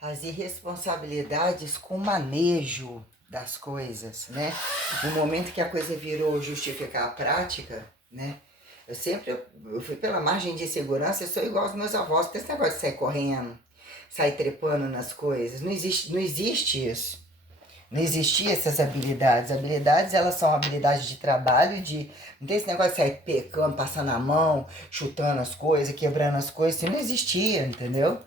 as irresponsabilidades com o manejo das coisas, né? No momento que a coisa virou justificar a prática, né? Eu fui pela margem de segurança, eu sou igual aos meus avós, tem esse negócio de sair correndo, sair trepando nas coisas, não existe isso. Não existia essas habilidades. Habilidades, elas são habilidades de trabalho, de... Não tem esse negócio de sair pecando, passando a mão, chutando as coisas, quebrando as coisas. Isso não existia, entendeu?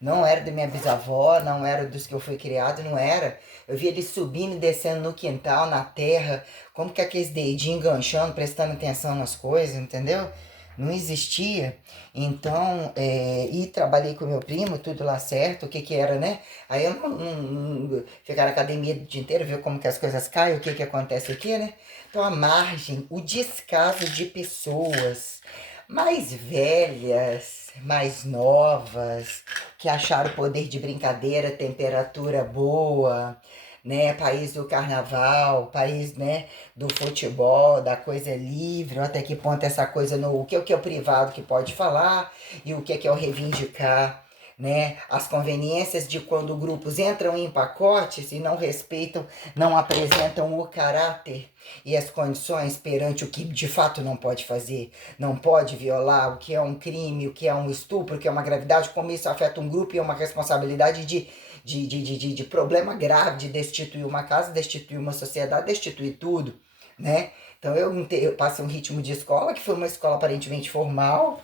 Não era da minha bisavó, não era dos que eu fui criado, não era. Eu via ele subindo e descendo no quintal, na terra, como que aqueles dedinhos enganchando, prestando atenção nas coisas, entendeu? Não existia. Então, e trabalhei com meu primo, tudo lá certo, o que que era, né? Aí eu não ficar na academia o dia inteiro, ver como que as coisas caem, o que que acontece aqui, né? Então, a margem, o descaso de pessoas mais velhas, mais novas, que acharam o poder de brincadeira, temperatura boa, né? País do carnaval, país, né, do futebol, da coisa livre, até que ponto essa coisa no o que é o privado que pode falar e o que é o reivindicar, né? As conveniências de quando grupos entram em pacotes e não respeitam, não apresentam o caráter e as condições perante o que de fato não pode fazer, não pode violar, o que é um crime, o que é um estupro, o que é uma gravidade, como isso afeta um grupo e é uma responsabilidade de problema grave, de destituir uma casa, destituir uma sociedade, destituir tudo, né? Então eu passei um ritmo de escola, que foi uma escola aparentemente formal,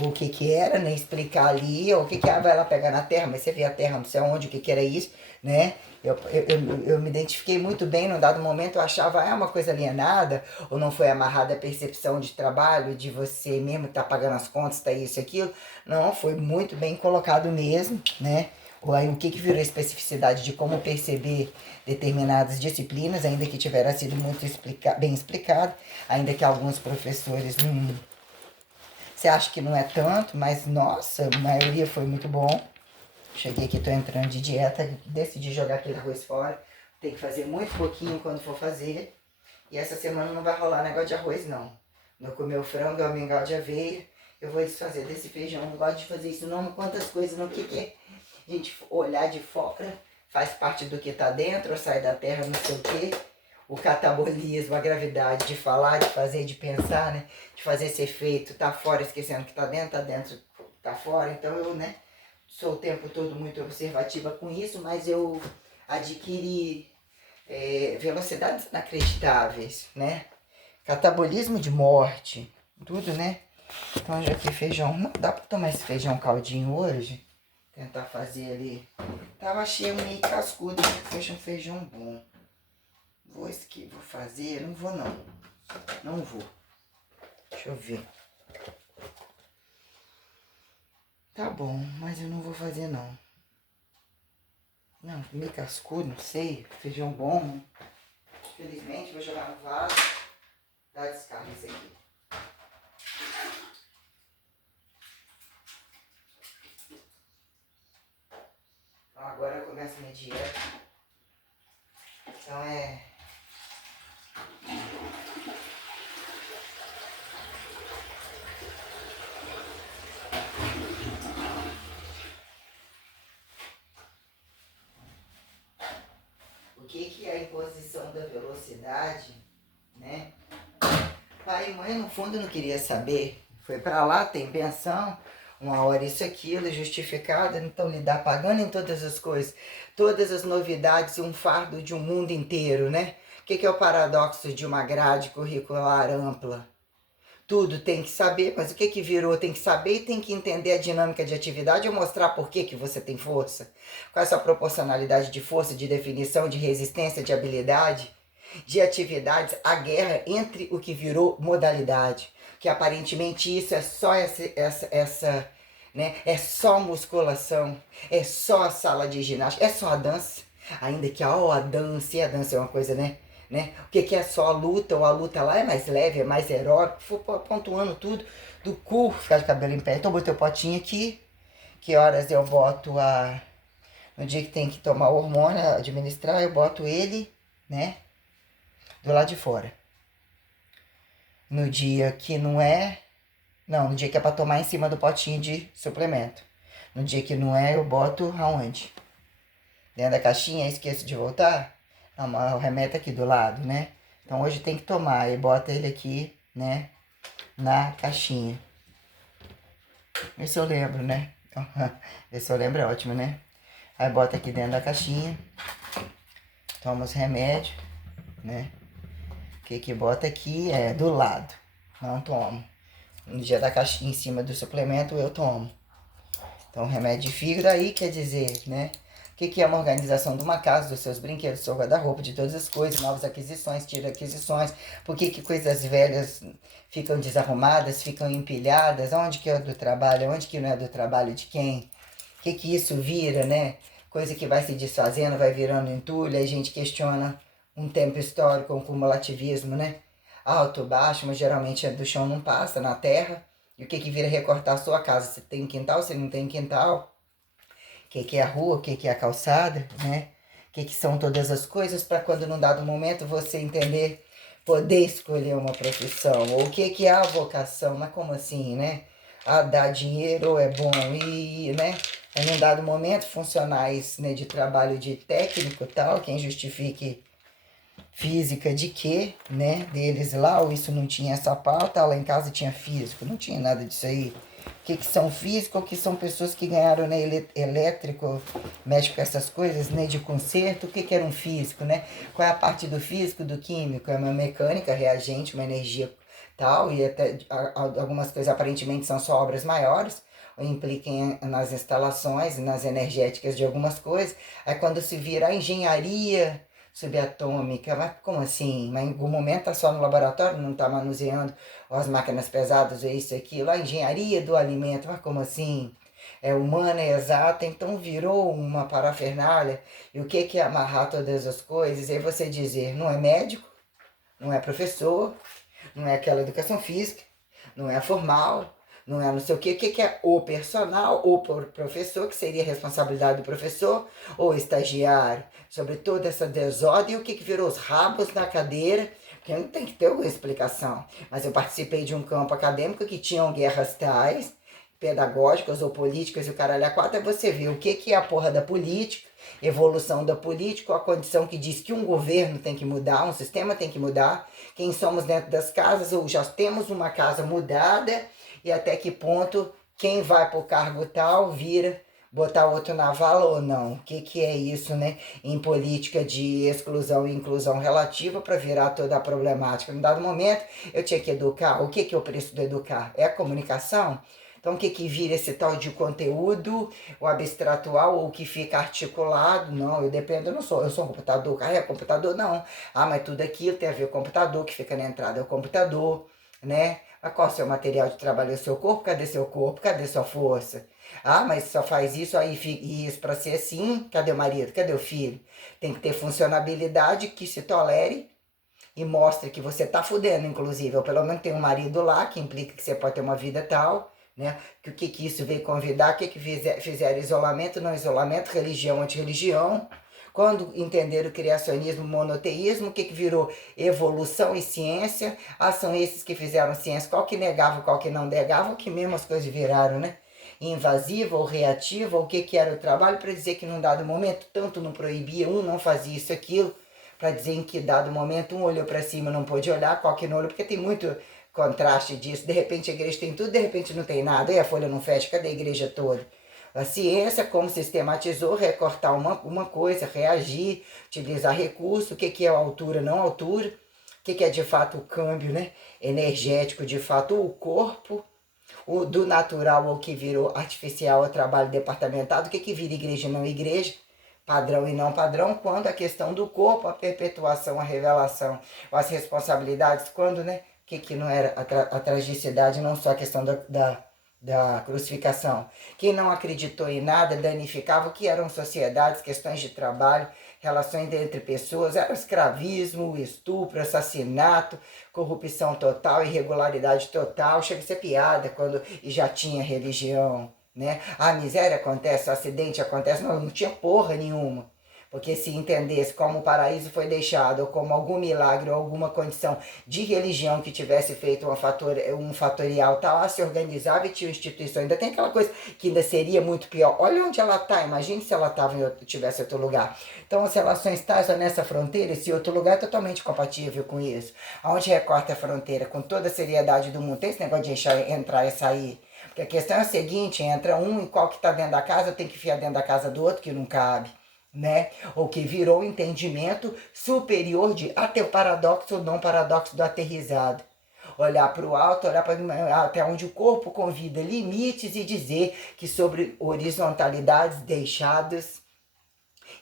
o que que era, nem explicar ali, o que que vai lá pegar na terra, mas você vê a terra não sei onde, o que que era isso, né? Eu me identifiquei muito bem, num dado momento eu achava, uma coisa alienada, ou não foi amarrada a percepção de trabalho, de você mesmo estar pagando as contas, tá isso e aquilo. Não, foi muito bem colocado mesmo, né? Ou aí o que que virou a especificidade de como perceber determinadas disciplinas, ainda que tivera sido muito bem explicado, ainda que alguns professores você acha que não é tanto, mas nossa, a maioria foi muito bom. Cheguei aqui, tô entrando de dieta, decidi jogar aquele arroz fora. Tem que fazer muito pouquinho quando for fazer. E essa semana não vai rolar negócio de arroz, não. Não comeu frango, é o mingau de aveia. Eu vou desfazer desse feijão. Não gosto de fazer isso não. Quantas coisas no que é. A gente olhar de fora, faz parte do que tá dentro, ou sai da terra, não sei o quê. O catabolismo, a gravidade de falar, de fazer, de pensar, né? De fazer esse efeito, tá fora esquecendo que tá dentro, tá fora. Então eu, né, sou o tempo todo muito observativa com isso, mas eu adquiri velocidades inacreditáveis, né? Catabolismo de morte, tudo, né? Então já que feijão, não dá pra tomar esse feijão caldinho hoje? Tentar fazer ali. Tava achei meio cascudo, fecha um feijão bom. Vou fazer, não vou não. Não vou. Deixa eu ver. Tá bom, mas eu não vou fazer não. Não, meio cascudo, não sei. Feijão bom. Infelizmente, vou jogar no vaso. Dá descarga esse aqui. Então agora eu começo minha dieta. Então o que é a imposição da velocidade, né? Pai e mãe, no fundo, não queria saber. Foi pra lá, tem pensão, uma hora isso, aquilo, justificado, então lhe dá pagando em todas as coisas, todas as novidades, um fardo de um mundo inteiro, né? O que é o paradoxo de uma grade curricular ampla? Tudo tem que saber, mas o que que virou? Tem que saber e tem que entender a dinâmica de atividade ou mostrar por que que você tem força. Qual é a sua proporcionalidade de força, de definição, de resistência, de habilidade, de atividades, a guerra entre o que virou modalidade. Que aparentemente isso é só essa né? É só musculação, é só a sala de ginástica, é só a dança. Ainda que a dança, e a dança é uma coisa, né? O que é só a luta, ou a luta lá é mais leve, é mais heróico, for pontuando tudo, do cu, ficar de cabelo em pé. Então eu botei o potinho aqui, que horas eu boto no dia que tem que tomar o hormônio, administrar, eu boto ele, né, do lado de fora. No dia que não é, não, no dia que é pra tomar em cima do potinho de suplemento. No dia que não é, eu boto aonde? dentro da caixinha, esqueço de voltar. Não, mas o remédio tá aqui do lado, né? Então hoje tem que tomar. E bota ele aqui, né? Na caixinha. Vê se eu lembro, né? Vê se eu lembro, é ótimo, né? Aí bota aqui dentro da caixinha. Toma os remédios, né? O que bota aqui é do lado. Não tomo. No dia da caixinha em cima do suplemento eu tomo. Então, remédio de fígado aí quer dizer, né? O que é uma organização de uma casa, dos seus brinquedos, do seu guarda-roupa, de todas as coisas, novas aquisições, tira aquisições. Por que coisas velhas ficam desarrumadas, ficam empilhadas? Onde que é do trabalho? Onde que não é do trabalho de quem? O que isso vira, né? Coisa que vai se desfazendo, vai virando entulho, aí a gente questiona um tempo histórico, um cumulativismo, né? Alto, baixo, mas geralmente do chão não passa, na terra. E o que vira recortar a sua casa? Você tem quintal, você não tem quintal? O que é a rua, o que é a calçada, né? O que são todas as coisas para quando num dado momento você entender, poder escolher uma profissão. Ou o que é a vocação, mas como assim, né? Ah, dar dinheiro é bom e, né? É num dado momento funcionais, né, de trabalho de técnico e tal, quem justifique física de quê, né, deles lá, ou isso não tinha essa pauta, lá em casa tinha físico, não tinha nada disso aí. O que são físicos, o que são pessoas que ganharam, né, elétrico, mexe com essas coisas, né, de conserto, o que era um físico, né? Qual é a parte do físico, do químico? É uma mecânica, reagente, uma energia tal, e até algumas coisas aparentemente são só obras maiores, ou impliquem nas instalações, nas energéticas de algumas coisas. Aí quando se vira a engenharia subatômica, mas como assim? Mas em algum momento tá só no laboratório, não tá manuseando as máquinas pesadas, é isso, aquilo, a engenharia do alimento, mas como assim? É humana, é exata, então virou uma parafernália. E o que é amarrar todas as coisas? E aí você dizer, não é médico, não é professor, não é aquela educação física, não é formal, não é não sei o que. O que é o personal, o professor, que seria a responsabilidade do professor, ou estagiário, sobre toda essa desordem, o que virou os rabos na cadeira, porque não tem que ter alguma explicação. Mas eu participei de um campo acadêmico que tinham guerras tais, pedagógicas ou políticas, e o caralho a quatro, é você ver o que é a porra da política, evolução da política, a condição que diz que um governo tem que mudar, um sistema tem que mudar, quem somos dentro das casas, ou já temos uma casa mudada, e até que ponto quem vai para o cargo tal vira botar outro na vala ou não. O que é isso, né? Em política de exclusão e inclusão relativa para virar toda a problemática. Em dado momento, eu tinha que educar. O que é o preço do educar? É a comunicação? Então, o que vira esse tal de conteúdo, o abstratual, ou o que fica articulado? Não, eu dependo, eu não sou, eu sou um computador, carrega computador? Não. Ah, mas tudo aquilo tem a ver com o computador, que fica na entrada é o computador, né? Mas qual é o seu material de trabalho? É o seu corpo? Cadê seu corpo? Cadê sua força? Ah, mas só faz isso aí, isso para ser assim? Cadê o marido? Cadê o filho? Tem que ter funcionabilidade que se tolere e mostre que você tá fudendo, inclusive. Ou pelo menos tem um marido lá, que implica que você pode ter uma vida tal, né? Que o que isso veio convidar, o que fizeram isolamento, não isolamento, religião, antirreligião. Quando entenderam o criacionismo, monoteísmo, o que virou evolução e ciência? Ah, são esses que fizeram ciência, qual que negava, qual que não negava, que mesmo as coisas viraram, né? Invasiva ou reativa, o que era o trabalho, para dizer que num dado momento tanto não proibia, um não fazia isso, aquilo, para dizer em que dado momento um olhou para cima, não pôde olhar, qual que não olhou, porque tem muito contraste disso. De repente a igreja tem tudo, de repente não tem nada, e a folha não fecha, cadê a igreja toda? A ciência, como sistematizou, recortar uma coisa, reagir, utilizar recurso, o que é altura, não altura, o que é de fato o câmbio, né? Energético, de fato o corpo, o do natural ao que virou artificial, o trabalho departamentado, o que vira igreja e não igreja, padrão e não padrão, quando a questão do corpo, a perpetuação, a revelação, as responsabilidades, quando, né? Que não era a tragicidade, não só a questão da crucificação. Quem não acreditou em nada danificava o que eram sociedades, questões de trabalho, relações entre pessoas, era escravismo, estupro, assassinato, corrupção total, irregularidade total, chega a ser piada quando já tinha religião, né? A miséria acontece, o acidente acontece, não tinha porra nenhuma. Porque se entendesse como o paraíso foi deixado, ou como algum milagre, ou alguma condição de religião que tivesse feito um fatorial tal, ela se organizava e tinha instituição. Ainda tem aquela coisa que ainda seria muito pior. Olha onde ela está, imagine se ela tivesse em outro lugar. Então as relações tais nessa fronteira, esse outro lugar é totalmente compatível com isso. Aonde recorta a fronteira, com toda a seriedade do mundo, tem esse negócio de entrar e sair. Porque a questão é a seguinte, entra um e qual que está dentro da casa tem que enfiar dentro da casa do outro que não cabe. Né? Ou que virou um entendimento superior de até o paradoxo ou não paradoxo do aterrizado. Olhar para o alto, olhar para até onde o corpo convida limites e dizer que sobre horizontalidades deixadas,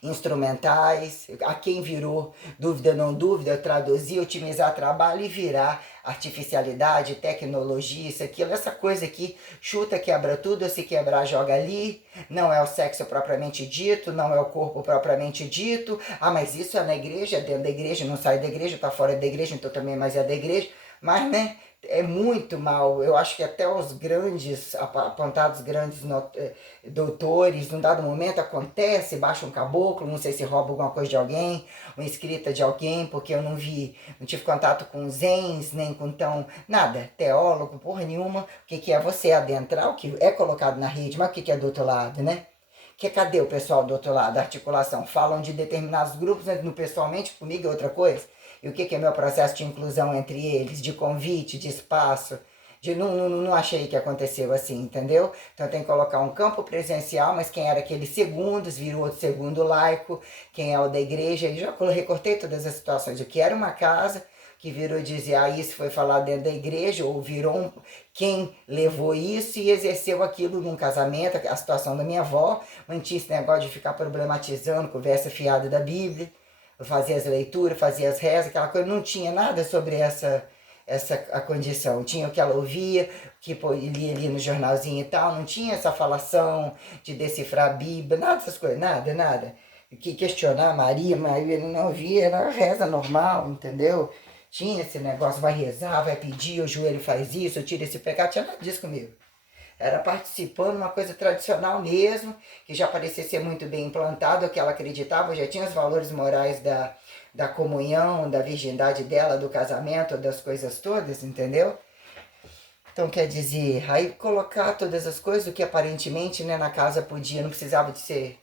instrumentais, a quem virou dúvida não dúvida, traduzir, otimizar trabalho e virar artificialidade, tecnologia, isso, aquilo, essa coisa aqui, chuta, quebra tudo, se quebrar, joga ali, não é o sexo propriamente dito, não é o corpo propriamente dito, mas isso é na igreja, é dentro da igreja, não sai da igreja, tá fora da igreja, então também mais é da igreja, mas, né, é muito mal. Eu acho que até os grandes, apontados grandes doutores, num dado momento acontece, baixa um caboclo, não sei se rouba alguma coisa de alguém, uma escrita de alguém, porque eu não tive contato com zens, nem com nada, teólogo, porra nenhuma. O que é você adentrar o que é colocado na rede, mas o que é do outro lado, né? Cadê o pessoal do outro lado, da articulação? Falam de determinados grupos, mas no pessoalmente comigo é outra coisa. E o que é meu processo de inclusão entre eles, de convite, de espaço? Não achei que aconteceu assim, entendeu? Então tem que colocar um campo presencial, mas quem era aqueles segundos, virou outro segundo laico, quem é o da igreja, e já recortei todas as situações. O que era uma casa, que virou e dizia, isso foi falado dentro da igreja, ou virou quem levou isso e exerceu aquilo num casamento, a situação da minha avó, mantinha esse negócio de ficar problematizando, conversa fiada da Bíblia, fazia as leituras, fazia as rezas, aquela coisa, não tinha nada sobre essa a condição, tinha o que ela ouvia, que lia ali no jornalzinho e tal, não tinha essa falação de decifrar a Bíblia, nada dessas coisas, nada. Que questionar Maria ele não ouvia, era reza normal, entendeu? Tinha esse negócio, vai rezar, vai pedir, o joelho faz isso, tira esse pecado, tinha nada disso comigo. Era participando, uma coisa tradicional mesmo, que já parecia ser muito bem implantado, que ela acreditava, já tinha os valores morais da comunhão, da virgindade dela, do casamento, das coisas todas, entendeu? Então, quer dizer, aí colocar todas as coisas, o que aparentemente, né, na casa podia, não precisava de ser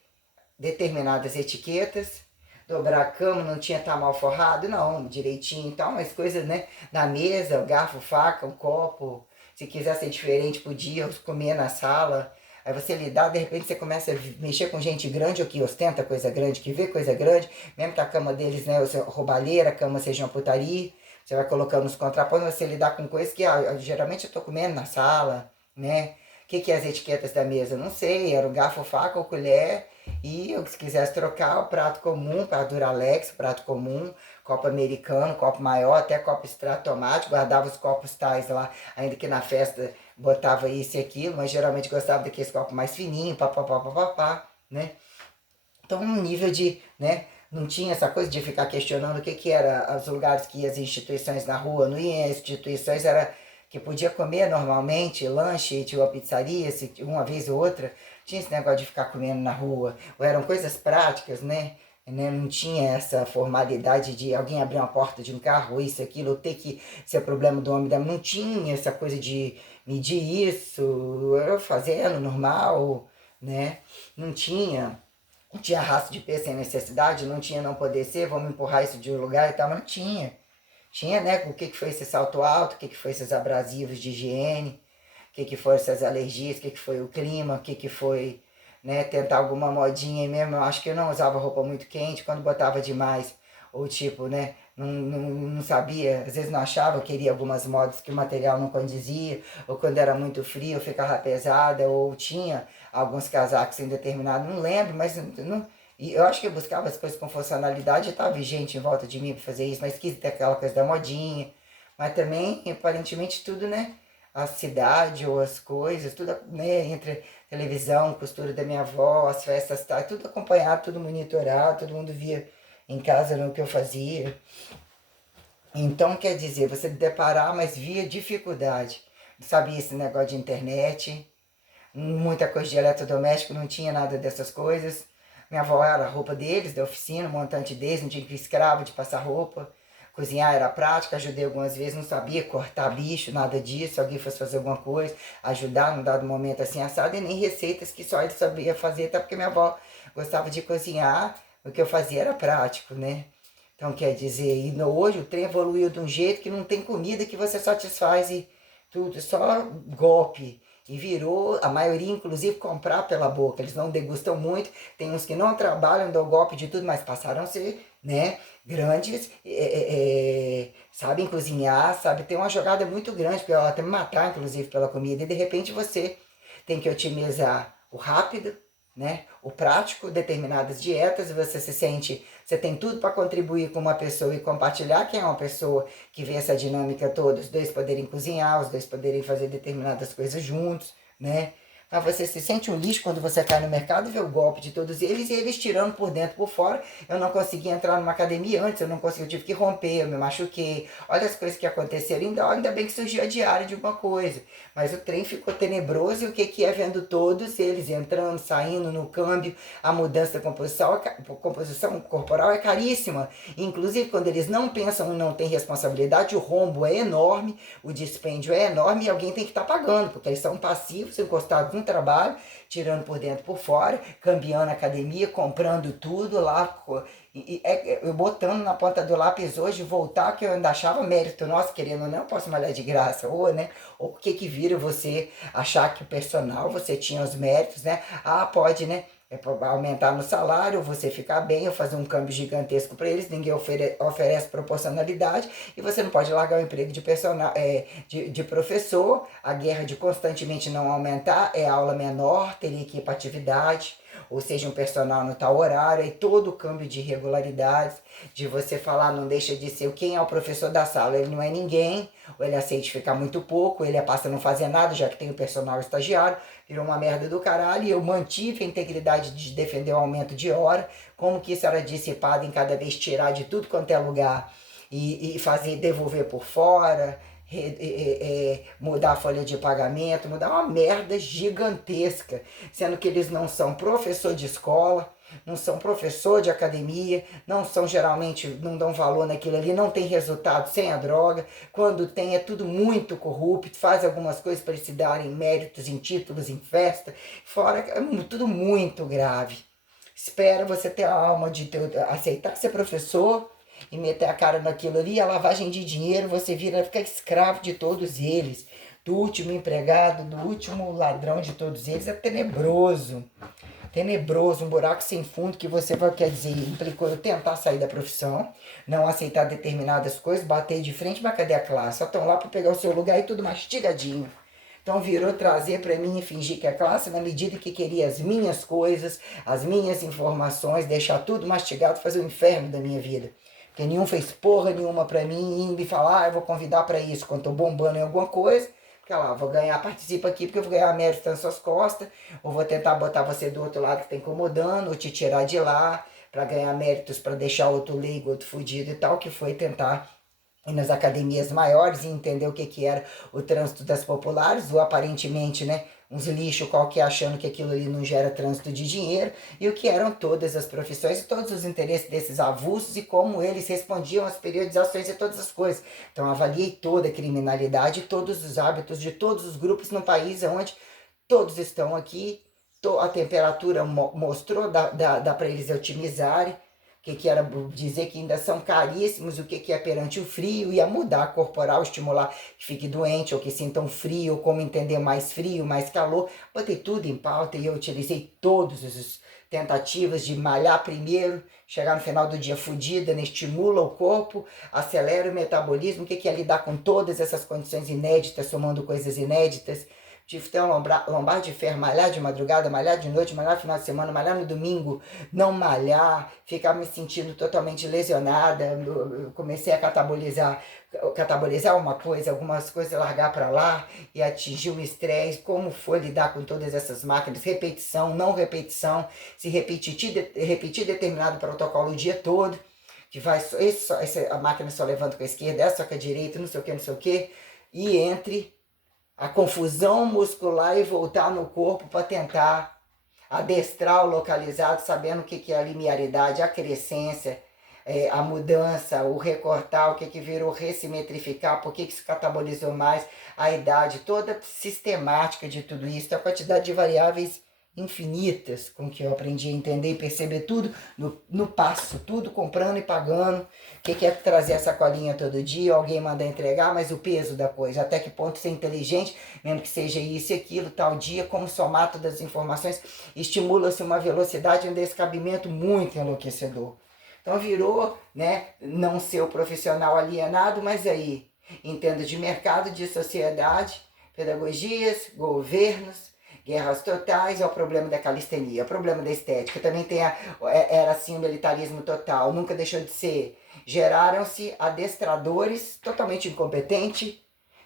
determinadas etiquetas, dobrar a cama, não tinha estar mal forrado, não, direitinho e tal, mas coisas, né, na mesa, garfo, faca, um copo, se quiser ser diferente, podia comer na sala. Aí você lidar, de repente você começa a mexer com gente grande, ou que ostenta coisa grande, que vê coisa grande, mesmo que a cama deles, né, roubalheira, a cama seja uma putaria, você vai colocando os contrapontos, você lidar com coisas que geralmente eu tô comendo na sala, né? O que é as etiquetas da mesa? Não sei, era o garfo, faca ou colher, e se quisesse trocar o prato comum, para Duralex, prato comum, copo americano, copo maior, até copo extrato tomate, guardava os copos tais lá, ainda que na festa botava isso e aquilo, mas geralmente gostava daqueles copos mais fininhos, papapá, né? Então um nível de, né, não tinha essa coisa de ficar questionando o que era os lugares que ia as instituições na rua, não ia as instituições, era que podia comer normalmente, lanche, tinha uma pizzaria, uma vez ou outra, tinha esse negócio de ficar comendo na rua, ou eram coisas práticas, né? Não tinha essa formalidade de alguém abrir uma porta de um carro, isso, aquilo, ou ter que ser problema do homem, não tinha essa coisa de medir isso, eu fazendo normal, né? Não tinha raça de peixe sem necessidade, não tinha não poder ser, vamos empurrar isso de um lugar e tal, mas não tinha. Tinha, né, o que foi esse salto alto, o que foi esses abrasivos de higiene, o que foram essas alergias, o que foi o clima, o que foi, né, tentar alguma modinha mesmo. Eu acho que eu não usava roupa muito quente, quando botava demais, ou tipo, né, não sabia, às vezes não achava, eu queria algumas modas que o material não condizia, ou quando era muito frio eu ficava pesada, ou tinha alguns casacos em determinado, não lembro, mas não, e eu acho que eu buscava as coisas com funcionalidade e estava gente em volta de mim para fazer isso, mas quis ter aquela coisa da modinha. Mas também, aparentemente, tudo, né? A cidade ou as coisas, tudo, né? Entre televisão, costura da minha avó, as festas, tá, tudo acompanhado, tudo monitorado, todo mundo via em casa no que eu fazia. Então, quer dizer, você deparar, mas via dificuldade. Não sabia esse negócio de internet, muita coisa de eletrodoméstico, não tinha nada dessas coisas. Minha avó era a roupa deles, da oficina, o montante deles, não tinha que ir escravo de passar roupa. Cozinhar era prática, ajudei algumas vezes, não sabia cortar bicho, nada disso. Se alguém fosse fazer alguma coisa, ajudar num dado momento assim assado, e nem receitas que só ele sabia fazer, até porque minha avó gostava de cozinhar, o que eu fazia era prático, né? Então quer dizer, hoje o trem evoluiu de um jeito que não tem comida que você satisfaz e tudo, só golpe. E virou, a maioria, inclusive, comprar pela boca. Eles não degustam muito. Tem uns que não trabalham, dão golpe de tudo, mas passaram a ser, né, grandes, sabem cozinhar, sabe? Tem uma jogada muito grande, porque ela até me matar, inclusive, pela comida. E de repente você tem que otimizar o rápido, né? O prático, determinadas dietas, e você se sente, você tem tudo para contribuir com uma pessoa e compartilhar. Quem é uma pessoa que vê essa dinâmica toda, os dois poderem cozinhar, os dois poderem fazer determinadas coisas juntos, né? Mas você se sente um lixo quando você cai no mercado e vê o golpe de todos eles e eles tirando por dentro, por fora. Eu não consegui entrar numa academia antes, eu não consegui, eu tive que romper, eu me machuquei. Olha as coisas que aconteceram, ainda bem que surgiu a diária de alguma coisa. Mas o trem ficou tenebroso e o que é vendo todos eles entrando, saindo no câmbio, a mudança da composição corporal é caríssima. Inclusive, quando eles não pensam e não têm responsabilidade, o rombo é enorme, o dispêndio é enorme e alguém tem que estar pagando, porque eles são passivos, encostados no trabalho, tirando por dentro e por fora, cambiando a academia, comprando tudo lá, eu botando na ponta do lápis hoje, voltar, que eu ainda achava mérito nosso, querendo ou não, eu posso malhar de graça, ou, né? Ou o que que vira você achar que o personal, você tinha os méritos, né? Ah, pode, né? Aumentar no salário, você ficar bem, eu fazer um câmbio gigantesco para eles, ninguém oferece proporcionalidade, e você não pode largar o emprego de, de professor, a guerra de constantemente não aumentar, é aula menor, teria que ir para atividade, ou seja, um personal no tal horário, e todo o câmbio de irregularidades, de você falar, não deixa de ser quem é o professor da sala, ele não é ninguém, ou ele aceita ficar muito pouco, ele passa a não fazer nada, já que tem o personal estagiário, virou uma merda do caralho, e eu mantive a integridade de defender o aumento de hora, como que isso era dissipado em cada vez tirar de tudo quanto é lugar, e fazer, devolver por fora, mudar a folha de pagamento, mudar uma merda gigantesca, sendo que eles não são professor de escola, não são professor de academia, não são geralmente, não dão valor naquilo ali, não tem resultado sem a droga, quando tem é tudo muito corrupto, faz algumas coisas para eles se darem méritos em títulos, em festa, fora é tudo muito grave. Espera você ter a alma de aceitar ser professor e meter a cara naquilo ali, a lavagem de dinheiro, você vira, fica escravo de todos eles, do último empregado, do último ladrão de todos eles, é tenebroso. Tenebroso, um buraco sem fundo que você vai, quer dizer, implicou eu tentar sair da profissão, não aceitar determinadas coisas, bater de frente, mas cadê a classe? Só estão lá para pegar o seu lugar e tudo mastigadinho. Então virou trazer para mim e fingir que a classe, na medida que queria as minhas coisas, as minhas informações, deixar tudo mastigado, fazer o inferno da minha vida. Porque nenhum fez porra nenhuma pra mim e me falar, eu vou convidar pra isso, quando tô bombando em alguma coisa, porque lá, vou ganhar, participa aqui, porque eu vou ganhar mérito nas suas costas, ou vou tentar botar você do outro lado que tá incomodando, ou te tirar de lá, pra ganhar méritos, pra deixar outro leigo, outro fudido e tal, que foi tentar ir nas academias maiores e entender o que era o trânsito das populares, ou aparentemente, né, uns lixos qualquer achando que aquilo ali não gera trânsito de dinheiro, e o que eram todas as profissões e todos os interesses desses avulsos e como eles respondiam às periodizações e todas as coisas. Então avaliei toda a criminalidade, todos os hábitos de todos os grupos no país onde todos estão aqui, a temperatura mostrou, dá para eles otimizarem, que era dizer que ainda são caríssimos, o que é perante o frio, ia mudar corporal, estimular que fique doente, ou que sintam frio, ou como entender mais frio, mais calor. Botei tudo em pauta e eu utilizei todas as tentativas de malhar primeiro, chegar no final do dia fodida, né? Estimula o corpo, acelera o metabolismo, o que é lidar com todas essas condições inéditas, somando coisas inéditas, de ter um lombar de ferro, malhar de madrugada, malhar de noite, malhar no final de semana, malhar no domingo, não malhar, ficar me sentindo totalmente lesionada, eu comecei a catabolizar uma coisa, algumas coisas largar para lá e atingir o estresse, como foi lidar com todas essas máquinas, repetição, não repetição, se repetir determinado protocolo o dia todo, que vai, a máquina só levanta com a esquerda, essa com a direita, não sei o que, e entre a confusão muscular e voltar no corpo para tentar adestral localizado, sabendo o que é a linearidade, a crescência, a mudança, o recortar, o que virou ressimetrificar, por que isso catabolizou mais, a idade, toda sistemática de tudo isso, a quantidade de variáveis infinitas com que eu aprendi a entender e perceber tudo no passo, tudo comprando e pagando. O que é trazer essa colinha todo dia, alguém manda entregar, mas o peso da coisa, até que ponto ser inteligente, mesmo que seja isso e aquilo, tal dia, como somar todas as informações, estimula-se uma velocidade e um descabimento muito enlouquecedor. Então virou, né, não ser o profissional alienado, mas aí, entendo de mercado, de sociedade, pedagogias, governos, guerras totais, é o problema da calistenia, é o problema da estética, também era assim o militarismo total, nunca deixou de ser. Geraram-se adestradores totalmente incompetentes,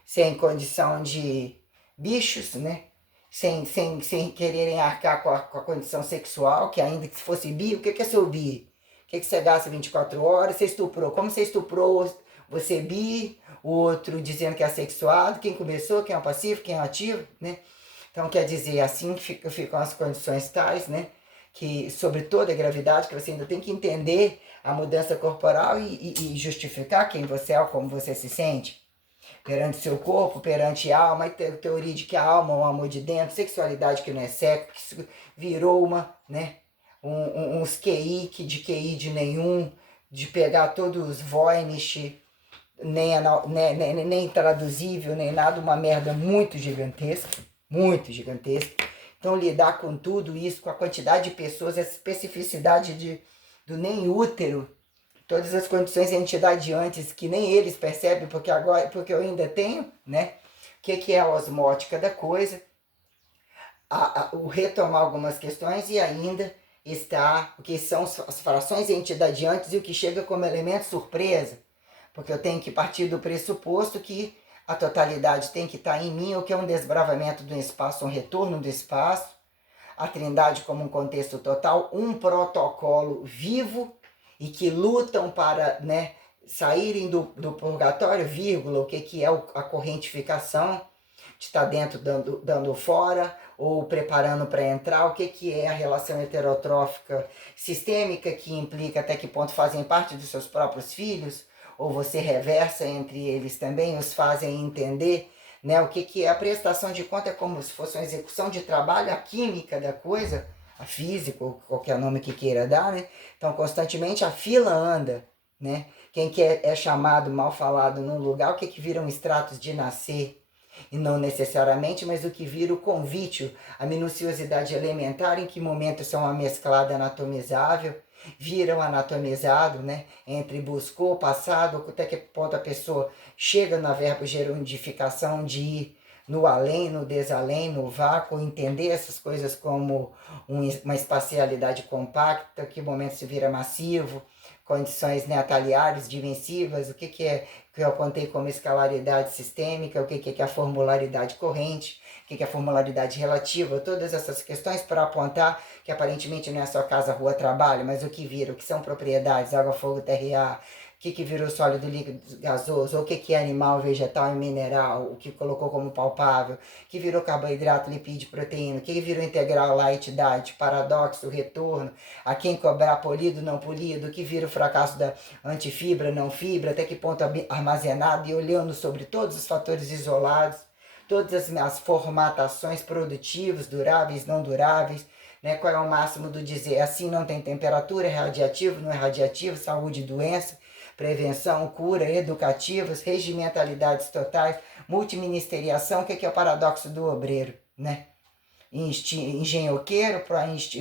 sem condição de bichos, né? Sem quererem arcar com a condição sexual, que ainda que se fosse bi, o que é seu bi? O que você gasta 24 horas? Você estuprou. Como você estuprou você bi, o outro dizendo que é assexuado, quem começou, quem é o passivo, quem é o ativo, né? Então, quer dizer, assim que ficam as condições tais, né? Que sobre toda a gravidade, que você ainda tem que entender a mudança corporal e justificar quem você é ou como você se sente perante seu corpo, perante a alma, e teoria de que a alma é um amor de dentro, sexualidade que não é sexo, que isso virou uma, né? Uns QI de QI de nenhum, de pegar todos os Voynich, nem traduzível, nem nada, uma merda muito gigantesca, muito gigantesca. Então lidar com tudo isso, com a quantidade de pessoas, a especificidade do nem útero, todas as condições entidadiantes que nem eles percebem, porque eu ainda tenho, né? O que é a osmótica da coisa, o retomar algumas questões e ainda está o que são as frações entidadiantes e o que chega como elemento surpresa, porque eu tenho que partir do pressuposto que a totalidade tem que estar em mim, o que é um desbravamento do espaço, um retorno do espaço, a trindade como um contexto total, um protocolo vivo e que lutam para, né, saírem do purgatório, vírgula, o que é a correntificação, de estar dentro dando fora, ou preparando para entrar, o que é a relação heterotrófica sistêmica, que implica até que ponto fazem parte dos seus próprios filhos, ou você reversa entre eles também, os fazem entender, né, o que é a prestação de conta, é como se fosse uma execução de trabalho, a química da coisa, a física, ou qualquer nome que queira dar, né? Então, constantemente a fila anda, né? Quem que é chamado, mal falado num lugar, o que viram extratos de nascer, e não necessariamente, mas o que vira o convite, a minuciosidade elementar, em que momento são uma mesclada anatomizável, viram anatomizado, né? Entre buscou, passado, até que ponto a pessoa chega na verbo gerundificação de ir no além, no desalém, no vácuo, entender essas coisas como uma espacialidade compacta, que momento se vira massivo, condições nataliares, dimensivas, o que é que eu apontei como escalaridade sistêmica, o que é a formularidade corrente, o que é a formularidade relativa, todas essas questões para apontar que aparentemente não é só casa, rua, trabalho, mas o que vira, o que são propriedades, água, fogo, terra e ar, o que virou sólido, líquido, gasoso, ou o que é animal, vegetal e mineral, o que colocou como palpável, que virou carboidrato, lipídio, proteína, o que virou integral, light, diet, paradoxo, retorno, a quem cobrar polido, não polido, o que vira o fracasso da antifibra, não fibra, até que ponto armazenado, e olhando sobre todos os fatores isolados, todas as formatações produtivas, duráveis, não duráveis, né? Qual é o máximo do dizer assim não tem temperatura, é radiativo, não é radiativo, saúde e doença, prevenção, cura, educativas, regimentalidades totais, multiministeriação, o que é o paradoxo do obreiro, né? Engenhoqueiro,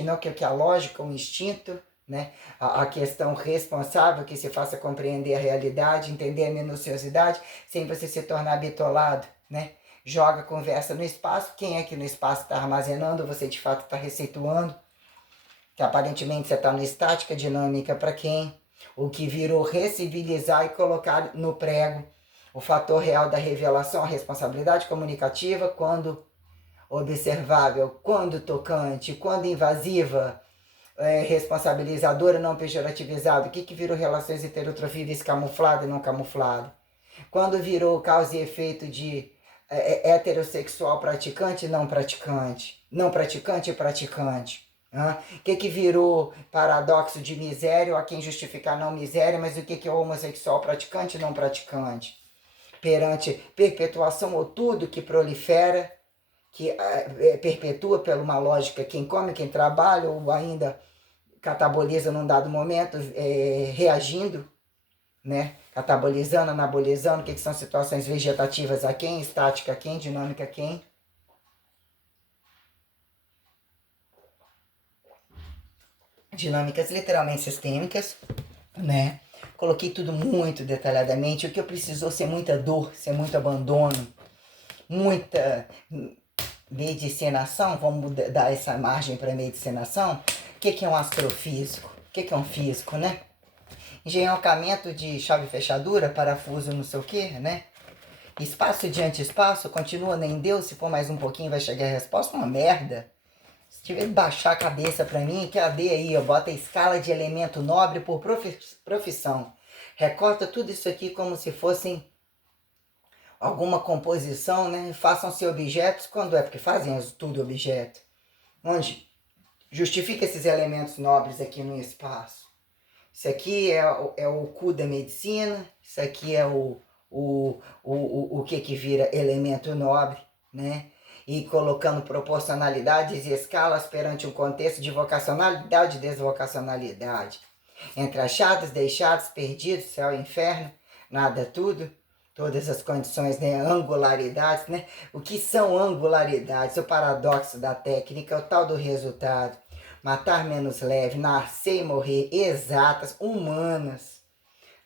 não, que é a lógica, o instinto, né? A questão responsável, que se faça compreender a realidade, entender a minuciosidade, sem você se tornar bitolado, né? Joga conversa no espaço, quem é que no espaço está armazenando, você de fato está receituando, que aparentemente você está no estática dinâmica para quem? O que virou recivilizar e colocar no prego o fator real da revelação, a responsabilidade comunicativa, quando observável, quando tocante, quando invasiva, responsabilizadora, não pejorativizada, o que virou relações heterotrofíveis camuflada e não camuflada? Quando virou causa e efeito de heterossexual praticante e não praticante e praticante? O que virou paradoxo de miséria, ou a quem justificar não miséria, mas o que é homossexual praticante e não praticante? Perante perpetuação ou tudo que prolifera, que perpetua pela uma lógica quem come, quem trabalha, ou ainda cataboliza num dado momento, reagindo, né? Catabolizando, anabolizando, o que são situações vegetativas a quem, estática a quem, dinâmica a quem. Dinâmicas literalmente sistêmicas, né? Coloquei tudo muito detalhadamente. O que eu precisou ser muita dor, ser muito abandono, muita medicinação, vamos dar essa margem para medicinação. O que é um astrofísico? O que é um físico, né? Engenhocamento de chave fechadura, parafuso não sei o que, né? Espaço diante espaço, continua nem Deus, se for mais um pouquinho vai chegar a resposta, uma merda. Se tiver que baixar a cabeça pra mim, que AD aí, eu boto a escala de elemento nobre por profissão. Recorta tudo isso aqui como se fossem alguma composição, né? Façam-se objetos, quando é porque fazem tudo objeto. Onde justifica esses elementos nobres aqui no espaço. Isso aqui é o cu da medicina, isso aqui é o que vira elemento nobre, né? E colocando proporcionalidades e escalas perante um contexto de vocacionalidade e desvocacionalidade. Entre achados, deixados, perdidos, céu e inferno, nada tudo, todas as condições, né? Angularidades, né? O que são angularidades? O paradoxo da técnica, o tal do resultado. Matar menos leve, nascer e morrer, exatas, humanas.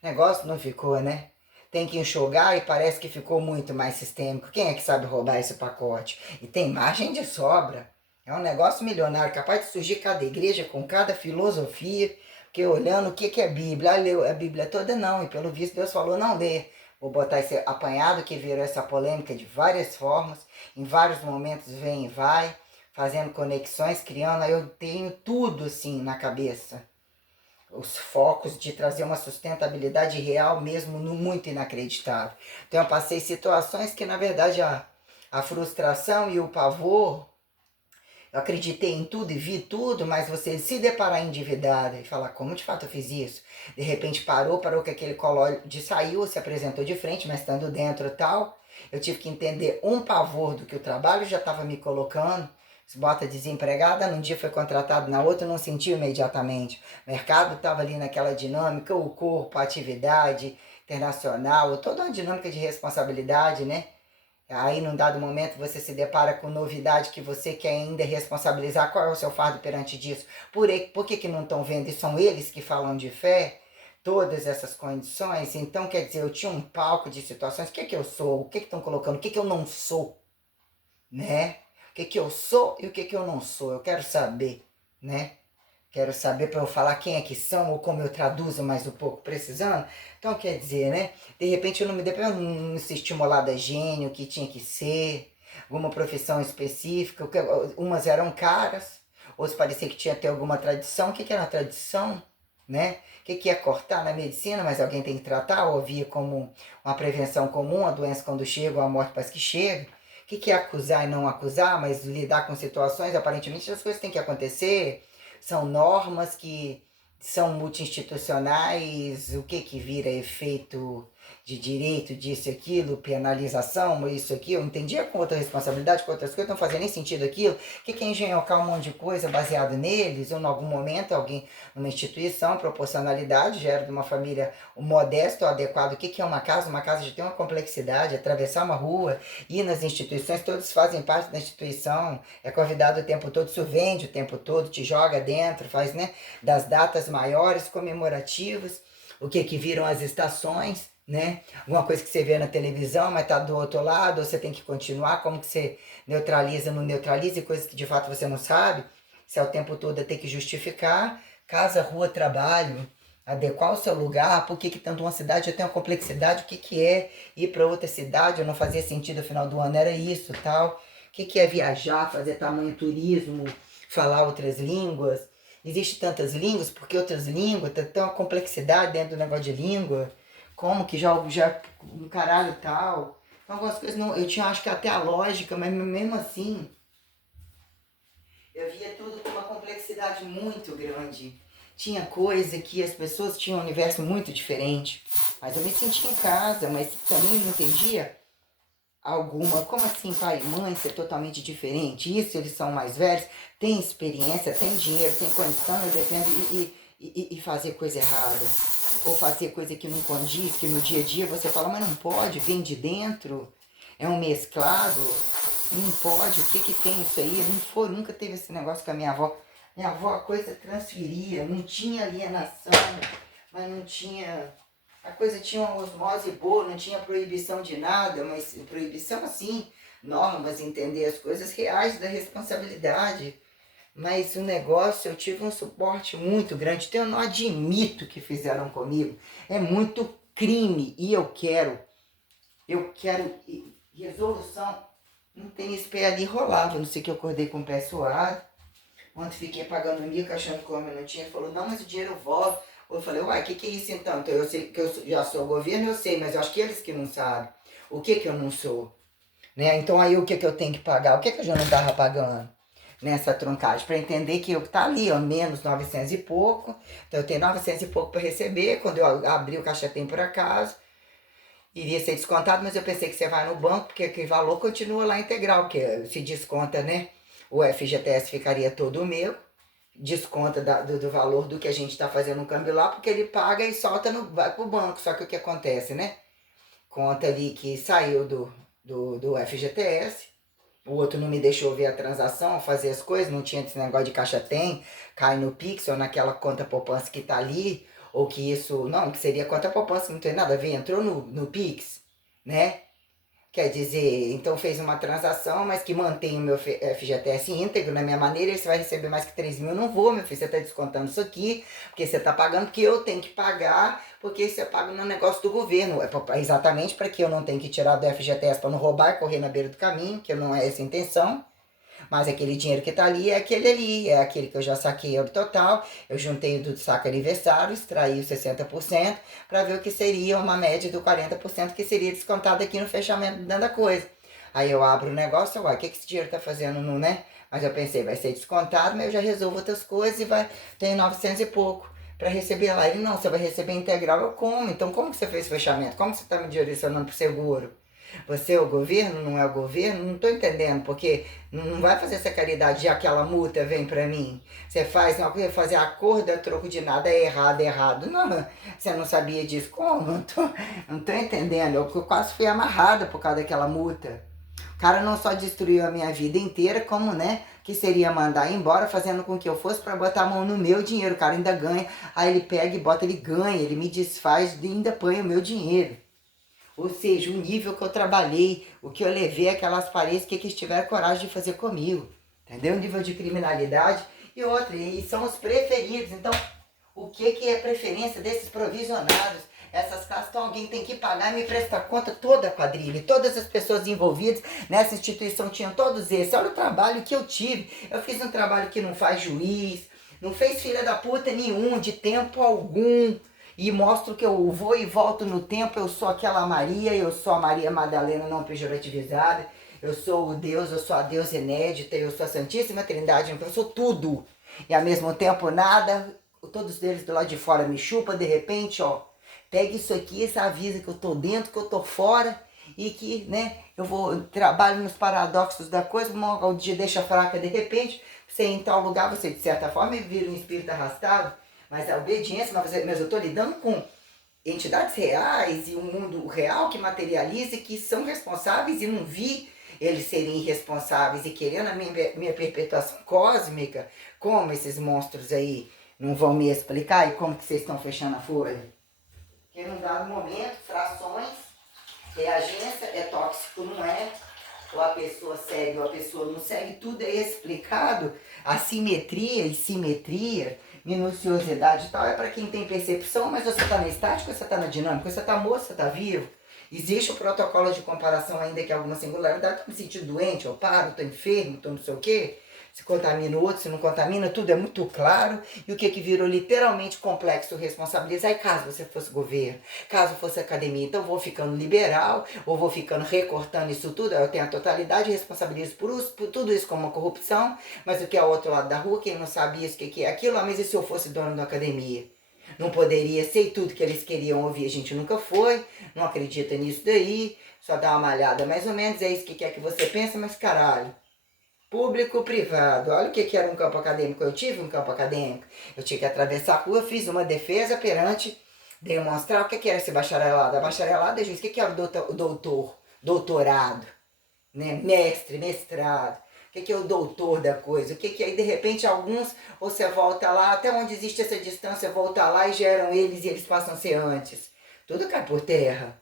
O negócio não ficou, né? Tem que enxugar e parece que ficou muito mais sistêmico. Quem é que sabe roubar esse pacote? E tem margem de sobra. É um negócio milionário, capaz de surgir cada igreja com cada filosofia, porque olhando o que é Bíblia, leu a Bíblia toda não, e pelo visto Deus falou não lê. Vou botar esse apanhado que virou essa polêmica de várias formas, em vários momentos vem e vai, fazendo conexões, criando, aí eu tenho tudo assim na cabeça. Os focos de trazer uma sustentabilidade real mesmo no muito inacreditável. Então eu passei situações que na verdade a frustração e o pavor, eu acreditei em tudo e vi tudo, mas você se deparar endividada e falar, como de fato eu fiz isso? De repente parou com aquele colóide, saiu, se apresentou de frente, mas estando dentro e tal, eu tive que entender um pavor do que o trabalho já estava me colocando. Se bota desempregada, num dia foi contratado, na outra não sentiu imediatamente. O mercado estava ali naquela dinâmica, o corpo, a atividade internacional, toda uma dinâmica de responsabilidade, né? Aí, num dado momento, você se depara com novidade que você quer ainda responsabilizar. Qual é o seu fardo perante disso? Por que não estão vendo? E são eles que falam de fé? Todas essas condições. Então, quer dizer, eu tinha um palco de situações. O que eu sou? O que estão colocando? O que eu não sou? Né? O que eu sou e o que eu não sou? Eu quero saber, né? Quero saber para eu falar quem é que são ou como eu traduzo mais um pouco precisando. Então, quer dizer, né? De repente eu não me dei para não ser estimulada a gênio, que tinha que ser, alguma profissão específica. Umas eram caras, outras parecia que tinha até alguma tradição. O que era a tradição? Né? O que é cortar na medicina, mas alguém tem que tratar, ou via como uma prevenção comum, a doença quando chega, ou a morte parece que chega. O que é acusar e não acusar, mas lidar com situações, aparentemente as coisas têm que acontecer. São normas que são multi-institucionais, o que vira efeito de direito, disso e aquilo, penalização, isso aqui, eu entendia com outra responsabilidade, com outras coisas, não fazia nem sentido aquilo. O que é engenhocar um monte de coisa baseado neles, ou em algum momento alguém, numa instituição, proporcionalidade, já era de uma família modesta ou adequada. O que é uma casa? Uma casa já tem uma complexidade, atravessar uma rua, ir nas instituições, todos fazem parte da instituição, é convidado o tempo todo, isso vende o tempo todo, te joga dentro, faz, né, das datas maiores, comemorativas, o que viram as estações, né? Alguma coisa que você vê na televisão, mas tá do outro lado, ou você tem que continuar, como que você neutraliza, não neutraliza, e coisas que de fato você não sabe, se é o tempo todo ter que justificar, casa, rua, trabalho, adequar o seu lugar, por que tanto uma cidade já tem uma complexidade, o que é ir para outra cidade, não fazia sentido, no final do ano era isso, tal, o que é viajar, fazer tamanho turismo, falar outras línguas, existe tantas línguas, porque outras línguas, tem uma complexidade dentro do negócio de língua, como que já um caralho tal. Então, algumas coisas não. Eu tinha acho que até a lógica, mas mesmo assim. Eu via tudo com uma complexidade muito grande. Tinha coisa que as pessoas tinham um universo muito diferente, mas eu me sentia em casa, mas também não entendia alguma, como assim pai e mãe ser totalmente diferente? Isso, eles são mais velhos, têm experiência, têm dinheiro, têm condição, eu dependo e fazer coisa errada. Ou fazer coisa que não condiz, que no dia a dia você fala, mas não pode, vem de dentro, é um mesclado, não pode, o que que tem isso aí? Não foi, nunca teve esse negócio com a minha avó. Minha avó a coisa transferia, não tinha alienação, mas não tinha. A coisa tinha uma osmose boa, não tinha proibição de nada, mas proibição assim, normas, entender as coisas reais da responsabilidade. Mas o negócio, eu tive um suporte muito grande, então eu não admito o que fizeram comigo. É muito crime e eu quero resolução. Não tem esse pé ali, rolava, não sei que eu acordei com o pé suado. Ontem fiquei pagando mico, achando que o homem não tinha. Ele falou, não, mas o dinheiro volta. Eu falei, uai, o que é isso então? Então eu sei que eu já sou governo, eu sei, mas eu acho que eles que não sabem. O que eu não sou? Né? Então aí o que eu tenho que pagar? O que eu já não estava pagando nessa truncagem? Para entender que eu tá ali, ó, menos 900 e pouco. Então eu tenho 900 e pouco para receber. Quando eu abri o caixa tem por acaso, iria ser descontado, mas eu pensei que você vai no banco, porque aquele valor continua lá integral, que se desconta, né? O FGTS ficaria todo meu, desconta do valor do que a gente está fazendo no câmbio lá, porque ele paga e solta, vai pro banco. Só que o que acontece, né? Conta ali que saiu do FGTS, o outro não me deixou ver a transação, fazer as coisas, não tinha esse negócio de caixa tem, cai no Pix ou naquela conta poupança que tá ali, ou que isso, não, que seria conta poupança, não tem nada a ver, entrou no Pix, né? Quer dizer, então fez uma transação, mas que mantém o meu FGTS íntegro na minha maneira, e você vai receber mais que 3 mil. Eu não vou, meu filho, você está descontando isso aqui, porque você está pagando, porque eu tenho que pagar, porque você paga no negócio do governo. Exatamente para que eu não tenha que tirar do FGTS para não roubar e correr na beira do caminho, que não é essa a intenção. Mas aquele dinheiro que tá ali é aquele ali, é aquele que eu já saquei o total. Eu juntei do saco aniversário, extraí os 60% para ver o que seria uma média do 40% que seria descontado aqui no fechamento da coisa. Aí eu abro o negócio, uai, o que esse dinheiro tá fazendo, não, né? Mas eu pensei, vai ser descontado, mas eu já resolvo outras coisas e tem 900 e pouco para receber lá. Ele, não, você vai receber integral, eu como. Então como que você fez o fechamento? Como você tá me direcionando pro seguro? Você é o governo, não é o governo? Não estou entendendo, porque não vai fazer essa caridade já que aquela multa vem para mim. Você faz uma coisa, fazer acordo a troco de nada, é errado, é errado. Não, você não sabia disso? Como? Não tô entendendo. Eu quase fui amarrada por causa daquela multa. O cara não só destruiu a minha vida inteira, como, né, que seria mandar embora, fazendo com que eu fosse para botar a mão no meu dinheiro. O cara ainda ganha. Aí ele pega e bota, ele ganha, ele me desfaz e ainda põe o meu dinheiro. Ou seja, o nível que eu trabalhei, o que eu levei aquelas paredes, o que eles tiveram coragem de fazer comigo. Entendeu? O nível de criminalidade. E outra, e são os preferidos. Então, o que é preferência desses provisionados? Essas casas, então alguém tem que pagar e me prestar conta toda a quadrilha. Todas as pessoas envolvidas nessa instituição tinham todos esses. Olha o trabalho que eu tive. Eu fiz um trabalho que não faz juiz, não fez filha da puta nenhum, de tempo algum. E mostro que eu vou e volto no tempo, eu sou aquela Maria, eu sou a Maria Madalena não pejorativizada, eu sou o Deus, eu sou a Deus inédita, eu sou a Santíssima Trindade, eu sou tudo. E ao mesmo tempo nada, todos eles do lado de fora me chupam, de repente, ó, pega isso aqui, isso avisa que eu tô dentro, que eu tô fora, e que, né, trabalho nos paradoxos da coisa, o dia deixa fraca de repente, você em tal lugar, você de certa forma vira um espírito arrastado, mas a obediência, mas eu estou lidando com entidades reais e um mundo real que materializa e que são responsáveis e não vi eles serem irresponsáveis e querendo a minha perpetuação cósmica, como esses monstros aí não vão me explicar e como que vocês estão fechando a folha? Porque num dado momento, frações, reagência, é tóxico, não é? Ou a pessoa segue ou a pessoa não segue, tudo é explicado. Assimetria e simetria, minuciosidade e tal, é para quem tem percepção, mas você está na estática, você está na dinâmica, você está morto, você está vivo. Existe o protocolo de comparação ainda que alguma singularidade, estou me sentindo doente, eu paro, estou enfermo, estou não sei o quê. se contamina o outro, se não contamina, tudo é muito claro. E o que virou literalmente complexo responsabilizar? E caso você fosse governo, caso fosse academia, então vou ficando liberal, ou vou ficando recortando isso tudo, eu tenho a totalidade, responsabilizo por tudo isso como uma corrupção, mas o que é o outro lado da rua, quem não sabe isso, o que é aquilo, mas e se eu fosse dono da academia? Não poderia ser tudo que eles queriam ouvir, a gente nunca foi, não acredita nisso daí, só dá uma malhada mais ou menos, é isso que quer que você pense, mas caralho. Público, privado. Olha o que era um campo acadêmico. Eu tive um campo acadêmico. Eu tinha que atravessar a rua, fiz uma defesa perante demonstrar o que era esse bacharelado. A bacharelada é juiz. O que era o doutorado, né? Mestre, mestrado. O que é o doutor da coisa? O que é, de repente, alguns, ou você volta lá, até onde existe essa distância, volta lá e geram eles e eles passam a ser antes. Tudo cai por terra.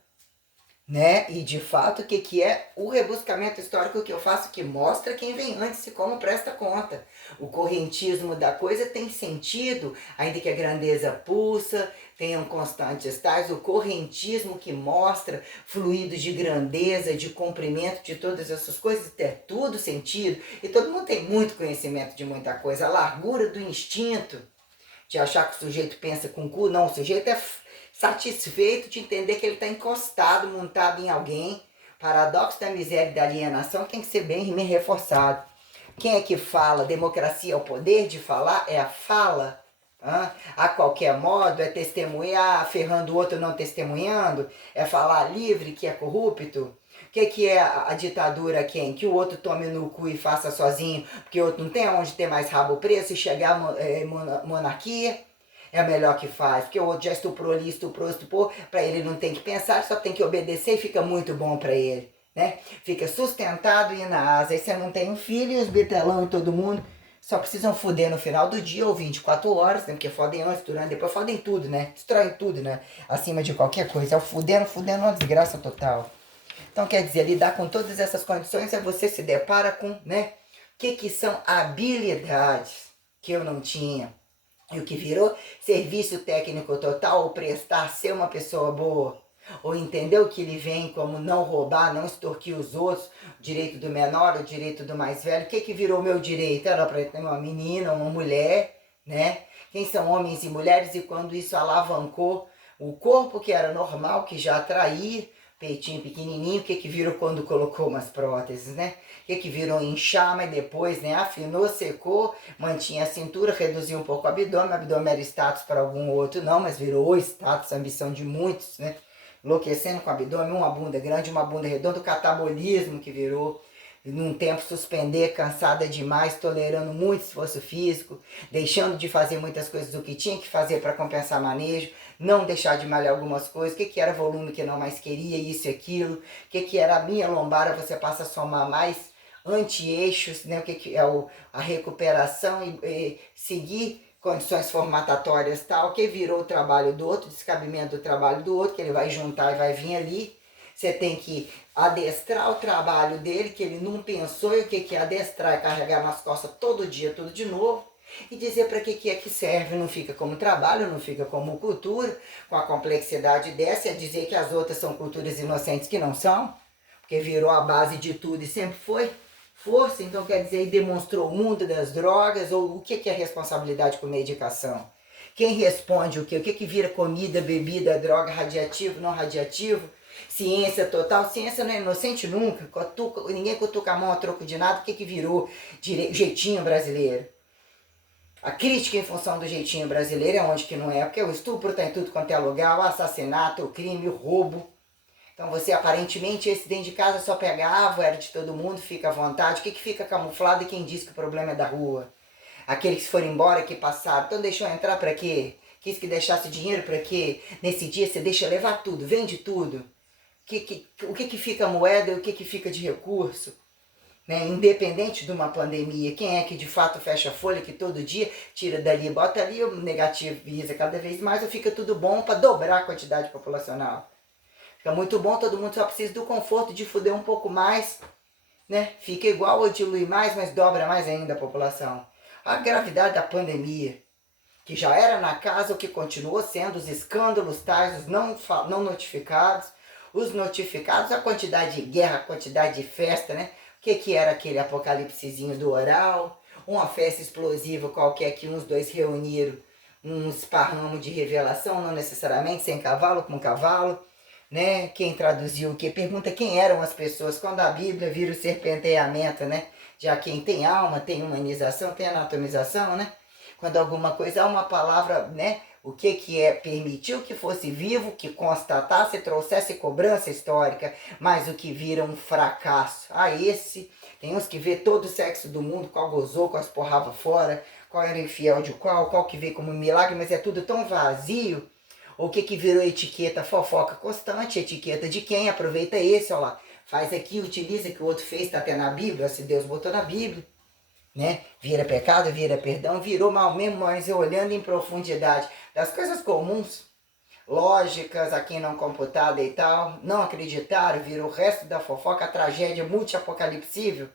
Né? E de fato, o que é o rebuscamento histórico que eu faço, que mostra quem vem antes e como presta conta. O correntismo da coisa tem sentido, ainda que a grandeza pulsa, tenham constantes tais, o correntismo que mostra fluidos de grandeza, de comprimento, de todas essas coisas, tem tudo sentido, e todo mundo tem muito conhecimento de muita coisa, a largura do instinto, de achar que o sujeito pensa com o cu, não, o sujeito é satisfeito de entender que ele está encostado, montado em alguém. Paradoxo da miséria e da alienação tem que ser bem reforçado. Quem é que fala? Democracia é o poder de falar? É a fala? A qualquer modo? É testemunhar ferrando o outro não testemunhando? É falar livre que é corrupto? O que é a ditadura quem? Que o outro tome no cu e faça sozinho, porque o outro não tem onde ter mais rabo preso e chegar a monarquia? É o melhor que faz, porque o outro já estuprou, para ele não tem que pensar, só tem que obedecer e fica muito bom para ele, né? Fica sustentado e na asa. Aí você não tem um filho e os betelão e todo mundo só precisam foder no final do dia ou 24 horas, né? Porque fodem antes, durante, depois fodem tudo, né? Destroem tudo, né? Acima de qualquer coisa. É o fudendo é uma desgraça total. Então, quer dizer, lidar com todas essas condições é você se depara com, né? O que são habilidades que eu não tinha. E o que virou serviço técnico total, ou prestar ser uma pessoa boa, ou entender o que ele vem como não roubar, não extorquir os outros, o direito do menor, o direito do mais velho. O que virou meu direito? Era para ter uma menina, uma mulher, né? Quem são homens e mulheres, e quando isso alavancou o corpo que era normal, que já atraía, peitinho pequenininho, o que virou quando colocou umas próteses, né? O que virou inchar, mas depois, né, afinou, secou, mantinha a cintura, reduziu um pouco o abdômen era status para algum outro não, mas virou status, ambição de muitos, né? Enlouquecendo com o abdômen, uma bunda grande, uma bunda redonda, o catabolismo que virou, num tempo suspender, cansada demais, tolerando muito esforço físico, deixando de fazer muitas coisas do que tinha que fazer para compensar manejo, não deixar de malhar algumas coisas, o que era volume que não mais queria, isso e aquilo, o que era a minha lombar, você passa a somar mais anti-eixos, né? O que é a recuperação e seguir condições formatatórias tal, que virou o trabalho do outro, descabimento do trabalho do outro, que ele vai juntar e vai vir ali. Você tem que adestrar o trabalho dele, que ele não pensou, e o que é adestrar, é carregar nas costas todo dia, tudo de novo, e dizer para que é que serve, não fica como trabalho, não fica como cultura, com a complexidade dessa, é dizer que as outras são culturas inocentes que não são, porque virou a base de tudo e sempre foi força, então quer dizer, demonstrou o mundo das drogas, ou o que é responsabilidade com medicação? Quem responde o que? O que vira comida, bebida, droga, radiativo, não radiativo? Ciência total, ciência não é inocente nunca, ninguém cutuca a mão a troco de nada, o que virou jeitinho brasileiro? A crítica em função do jeitinho brasileiro é onde que não é, porque o estupro está em tudo quanto é lugar, o assassinato, o crime, o roubo. Então você aparentemente esse dentro de casa só pegava, era de todo mundo, fica à vontade. O que fica camuflado e quem diz que o problema é da rua? Aqueles que foram embora, que passaram, então deixou entrar para quê? Quis que deixasse dinheiro para quê? Nesse dia você deixa levar tudo, vende tudo. O que fica moeda e o que fica de recurso? Né? Independente de uma pandemia, quem é que de fato fecha a folha, que todo dia tira dali, bota ali, o negativiza cada vez mais, ou fica tudo bom para dobrar a quantidade populacional? Fica muito bom, todo mundo só precisa do conforto de fuder um pouco mais, né? Fica igual ou dilui mais, mas dobra mais ainda a população. A gravidade da pandemia, que já era na casa, o que continuou sendo os escândalos tais, os não notificados, os notificados, a quantidade de guerra, a quantidade de festa, né? O que era aquele apocalipsezinho do oral, uma festa explosiva qualquer que uns dois reuniram, um esparramo de revelação, não necessariamente sem cavalo, com cavalo, né? Quem traduziu o que? Pergunta quem eram as pessoas, quando a Bíblia vira o serpenteamento, né? Já quem tem alma, tem humanização, tem anatomização, né? Quando alguma coisa, há uma palavra, né? O que é? Permitiu que fosse vivo, que constatasse, trouxesse cobrança histórica, mas o que vira um fracasso. Esse, tem uns que vê todo o sexo do mundo, qual gozou, qual esporrava fora, qual era infiel de qual que veio como milagre, mas é tudo tão vazio. O que virou etiqueta? Fofoca constante, etiqueta de quem? Aproveita esse, ó lá. Faz aqui, utiliza que o outro fez, está até na Bíblia, se Deus botou na Bíblia, né? Vira pecado, vira perdão, virou mal mesmo, mas olhando em profundidade das coisas comuns, lógicas, a quem não computada e tal, não acreditaram, virou o resto da fofoca, a tragédia multi-apocalipsível.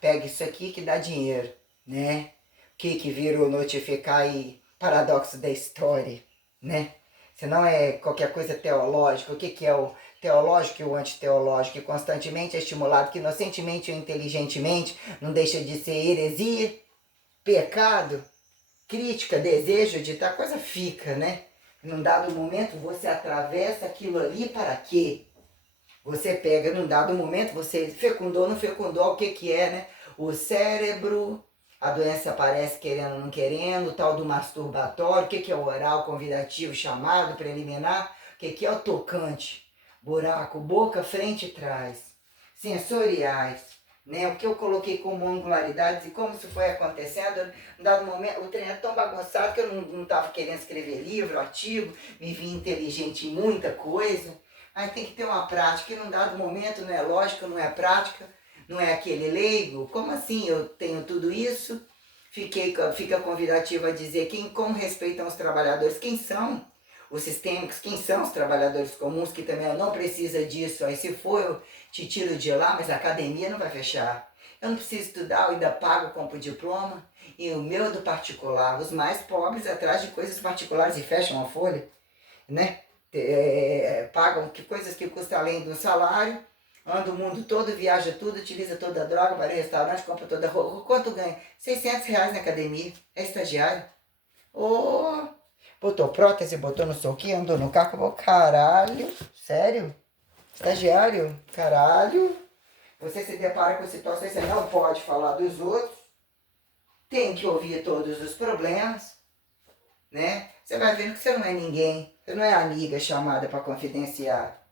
Pega isso aqui que dá dinheiro, né? O que virou notificar aí paradoxo da história, né? Se não é qualquer coisa teológica, o que é o teológico e o antiteológico, que constantemente é estimulado, que inocentemente ou inteligentemente não deixa de ser heresia, pecado, crítica, desejo de tal coisa fica, né? Num dado momento você atravessa aquilo ali para quê? Você pega num dado momento, você fecundou, não fecundou, o que é, né? O cérebro, a doença aparece querendo ou não querendo, o tal do masturbatório, o que é o oral, convidativo, chamado, preliminar, o que é o tocante, buraco, boca, frente e trás, sensoriais, né? O que eu coloquei como angularidades e como isso foi acontecendo, num dado momento, o trem é tão bagunçado que eu não estava querendo escrever livro, artigo, me vi inteligente em muita coisa. Aí tem que ter uma prática, e num dado momento não é lógica, não é prática, não é aquele leigo. Como assim eu tenho tudo isso? Fica convidativo a dizer como respeitam os trabalhadores, quem são os sistêmicos, quem são os trabalhadores comuns, que também não precisa disso. Aí se for, eu te tiro de lá, mas a academia não vai fechar. Eu não preciso estudar, eu ainda pago, compro diploma. E o meu do particular, os mais pobres atrás de coisas particulares e fecham a folha, né? Pagam coisas que custam além do salário, anda o mundo todo, viaja tudo, utiliza toda a droga, vai no restaurante, compra toda a roupa. Quanto ganha? R$600 na academia, é estagiário. Oh, botou prótese, botou não sei o que, andou no carro, caralho, sério? Estagiário, caralho. Você se depara com situações, você não pode falar dos outros, tem que ouvir todos os problemas, né? Você vai vendo que você não é ninguém, você não é amiga chamada para confidenciar.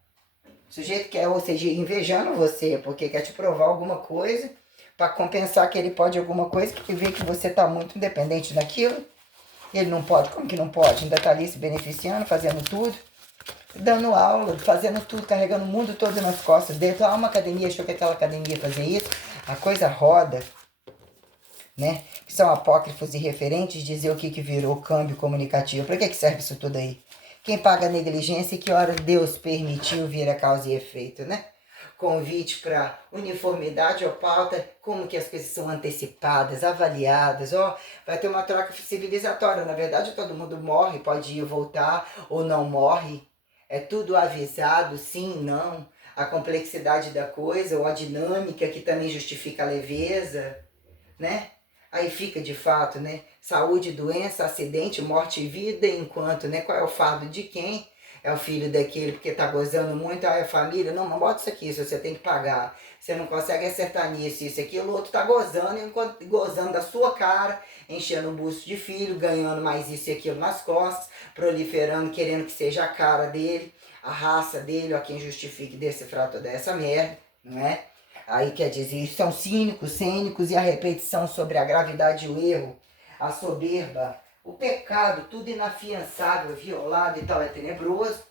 O sujeito quer, ou seja, invejando você, porque quer te provar alguma coisa, para compensar que ele pode alguma coisa, que vê que você está muito independente daquilo. Ele não pode, como que não pode? Ainda está ali se beneficiando, fazendo tudo, dando aula, fazendo tudo, carregando o mundo todo nas costas dele. Uma academia, achou que aquela academia fazia isso, a coisa roda, né? Que são apócrifos e referentes, dizer o que virou câmbio comunicativo. Para que serve isso tudo aí? Quem paga a negligência e que hora Deus permitiu vir a causa e efeito, né? Convite para uniformidade ou pauta, como que as coisas são antecipadas, avaliadas, vai ter uma troca civilizatória. Na verdade, todo mundo morre, pode ir e voltar, ou não morre. É tudo avisado, sim, não. A complexidade da coisa, ou a dinâmica que também justifica a leveza, né? Aí fica de fato, né? Saúde, doença, acidente, morte e vida, enquanto, né? Qual é o fardo de quem? É o filho daquele porque tá gozando muito, é a família. Não bota isso aqui, isso você tem que pagar. Você não consegue acertar nisso, isso, aquilo. O outro tá gozando, gozando da sua cara, enchendo um busto de filho, ganhando mais isso e aquilo nas costas, proliferando, querendo que seja a cara dele, a raça dele, ó, quem justifique decifrar toda essa merda, não é? Aí quer dizer, são cênicos e a repetição sobre a gravidade e o erro, a soberba, o pecado, tudo inafiançável, violado e tal, é tenebroso.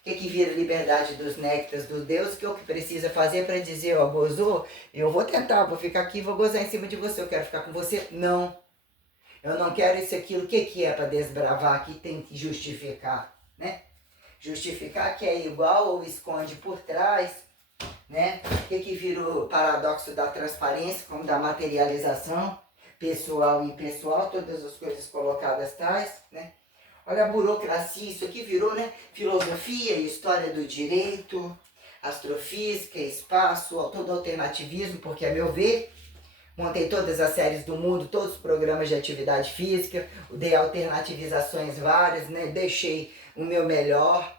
O que vira liberdade dos néctares do Deus? Que é o que precisa fazer para dizer, gozou? Eu vou tentar, vou ficar aqui, vou gozar em cima de você, eu quero ficar com você? Não. Eu não quero isso, aquilo. O que é para desbravar? Que tem que justificar, né? Justificar que é igual ou esconde por trás, né? O que virou o paradoxo da transparência, como da materialização, pessoal e impessoal, todas as coisas colocadas tais, né? Olha a burocracia, isso aqui virou, né? Filosofia e história do direito, astrofísica, espaço, todo alternativismo, porque a meu ver, Montei todas as séries do mundo, todos os programas de atividade física, dei alternativizações várias, né? Deixei o meu melhor,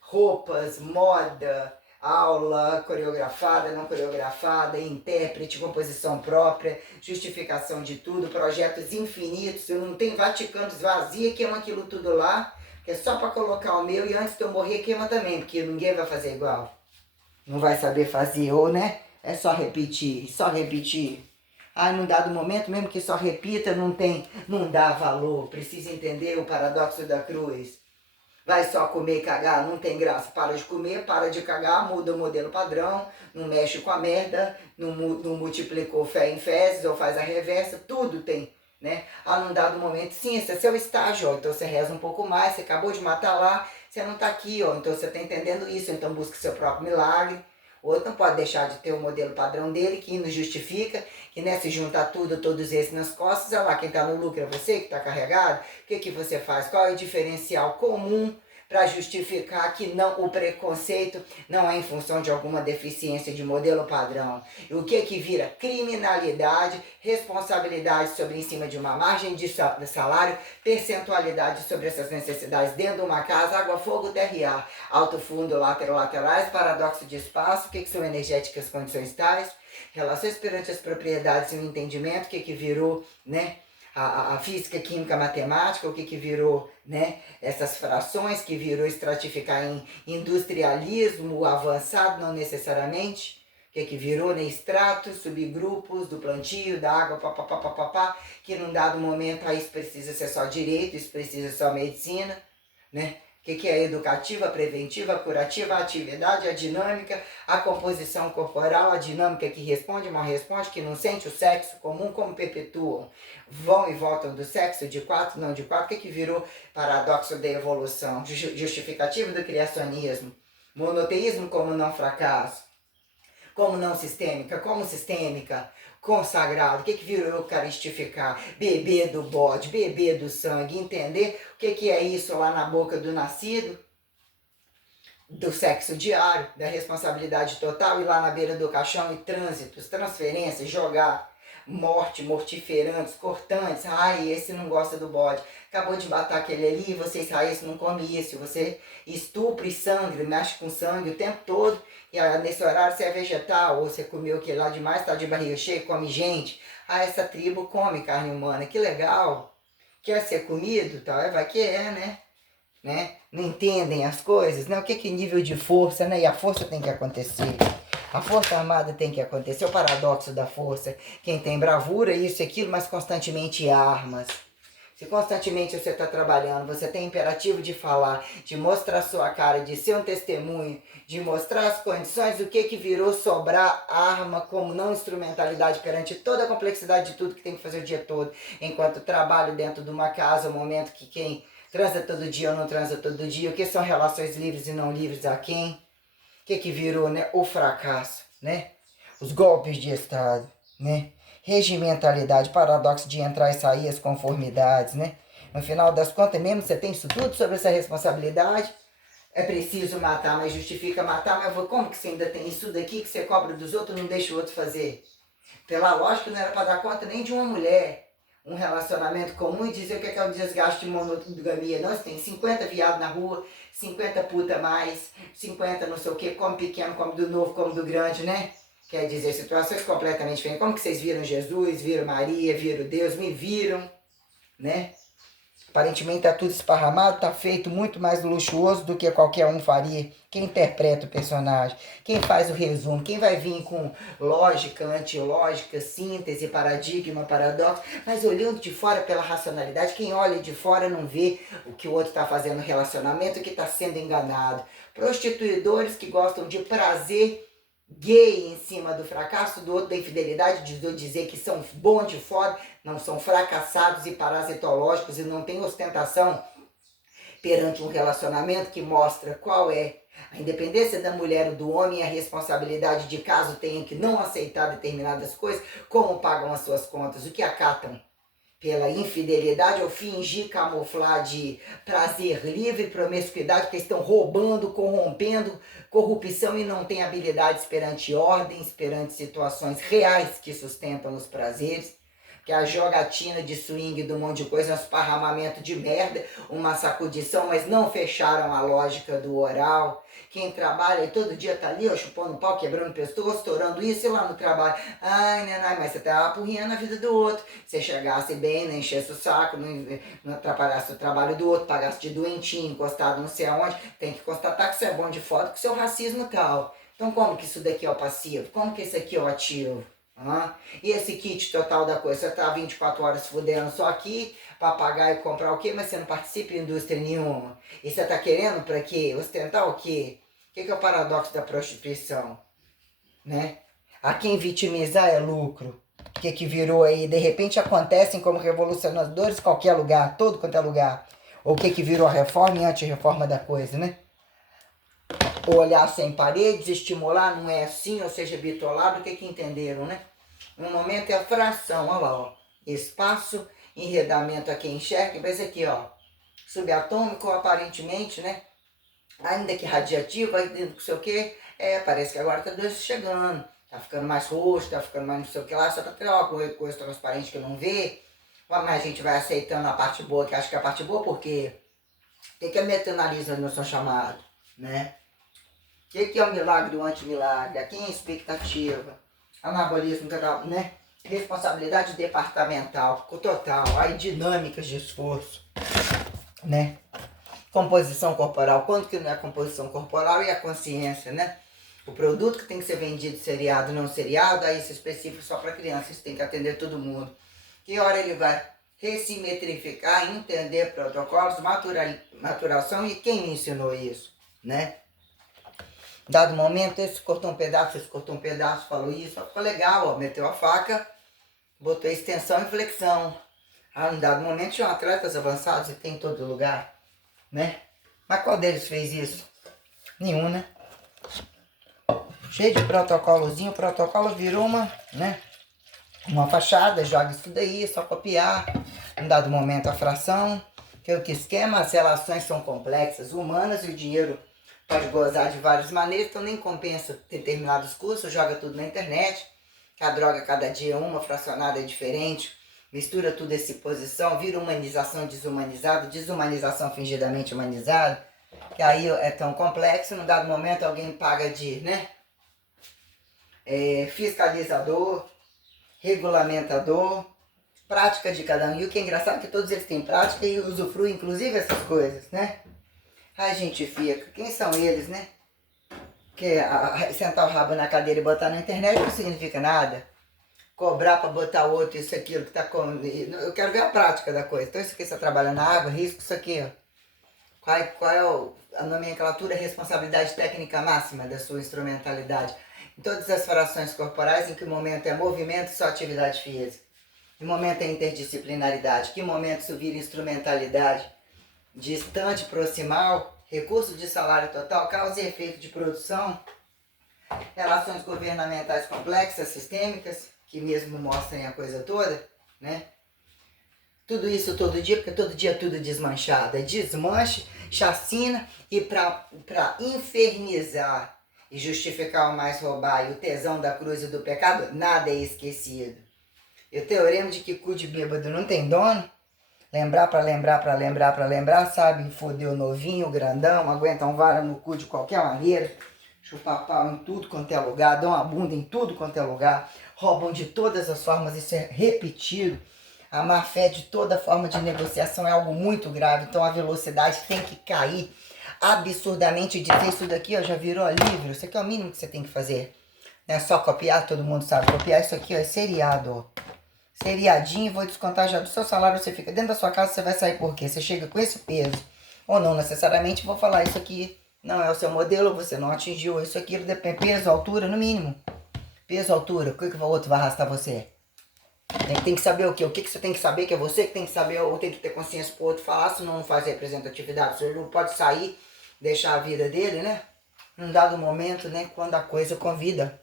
roupas, moda, aula coreografada, não coreografada, intérprete, composição própria, justificação de tudo, projetos infinitos. Eu não tenho Vaticano, esvazia, queima aquilo tudo lá, que é só para colocar o meu, e antes de eu morrer queima também, porque ninguém vai fazer igual. Não vai saber fazer, ou né? É só repetir, só repetir. Ah, num dado momento, mesmo que só repita, não dá valor. Precisa entender o paradoxo da cruz. Vai só comer e cagar, não tem graça. Para de comer, para de cagar, muda o modelo padrão, não mexe com a merda, não multiplicou fé em fezes, ou faz a reversa, tudo tem, né? Ah, num dado momento, sim, esse é seu estágio, ó, então você reza um pouco mais, você acabou de matar lá, você não está aqui, ó, então você está entendendo isso, então busque seu próprio milagre. O outro não pode deixar de ter o modelo padrão dele, que nos justifica, que né, se juntar tudo, todos esses nas costas, olha lá, quem está no lucro é você que está carregado. O que você faz? Qual é o diferencial comum para justificar que não, o preconceito não é em função de alguma deficiência de modelo padrão? E o que vira criminalidade, responsabilidade sobre em cima de uma margem de salário, percentualidade sobre essas necessidades dentro de uma casa, água, fogo, terra e ar, alto, fundo, laterais, paradoxo de espaço, o que são energéticas condições tais, relações perante as propriedades e o entendimento, o que virou, né? A física, química, matemática, o que virou, né? Essas frações, que virou estratificar em industrialismo avançado, não necessariamente, o que virou, né? Estratos, subgrupos do plantio, da água, papapá, que num dado momento isso precisa ser só direito, isso precisa ser só medicina, né? O que é educativa, preventiva, curativa, a atividade, a dinâmica, a composição corporal, a dinâmica que responde, mal responde, que não sente o sexo comum, como perpetuam, vão e voltam do sexo, de quatro, não de quatro, o que virou paradoxo da evolução, justificativo do criacionismo, monoteísmo como não fracasso, como não sistêmica, como sistêmica, consagrado, o que virou eucaristificar, beber do bode, beber do sangue, entender o que é isso lá na boca do nascido, do sexo diário, da responsabilidade total, e lá na beira do caixão e trânsitos, transferências, jogar, morte, mortiferantes, cortantes. Ai, esse não gosta do bode, acabou de matar aquele ali, você, esse não come isso, você estupra e sangue, mexe com sangue o tempo todo, e nesse horário você é vegetal, ou você comeu aquele lá demais, está de barriga cheia, come gente. Ah, essa tribo come carne humana, que legal, quer ser comido? Tal, vai que é, né? Não entendem as coisas, né? O que nível de força, né? E a força tem que acontecer. A força armada tem que acontecer, o paradoxo da força. Quem tem bravura, isso e aquilo, mas constantemente armas. Se constantemente você está trabalhando, você tem imperativo de falar, de mostrar a sua cara, de ser um testemunho, de mostrar as condições, o que virou sobrar arma como não instrumentalidade perante toda a complexidade de tudo que tem que fazer o dia todo. Enquanto trabalho dentro de uma casa, o momento que quem transa todo dia ou não transa todo dia, o que são relações livres e não livres a quem? O que virou, né? O fracasso, né? Os golpes de Estado, né? Regimentalidade, paradoxo de entrar e sair, as conformidades, né? No final das contas, mesmo você tem isso tudo sobre essa responsabilidade, é preciso matar, mas justifica matar, mas como que você ainda tem isso daqui que você cobra dos outros e não deixa o outro fazer? Pela lógica, não era para dar conta nem de uma mulher. Um relacionamento comum e dizer o que é o desgaste de monogamia. Não, você tem 50 viados na rua, 50 puta mais, 50 não sei o que, come pequeno, come do novo, come do grande, né? Quer dizer, situações completamente diferentes. Como que vocês viram Jesus, viram Maria, viram Deus, me viram, né? Aparentemente está tudo esparramado, está feito muito mais luxuoso do que qualquer um faria. Quem interpreta o personagem, quem faz o resumo, quem vai vir com lógica, antilógica, síntese, paradigma, paradoxo, mas olhando de fora pela racionalidade, quem olha de fora não vê o que o outro está fazendo no relacionamento, que está sendo enganado. Prostituidores que gostam de prazer gay em cima do fracasso do outro, da infidelidade, de dizer que são bons de fora, não são fracassados e parasitológicos e não tem ostentação perante um relacionamento que mostra qual é a independência da mulher ou do homem e a responsabilidade de caso tenham que não aceitar determinadas coisas, como pagam as suas contas, o que acatam pela infidelidade ou fingir camuflar de prazer livre, promiscuidade, porque estão roubando, corrompendo, corrupção e não têm habilidades perante ordens, perante situações reais que sustentam os prazeres. Que a jogatina de swing do monte de coisa, um esparramamento de merda, uma sacudição, mas não fecharam a lógica do oral. Quem trabalha e todo dia tá ali, ó, chupando pau, quebrando pescoço, estourando isso e lá no trabalho. Ai, né, mas você tá apurrinhando a vida do outro. Você chegasse bem, não enchesse o saco, não atrapalhasse o trabalho do outro, pagasse de doentinho, encostado não sei aonde. Tem que constatar que você é bom de foto, que seu racismo tal. Então como que isso daqui é o passivo? Como que isso aqui é o ativo? E esse kit total da coisa, você tá 24 horas fudendo só aqui para pagar e comprar o quê? Mas você não participa em indústria nenhuma. E você tá querendo para quê? Ostentar o quê? O que é o paradoxo da prostituição? Né? A quem vitimizar é lucro. O que virou aí? De repente acontecem como revolucionadores em qualquer lugar, todo quanto é lugar. Ou o que virou a reforma e anti-reforma da coisa, né? Olhar sem paredes, estimular, não é assim, ou seja, bitolado, o que entenderam, né? Um momento é a fração, olha lá, ó. Espaço, enredamento a quem enxerga, mas aqui, ó, subatômico, aparentemente, né? Ainda que radiativo, ainda que sei o que, parece que agora tá chegando, tá ficando mais roxo, tá ficando mais não sei o que lá, só tá tendo uma coisa transparente que eu não vê, mas a gente vai aceitando a parte boa, que acho que é a parte boa, porque o que a meta-analisa não são chamados, né? O que é o milagre e o antimilagre? A quem é expectativa? Anabolismo, né? Responsabilidade departamental, total, aí dinâmicas de esforço, né? Composição corporal, quanto que não é composição corporal e a consciência, né? O produto que tem que ser vendido seriado, não seriado, aí isso é específico só para criança, isso tem que atender todo mundo. Que hora ele vai ressimetrificar, entender protocolos, maturação e quem me ensinou isso, né? Dado momento, esse cortou um pedaço, falou isso, ficou legal, ó, meteu a faca, botou extensão e flexão. Em dado momento tinham atletas avançados e tem em todo lugar, né? Mas qual deles fez isso? Nenhum, né? Cheio de protocolozinho, o protocolo virou uma fachada, joga isso daí, só copiar. Em dado momento a fração, que é o que esquema, as relações são complexas, humanas e o dinheiro pode gozar de várias maneiras, então nem compensa determinados cursos, joga tudo na internet, que a droga cada dia é uma, fracionada é diferente, mistura tudo essa posição, vira humanização desumanizada, desumanização fingidamente humanizada, que aí é tão complexo, num dado momento alguém paga de, né, fiscalizador, regulamentador, prática de cada um, e o que é engraçado é que todos eles têm prática e usufruem inclusive essas coisas, né? Ai, gente fica, quem são eles, né? Que sentar o rabo na cadeira e botar na internet não significa nada. Cobrar para botar outro, isso, aquilo que tá com... Eu quero ver a prática da coisa. Então isso aqui você trabalha na água, risco isso aqui, ó. Qual é a nomenclatura, a responsabilidade técnica máxima da sua instrumentalidade? Em todas as frações corporais, em que momento é movimento, só atividade física. Que momento é interdisciplinaridade? Que momento isso vira instrumentalidade? Distante, proximal, recurso de salário total, causa e efeito de produção, relações governamentais complexas, sistêmicas, que mesmo mostrem a coisa toda, né? Tudo isso todo dia, porque todo dia tudo desmanchado. É desmanche, chacina, e para infernizar e justificar o mais roubar e o tesão da cruz e do pecado, nada é esquecido. E o teorema de que cu de bêbado não tem dono, lembrar para lembrar, para lembrar, para lembrar, sabe? Foder o novinho, o grandão, aguentam vara no cu de qualquer maneira, chupar pau em tudo quanto é lugar, dão a bunda em tudo quanto é lugar, roubam de todas as formas, isso é repetido. A má fé de toda forma de negociação é algo muito grave, então a velocidade tem que cair absurdamente. Dizer isso daqui, ó, já virou livro, isso aqui é o mínimo que você tem que fazer. Não é só copiar, todo mundo sabe copiar, isso aqui ó, é seriado, ó. Seriadinho, vou descontar já do seu salário, você fica dentro da sua casa, você vai sair por quê? Você chega com esse peso, ou não necessariamente, vou falar, isso aqui não é o seu modelo, você não atingiu isso aqui, depende, peso, altura, no mínimo. Peso, altura, o que o outro vai arrastar você? Tem que saber o quê? O que você tem que saber, que é você que tem que saber, ou tem que ter consciência pro outro falar, senão não faz representatividade, você não pode sair, deixar a vida dele, né? Num dado momento, né, quando a coisa convida.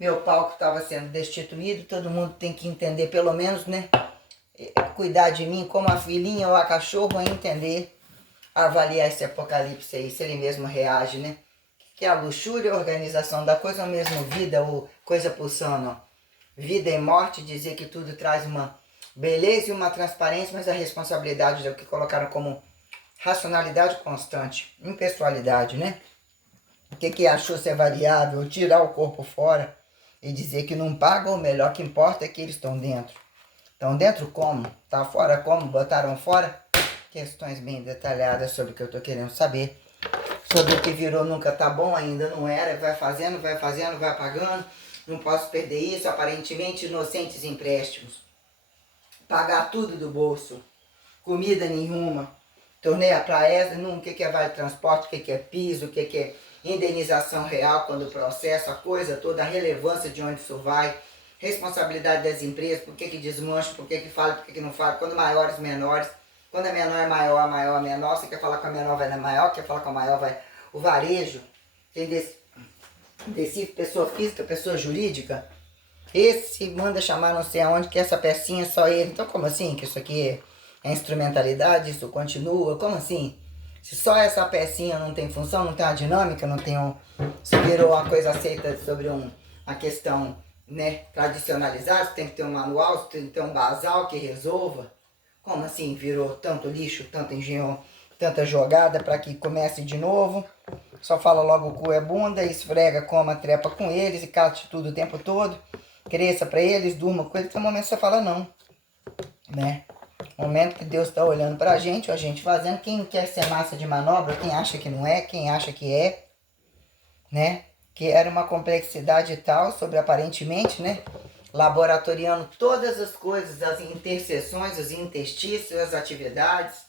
Meu palco estava sendo destituído, todo mundo tem que entender, pelo menos, né? cuidar de mim como a filhinha ou a cachorro, a entender, a avaliar esse apocalipse aí, se ele mesmo reage, né? Que é a luxúria, a organização da coisa, ou mesmo vida ou coisa pulsando, ó. Vida e morte, dizer que tudo traz uma beleza e uma transparência, mas a responsabilidade é o que colocaram como racionalidade constante, impessoalidade, né? O que achou ser variável, tirar o corpo fora e dizer que não paga, o melhor que importa é que eles estão dentro. Estão dentro como? Tá fora como? Botaram fora? Questões bem detalhadas sobre o que eu tô querendo saber. Sobre o que virou nunca tá bom, ainda não era, vai fazendo, vai pagando. Não posso perder isso, aparentemente inocentes empréstimos. Pagar tudo do bolso. Comida nenhuma. Tornei a praia, o que é vale transporte, o que é piso, o que é indenização real quando processa, a coisa toda, a relevância de onde isso vai, responsabilidade das empresas, por que desmancha, por que fala, por que não fala, quando maiores, menores, quando a menor é maior, a maior é menor, você quer falar com a menor, vai na maior, quer falar com a maior, vai o varejo, tem desse pessoa física, pessoa jurídica, esse manda chamar não sei aonde, que essa pecinha é só ele, então como assim, que isso aqui é instrumentalidade, isso continua, como assim? Se só essa pecinha não tem função, não tem uma dinâmica, não tem um... Se virou uma coisa aceita sobre uma questão, né, tradicionalizada, tem que ter um manual, tem que ter um basal que resolva. Como assim virou tanto lixo, tanto engenho, tanta jogada para que comece de novo? Só fala logo o cu é bunda, esfrega, coma, trepa com eles e cate tudo o tempo todo. Cresça para eles, durma com eles. Tem um momento que você fala não, né? Momento que Deus está olhando para a gente, ou a gente fazendo, quem quer ser massa de manobra, quem acha que não é, quem acha que é, né? Que era uma complexidade tal sobre aparentemente, né? Laboratoriando todas as coisas, as interseções, os interstícios, as atividades,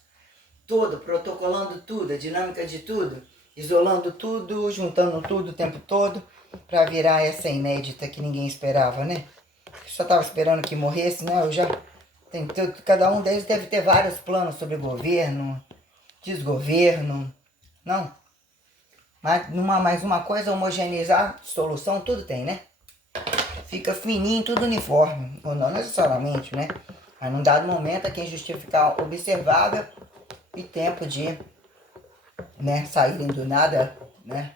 tudo, protocolando tudo, a dinâmica de tudo, isolando tudo, juntando tudo o tempo todo, para virar essa inédita que ninguém esperava, né? Só estava esperando que morresse, né? Eu já cada um deles deve ter vários planos sobre governo, desgoverno, não? Mas mais uma coisa, homogeneizar, solução, tudo tem, né? Fica fininho, tudo uniforme, ou não necessariamente, né? Mas num dado momento é quem justificar observável e tempo de, né, saírem do nada, né?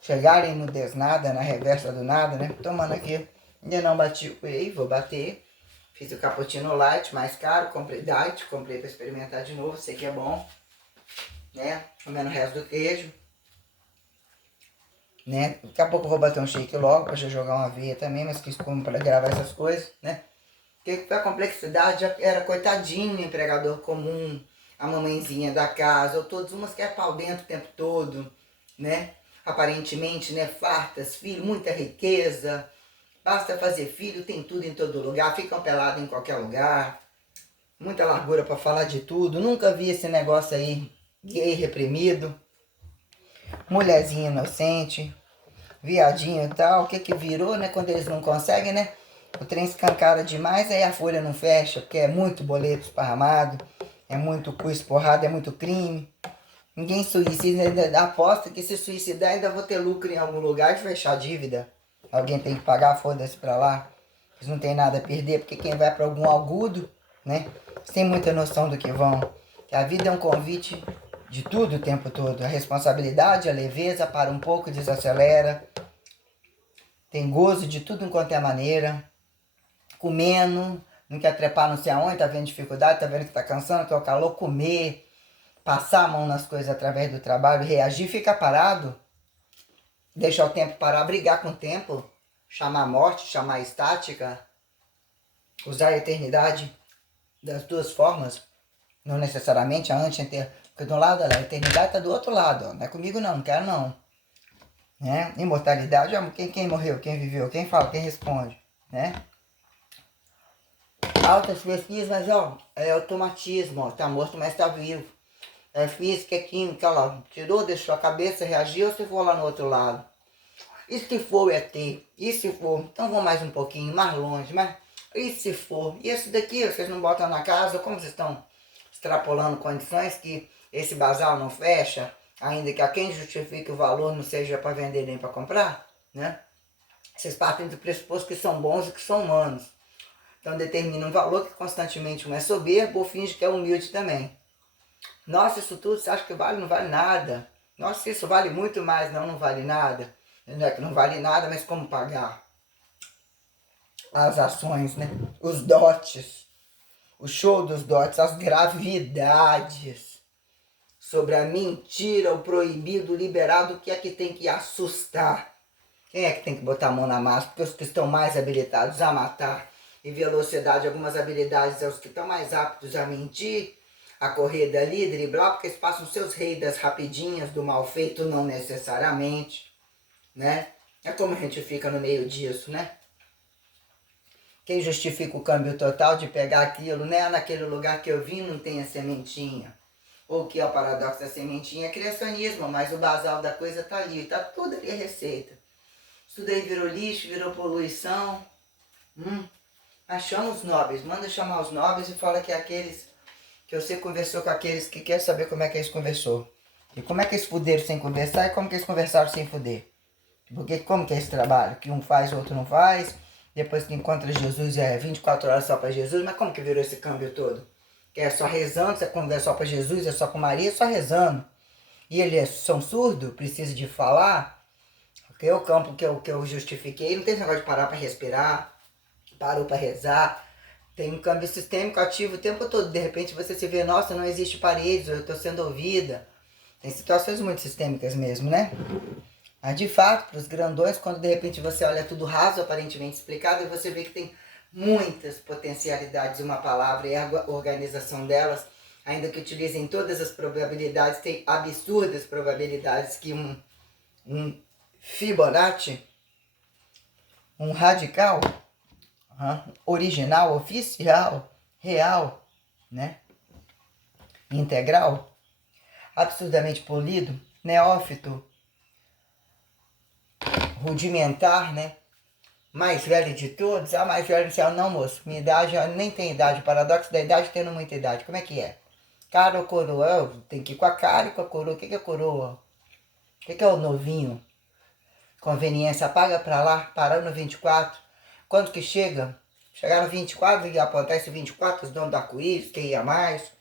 Chegarem no desnada, na reversa do nada, né? Tomando aqui, ainda não bati o whey, vou bater. Fiz o cappuccino light, mais caro, comprei diet, comprei para experimentar de novo, sei que é bom, né? Comendo o resto do queijo, né? Daqui a pouco eu vou bater um shake logo para já jogar uma aveia também, mas quis como para gravar essas coisas, né? Porque a complexidade já era coitadinho, empregador comum, a mamãezinha da casa, ou todos umas que é pau dentro o tempo todo, né? Aparentemente, né? Fartas, filho, muita riqueza. Basta fazer filho, tem tudo em todo lugar, ficam pelados em qualquer lugar. Muita largura para falar de tudo. Nunca vi esse negócio aí, gay reprimido, mulherzinha inocente, viadinho e tal. O que que virou, né? Quando eles não conseguem, né? O trem escancara demais, aí a folha não fecha, porque é muito boleto esparramado, é muito cu esporrado, é muito crime. Ninguém suicida, ainda aposta que se suicidar ainda vou ter lucro em algum lugar de fechar a dívida. Alguém tem que pagar, foda-se pra lá. Eles não tem nada a perder, porque quem vai pra algum agudo, né? Sem muita noção do que vão. Que a vida é um convite de tudo o tempo todo. A responsabilidade, a leveza, para um pouco, desacelera. Tem gozo de tudo enquanto é maneira. Comendo, não quer trepar não sei aonde, tá vendo dificuldade, tá vendo que tá cansando, que é o calor, comer, passar a mão nas coisas através do trabalho, reagir, ficar parado. Deixar o tempo parar, brigar com o tempo, chamar a morte, chamar a estática, usar a eternidade das duas formas, não necessariamente a anti-eternidade, porque de um lado a eternidade está do outro lado, não é comigo não quero não. Né? Imortalidade, quem morreu, quem viveu, quem fala, quem responde, né? Altas pesquisas, mas ó, é automatismo, ó, tá morto, mas tá vivo. É física, é química, ó, tirou, deixou a cabeça, reagiu, se for lá no outro lado. E se for ET? E se for? Então vou mais um pouquinho, mais longe, mas e se for? E esse daqui vocês não botam na casa? Como vocês estão extrapolando condições que esse basal não fecha? Ainda que a quem justifique o valor não seja para vender nem para comprar, né? Vocês partem do pressuposto que são bons e que são humanos. Então determina um valor que constantemente um é soberbo ou finge que é humilde também. Nossa, isso tudo você acha que vale? Não vale nada. Nossa, isso vale muito mais. Não, não vale nada. Não é que não vale nada, mas como pagar? As ações, né? Os dotes. O show dos dotes, as gravidades. Sobre a mentira, o proibido, o liberado, o que é que tem que assustar? Quem é que tem que botar a mão na massa? Porque os que estão mais habilitados a matar em velocidade, algumas habilidades é os que estão mais aptos a mentir, a correr dali, driblar, porque eles passam seus reis das rapidinhas, do mal feito, não necessariamente, né? É como a gente fica no meio disso, né? Quem justifica o câmbio total de pegar aquilo, né? Naquele lugar que eu vim não tem a sementinha. Ou que é o paradoxo da sementinha, é criacionismo, mas o basal da coisa tá ali, tá tudo ali a receita. Isso daí virou lixo, virou poluição. Mas chama os nobres, manda chamar os nobres e fala que é aqueles que você conversou com aqueles que quer saber como é que eles conversou. E como é que eles fuderam sem conversar e como que eles conversaram sem fuder. Porque como que é esse trabalho? Que um faz, o outro não faz. Depois que encontra Jesus é 24 horas só para Jesus. Mas como que virou esse câmbio todo? Que é só rezando, você conversa só para Jesus, é só com Maria, é só rezando. E eles são surdos, precisa de falar. Porque é o campo que eu justifiquei. Não tem esse negócio de parar para respirar. Parou para rezar. Tem um câmbio sistêmico ativo o tempo todo. De repente você se vê, nossa, não existe paredes, eu estou sendo ouvida. Tem situações muito sistêmicas mesmo, né? Mas de fato, para os grandões, quando de repente você olha tudo raso, aparentemente explicado, e você vê que tem muitas potencialidades uma palavra e a organização delas, ainda que utilizem todas as probabilidades, tem absurdas probabilidades que um Fibonacci, um radical, original, oficial, real, né? Integral, absurdamente polido, neófito, rudimentar, né? Mais velho de todos, mais velho do céu. Não, moço, minha idade, eu nem tenho idade, o paradoxo da idade tendo muita idade. Como é que é? Cara ou coroa? Eu tenho que ir com a cara e com a coroa. O que é coroa? O que é o novinho? Conveniência, paga pra lá, parou no 24. Quando que chega? Chegar no 24 e apontar esse 24, os donos do arco-íris, quem ia mais?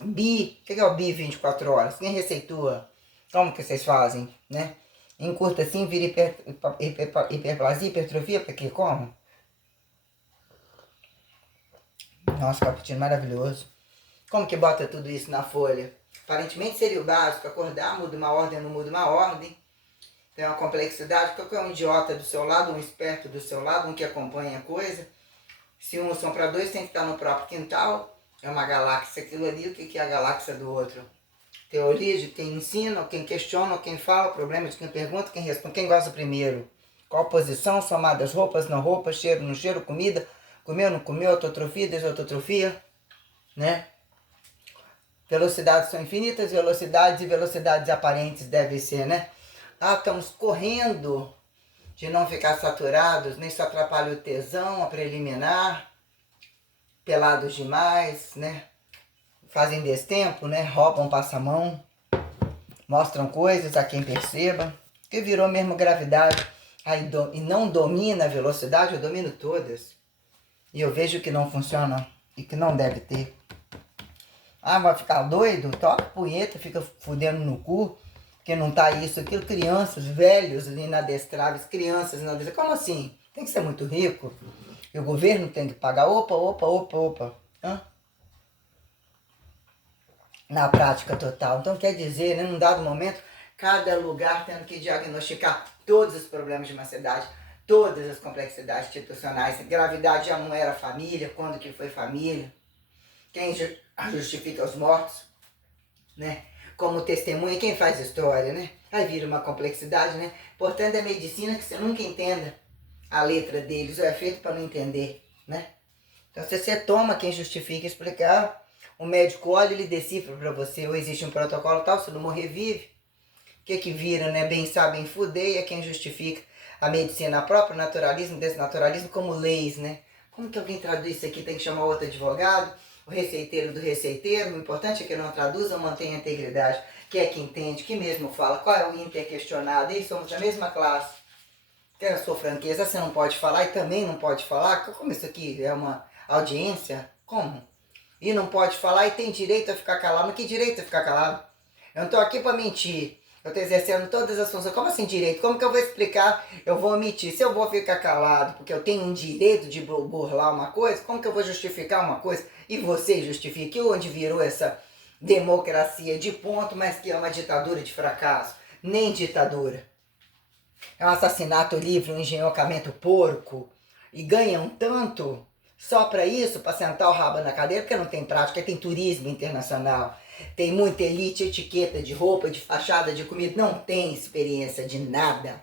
Bi, o que é o bi 24 horas? Quem receitua? Como que vocês fazem, né? Encurta assim, vira hiperplasia, hipertrofia, porque como? Nossa, cappuccino maravilhoso. Como que bota tudo isso na folha? Aparentemente seria o básico, acordar, muda uma ordem, não muda uma ordem. Tem uma complexidade, qualquer um idiota do seu lado, um esperto do seu lado, um que acompanha a coisa. Se um são para dois, tem que estar no próprio quintal. É uma galáxia aquilo ali, o que é a galáxia do outro? Teoria de quem ensina, quem questiona, quem fala, problema de quem pergunta, quem responde, quem gosta primeiro. Qual posição, somadas roupas, não roupas, cheiro, não cheiro, comida, comeu, não comeu, autotrofia, desautografia, né? Velocidades são infinitas, velocidades e velocidades aparentes devem ser, né? Estamos correndo de não ficar saturados, nem isso atrapalha o tesão, a preliminar, pelados demais, né? Fazem destempo, né? Roubam passamão, mostram coisas a quem perceba, que virou mesmo gravidade. Aí e não domina a velocidade, eu domino todas. E eu vejo que não funciona e que não deve ter. Vai ficar doido? Toca punheta, fica fudendo no cu, que não tá isso, aquilo. Crianças, velhos, inadestráveis, crianças inadestráveis. Como assim? Tem que ser muito rico? E o governo tem que pagar? Opa. Na prática total. Então quer dizer, né, num dado momento, cada lugar tendo que diagnosticar todos os problemas de uma cidade, todas as complexidades institucionais. Gravidade já não era família, quando que foi família? Quem justifica os mortos, né? Como testemunha, quem faz história, né? Aí vira uma complexidade, né? Portanto, é medicina que você nunca entenda a letra deles, ou é feito para não entender, né? Então, se você toma quem justifica explicar, o médico olha, ele decifra para você, ou existe um protocolo tal, se não morrer, vive. O que vira, né? Bem sabe, bem fudeia, quem justifica a medicina própria, o naturalismo, desnaturalismo, como leis, né? Como que alguém traduz isso aqui? Tem que chamar outro advogado, o receiteiro do receiteiro. O importante é que não traduza, mantenha a integridade. Que é que entende, que mesmo fala, qual é o interquestionado, eles somos da mesma classe. Tem a sua franqueza, você não pode falar e também não pode falar? Como isso aqui é uma audiência? Como? E não pode falar e tem direito a ficar calado? Mas que direito a ficar calado? Eu não tô aqui para mentir. Eu tô exercendo todas as funções. Como assim direito? Como que eu vou explicar? Eu vou omitir. Se eu vou ficar calado porque eu tenho um direito de burlar uma coisa, como que eu vou justificar uma coisa? E você justifica? E onde virou essa democracia de ponto, mas que é uma ditadura de fracasso? Nem ditadura. É um assassinato livre, um engenhocamento porco. E ganham tanto só para isso, para sentar o rabo na cadeira, porque não tem prática, tem turismo internacional. Tem muita elite, etiqueta de roupa, de fachada, de comida. Não tem experiência de nada.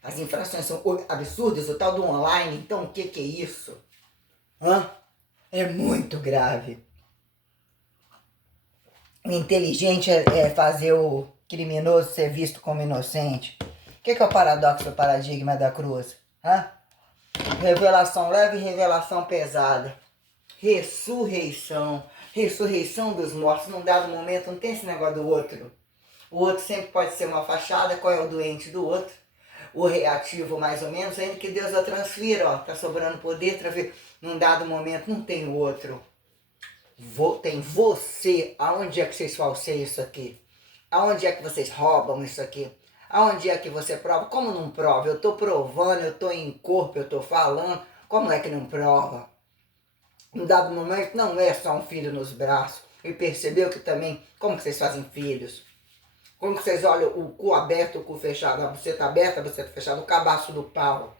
As infrações são absurdas, o tal do online. Então o que é isso? Hã? É muito grave. O inteligente é fazer o criminoso ser visto como inocente. O que é o paradoxo do paradigma da cruz? Hã? Revelação leve e revelação pesada. Ressurreição. Ressurreição dos mortos. Num dado momento não tem esse negócio do outro. O outro sempre pode ser uma fachada. Qual é o doente do outro? O reativo mais ou menos. Ainda que Deus a transfira. Ó, tá sobrando poder. Num dado momento não tem o outro. Tem você. Aonde é que vocês falseiam isso aqui? Aonde é que vocês roubam isso aqui? Aonde é que você prova? Como não prova? Eu estou provando, eu estou em corpo, eu estou falando. Como é que não prova? Em dado momento não é só um filho nos braços. E percebeu que também, como que vocês fazem filhos? Como que vocês olham o cu aberto, o cu fechado, a buceta aberta, a buceta fechada, o cabaço do pau?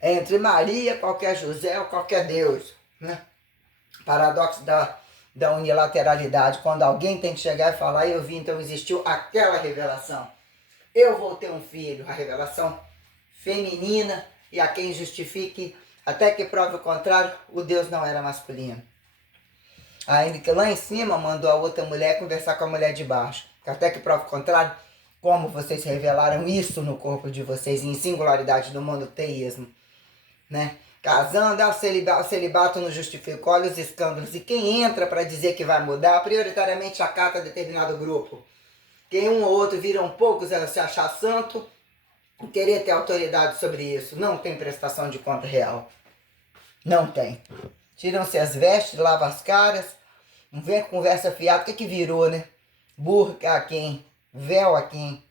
É entre Maria, qualquer José ou qualquer Deus, né? Paradoxo da unilateralidade, quando alguém tem que chegar e falar, eu vi, então existiu aquela revelação. Eu vou ter um filho, a revelação feminina, e a quem justifique, até que prove o contrário, o Deus não era masculino. Ainda que lá em cima mandou a outra mulher conversar com a mulher de baixo. Até que prove o contrário, como vocês revelaram isso no corpo de vocês, em singularidade do monoteísmo, né? Casando, o celibato não justifica, olha os escândalos. E quem entra para dizer que vai mudar, prioritariamente acata determinado grupo. Quem um ou outro viram poucos a se achar santo, querer ter autoridade sobre isso. Não tem prestação de conta real. Não tem. Tiram-se as vestes, lavam as caras, não vem com conversa fiada. O que virou, né? Burca a quem? Véu a quem?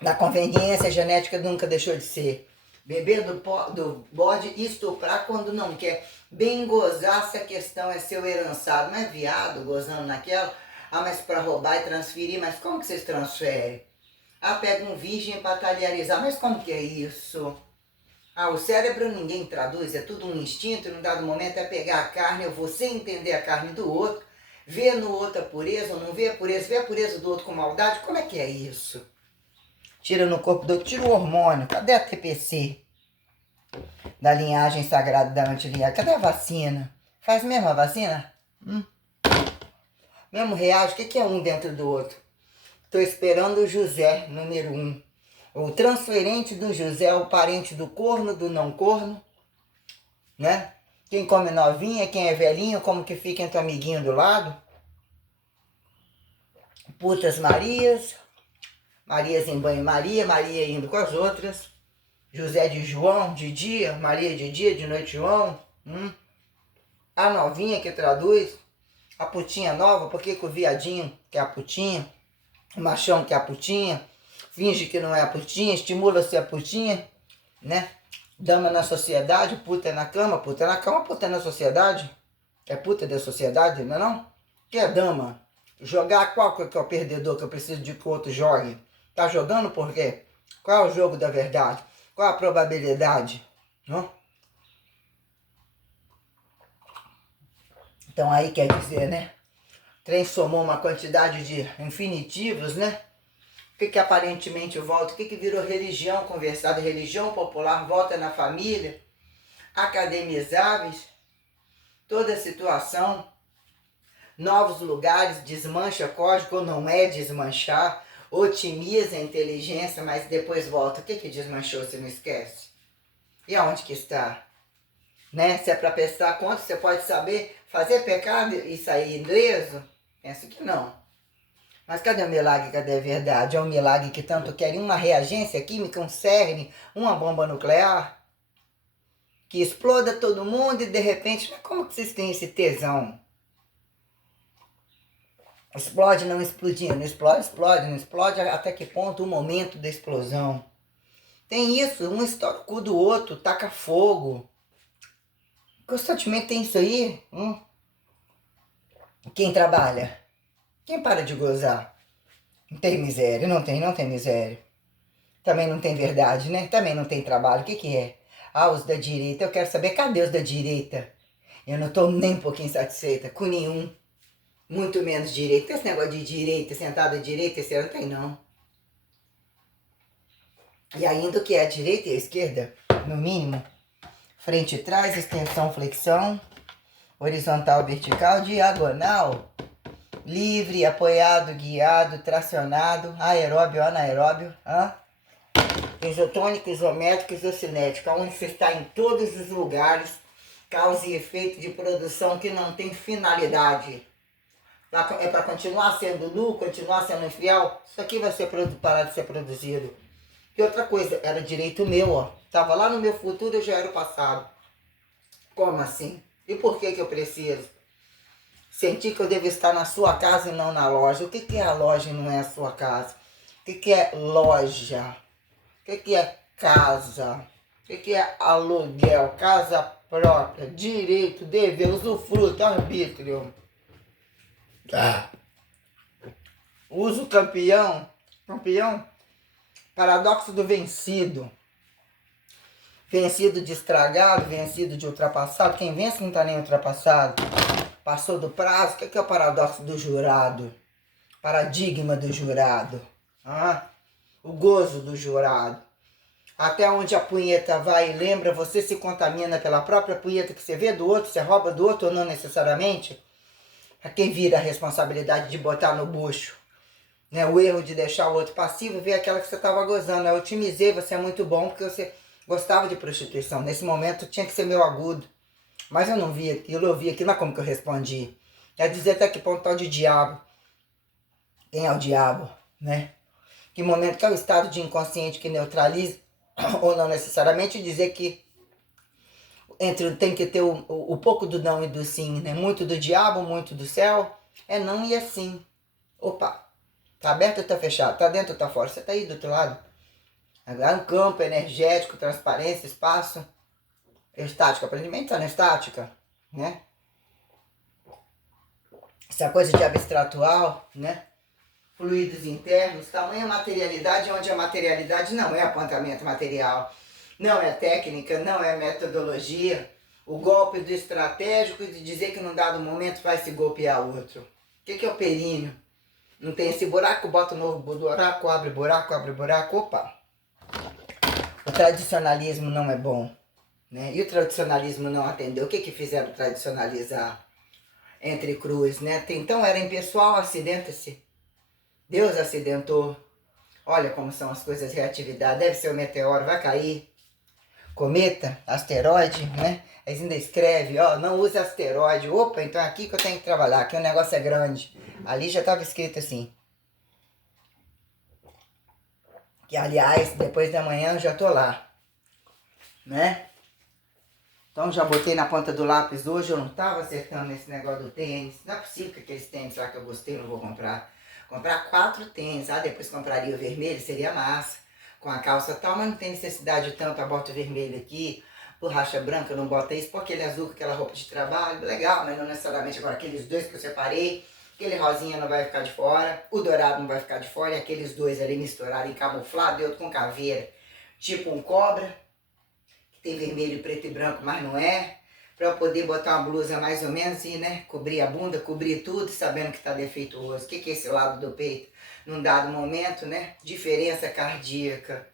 Na conveniência genética nunca deixou de ser. Beber do bode e estuprar quando não quer. Bem gozar se a questão é seu herançado. Não é viado gozando naquela? Ah, mas para roubar e transferir. Mas como que vocês transferem? Ah, pega um virgem para talharizar. Mas como que é isso? Ah, o cérebro ninguém traduz. É tudo um instinto. Num dado momento é pegar a carne. Eu vou sem entender a carne do outro. Ver no outro a pureza ou não ver a pureza. Ver a pureza do outro com maldade. Como é que é isso? Tira no corpo do outro, tira o hormônio. Cadê a TPC? Da linhagem sagrada da antilinhagem. Cadê a vacina? Faz mesmo a vacina? Mesmo reage? O que é um dentro do outro? Estou esperando o José, número 1. O transferente do José, o parente do corno, do não corno. Né? Quem come novinha, quem é velhinho, como que fica entre o amiguinho do lado. Putas Marias. Marias em banho-maria, Maria indo com as outras. José de João, de dia, Maria de dia, de noite João. A novinha que traduz. A putinha nova, por que o viadinho que é a putinha? O machão que é a putinha. Finge que não é a putinha, estimula ser a putinha, né? Dama na sociedade, puta na cama, puta na cama, puta na sociedade. É puta da sociedade, não é não? Que é dama? Jogar qual que é o perdedor que eu preciso de que o outro jogue? Tá jogando por quê? Qual é o jogo da verdade? Qual a probabilidade? Não? Então aí quer dizer, né? Transformou uma quantidade de infinitivos, né? O que aparentemente volta? O que virou religião conversada? Religião popular volta na família? Academizáveis? Toda a situação. Novos lugares, desmancha código ou não é desmanchar? Otimiza a inteligência, mas depois volta. O que desmanchou, você não esquece? E aonde que está? Né? Se é para prestar conta, você pode saber fazer pecado e sair ileso? Penso que não. Mas cadê o milagre? Cadê a verdade? É um milagre que tanto querem uma reagência química, um cerne, uma bomba nuclear, que exploda todo mundo e de repente, como que vocês têm esse tesão? Explode não explodindo, explode, explode, não explode, até que ponto o momento da explosão? Tem isso, um estoura o cu do outro, taca fogo. Constantemente tem isso aí. Quem trabalha? Quem para de gozar? Não tem miséria, não tem miséria. Também não tem verdade, né? Também não tem trabalho. O que que é? Ah, os da direita. Eu quero saber, cadê os da direita? Eu não tô nem um pouquinho satisfeita com nenhum. Muito menos direita. Esse negócio de direita, sentada à direita, esse não tem não. E ainda o que é a direita e a esquerda, no mínimo. Frente e trás, extensão, flexão. Horizontal, vertical, diagonal. Livre, apoiado, guiado, tracionado. Aeróbio, anaeróbio. Isotônico, isométrico, isocinético. Onde você está em todos os lugares. Causa e efeito de produção que não tem finalidade. É para continuar sendo nu, continuar sendo infiel? Isso aqui vai ser parar de ser produzido. E outra coisa, era direito meu, ó. Tava lá no meu futuro, eu já era o passado. Como assim? E por que que eu preciso? Sentir que eu devo estar na sua casa e não na loja. O que que é a loja e não é a sua casa? O que que é loja? O que que é casa? O que que é aluguel? Casa própria, direito, dever, usufruto, arbítrio. Uso campeão. Campeão? Paradoxo do vencido. Vencido de estragado, vencido de ultrapassado. Quem vence não está nem ultrapassado. Passou do prazo. O que é o paradoxo do jurado? Paradigma do jurado. O gozo do jurado. Até onde a punheta vai e lembra, você se contamina pela própria punheta que você vê do outro, você rouba do outro ou não necessariamente. Para quem vira a responsabilidade de botar no bucho, né, o erro de deixar o outro passivo, ver aquela que você estava gozando. Eu otimizei, você é muito bom porque você gostava de prostituição. Nesse momento tinha que ser meu agudo. Mas eu não vi aquilo, eu vi aquilo, mas como que eu respondi? Quer dizer até que ponto tá de diabo. Quem é o diabo, né? Que momento que é o estado de inconsciente que neutraliza, ou não necessariamente dizer que tem que ter o pouco do não e do sim, né? Muito do diabo, muito do céu. É não e é sim. Opa, tá aberto ou tá fechado? Tá dentro ou tá fora? Você tá aí do outro lado. Agora um campo energético, transparência, espaço. Estática, aprendimento tá na estática, né? Essa coisa de abstratual, né? Fluidos internos, tamanha materialidade, onde a materialidade não é apontamento material, não é técnica, não é metodologia. O golpe do estratégico de dizer que num dado momento vai se golpear outro. O que é o períneo? Não tem esse buraco, bota um novo buraco, abre buraco, opa. O tradicionalismo não é bom, né? E o tradicionalismo não atendeu. O que fizeram tradicionalizar? Entre cruz, né? Então era impessoal, acidenta-se. Deus acidentou. Olha como são as coisas, reatividade. Deve ser o meteoro, vai cair. Cometa, asteroide, né? Eles ainda escreve, ó, não use asteroide. Opa, então é aqui que eu tenho que trabalhar, aqui o negócio é grande. Ali já estava escrito assim. Que, aliás, depois da manhã eu já tô lá, né? Então já botei na ponta do lápis hoje, eu não tava acertando nesse negócio do tênis. Não é possível que aqueles tênis lá que eu gostei eu não vou comprar. Comprar 4 tênis, depois compraria o vermelho, seria massa. Com a calça tal, mas não tem necessidade de tanto, eu boto o vermelho aqui. Borracha branca, eu não boto isso, por aquele azul com aquela roupa de trabalho, legal, mas não necessariamente agora aqueles dois que eu separei. Aquele rosinha não vai ficar de fora, o dourado não vai ficar de fora, e aqueles dois ali misturados em camuflado e outro com caveira. Tipo um cobra, que tem vermelho, preto e branco, mas não é. Pra eu poder botar uma blusa mais ou menos e, né, cobrir a bunda, cobrir tudo, sabendo que tá defeituoso. O que é esse lado do peito? Num dado momento, né? Diferença cardíaca,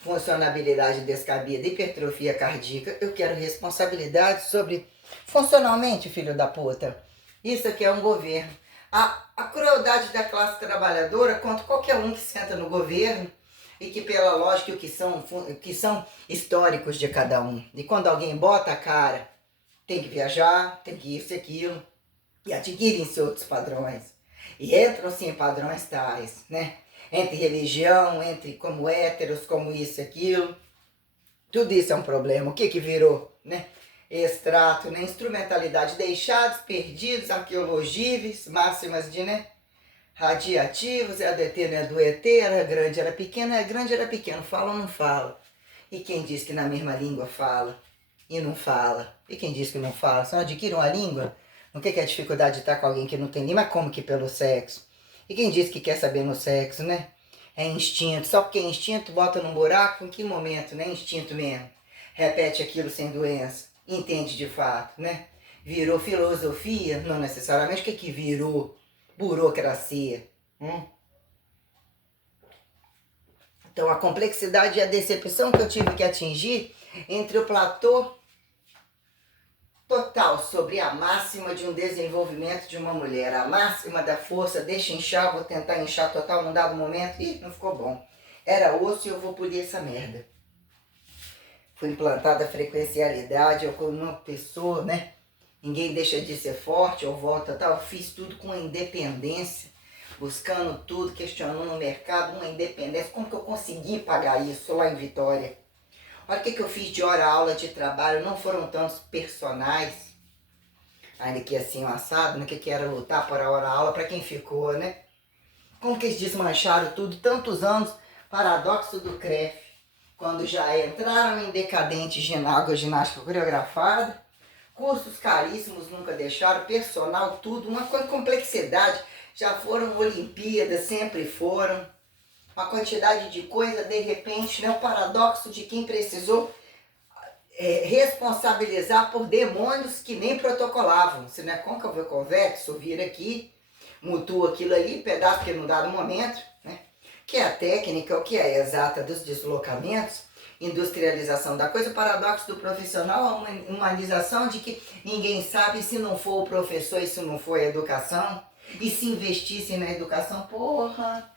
funcionabilidade descabida, hipertrofia cardíaca. Eu quero responsabilidade sobre funcionalmente, filho da puta. Isso aqui é um governo. A crueldade da classe trabalhadora contra qualquer um que senta no governo e que pela lógica que são históricos de cada um. E quando alguém bota a cara, tem que viajar, tem que isso e aquilo, e adquirem-se outros padrões. E entram sim padrões tais, né? Entre religião, entre como héteros, como isso e aquilo. Tudo isso é um problema. O que que virou, né? Extrato, né? Instrumentalidade, deixados, perdidos, arqueologíveis, máximas de, né? Radiativos, é do ET, não é do ET, era grande, era pequeno, é grande, era pequeno, fala ou não fala? E quem diz que na mesma língua fala e não fala? E quem diz que não fala? Você não adquire uma língua? O que é a dificuldade de estar com alguém que não tem língua? Mas como que pelo sexo? E quem diz que quer saber no sexo, né? É instinto. Só porque é instinto, bota num buraco, em que momento, né? Instinto mesmo. Repete aquilo sem doença. Entende de fato, né? Virou filosofia? Não necessariamente. O que que virou? Burocracia. Então a complexidade e a decepção que eu tive que atingir entre o platô total sobre a máxima de um desenvolvimento de uma mulher, a máxima da força, deixa inchar, vou tentar inchar total num dado momento, ih, não ficou bom. Era osso e eu vou polir essa merda. Foi implantada a frequencialidade, eu como uma pessoa, né? Ninguém deixa de ser forte, eu volto tal, eu fiz tudo com a independência, buscando tudo, questionando o mercado, uma independência. Como que eu consegui pagar isso lá em Vitória? Olha o que eu fiz de hora-aula de trabalho, não foram tantos personagens, ainda que assim o assado, no que era lutar por a hora-aula, para quem ficou, né? Como que eles desmancharam tudo, tantos anos, paradoxo do CREF, quando já entraram em decadente ginástica coreografada, cursos caríssimos nunca deixaram, personal, tudo, uma complexidade, já foram Olimpíadas, sempre foram, uma quantidade de coisa, de repente, né, o paradoxo de quem precisou responsabilizar por demônios que nem protocolavam. Se não é côncavo, eu convexo, vira aqui, mutua aquilo ali, pedaço que num dado momento, né? Que é a técnica, o que é exata dos deslocamentos, industrialização da coisa, o paradoxo do profissional, a humanização de que ninguém sabe se não for o professor e se não for a educação, e se investissem na educação, porra,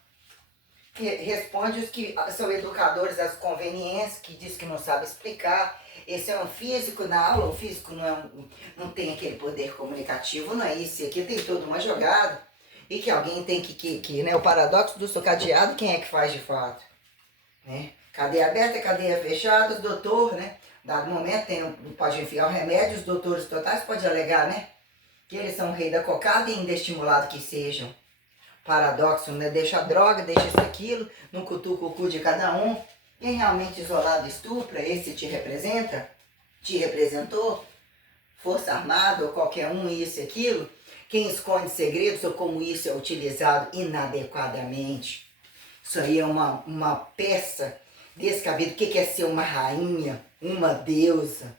responde os que são educadores às conveniências, que diz que não sabe explicar. Esse é um físico na aula, o físico não tem aquele poder comunicativo, não é isso, aqui tem toda uma jogada, e que alguém tem que né, o paradoxo do socadeado, quem é que faz de fato? Né? Cadeia aberta, cadeia fechada, o doutor, né? Dado momento, pode enfiar o remédio, os doutores totais podem alegar, né? Que eles são o rei da cocada e ainda estimulado que sejam. Paradoxo, né? Deixa a droga, deixa isso aquilo, não cutuca o cu de cada um. Quem realmente isolado estupra, esse te representa? Te representou? Força Armada ou qualquer um, isso e aquilo? Quem esconde segredos ou como isso é utilizado inadequadamente? Isso aí é uma peça descabida. O que é ser uma rainha, uma deusa,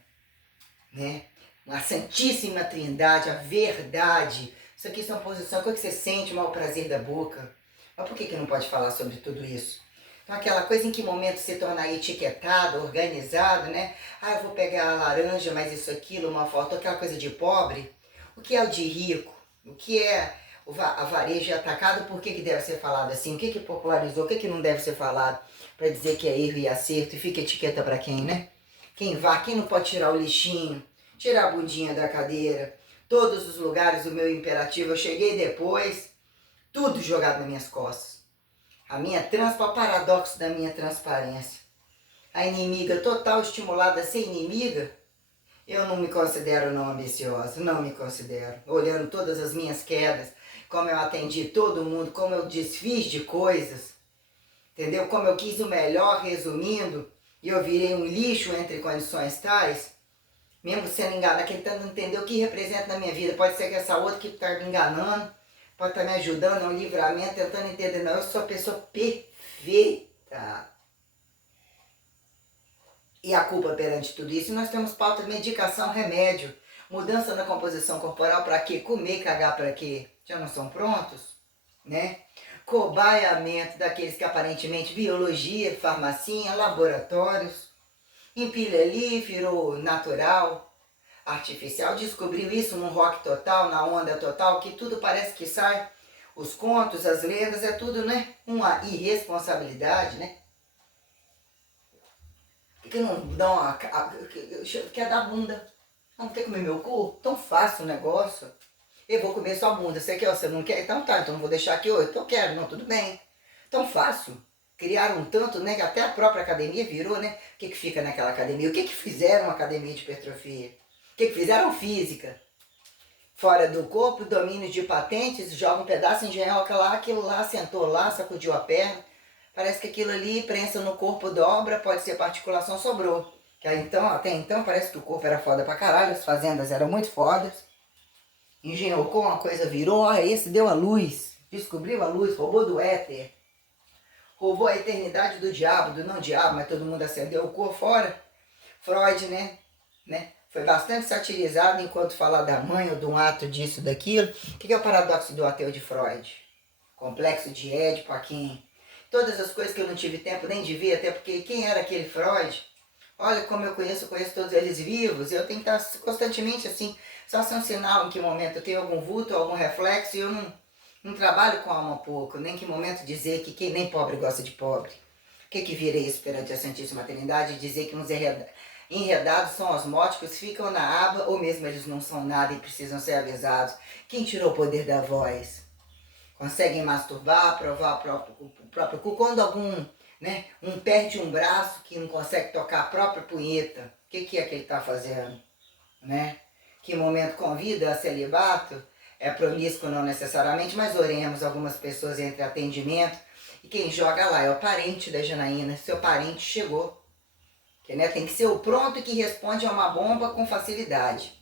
né? Uma santíssima trindade, a verdade. Isso aqui são posições, coisa que você sente, mal prazer da boca. Mas por que não pode falar sobre tudo isso? Então aquela coisa em que momento se torna etiquetado, organizado, né? Ah, eu vou pegar a laranja, mas isso, aquilo, uma foto, aquela coisa de pobre. O que é o de rico? O que é a varejo atacado? Por que deve ser falado assim? O que popularizou? O que não deve ser falado? Para dizer que é erro e acerto. E fica etiqueta para quem, né? Quem vai, quem não pode tirar o lixinho? Tirar a bundinha da cadeira. Todos os lugares, o meu imperativo, eu cheguei depois, tudo jogado nas minhas costas. A minha o paradoxo da minha transparência. A inimiga total estimulada a ser inimiga, eu não me considero não ambiciosa, não me considero. Olhando todas as minhas quedas, como eu atendi todo mundo, como eu desfiz de coisas, entendeu? Como eu quis o melhor, resumindo, e eu virei um lixo entre condições tais, mesmo sendo enganado, tentando entender o que representa na minha vida. Pode ser que essa outra que está me enganando, pode estar me ajudando a um livramento, tentando entender. Não, eu sou a pessoa perfeita. E a culpa perante tudo isso, nós temos pauta de medicação, remédio, mudança na composição corporal, para quê? Comer, cagar para quê? Já não são prontos? Né? Cobaiamento daqueles que aparentemente biologia, farmacinha, laboratórios, empilha ali, virou natural, artificial, descobriu isso num rock total, na onda total, que tudo parece que sai, os contos, as lendas, é tudo, né? Uma irresponsabilidade, né? Que não dão quer dar bunda. Não tem que comer meu cu? Tão fácil o negócio. Eu vou comer sua bunda, você quer ou você não quer? Então tá, então não vou deixar aqui hoje. Então eu quero, não, tudo bem. Tão fácil. Criaram tanto, né, que até a própria academia virou, né? O que fica naquela academia? O que fizeram a academia de hipertrofia? O que fizeram física? Fora do corpo, domínio de patentes, joga um pedaço de engenhoca lá, aquilo lá, sentou lá, sacudiu a perna. Parece que aquilo ali, prensa no corpo, dobra, pode ser particulação, sobrou. Que aí, então, até então, parece que o corpo era foda pra caralho, as fazendas eram muito fodas. Engenhocou uma coisa, virou, ó, esse deu a luz, descobriu a luz, roubou do éter. Roubou a eternidade do diabo, do não diabo, mas todo mundo acendeu o corpo fora. Freud, né? Foi bastante satirizado enquanto falar da mãe ou de um ato disso, daquilo. O que é o paradoxo do ateu de Freud? Complexo de Édipo, aqui. Todas as coisas que eu não tive tempo nem de ver, até porque quem era aquele Freud? Olha como eu conheço todos eles vivos. Eu tenho que estar constantemente assim, só ser um sinal em que momento eu tenho algum vulto, algum reflexo, e eu não trabalho com a alma pouco, nem que momento dizer que quem nem pobre gosta de pobre. O que vira isso perante a Santíssima Trindade? Dizer que uns enredados são osmóticos, ficam na aba, ou mesmo eles não são nada e precisam ser avisados. Quem tirou o poder da voz? Conseguem masturbar, provar o próprio cu. Quando algum, né, um perde um braço que não consegue tocar a própria punheta, o que é que ele está fazendo? Né? Que momento convida a celibato? É promíscuo não necessariamente, mas oremos algumas pessoas entre atendimento. E quem joga lá é o parente da Janaína. Seu parente chegou. Que, né, tem que ser o pronto que responde a uma bomba com facilidade.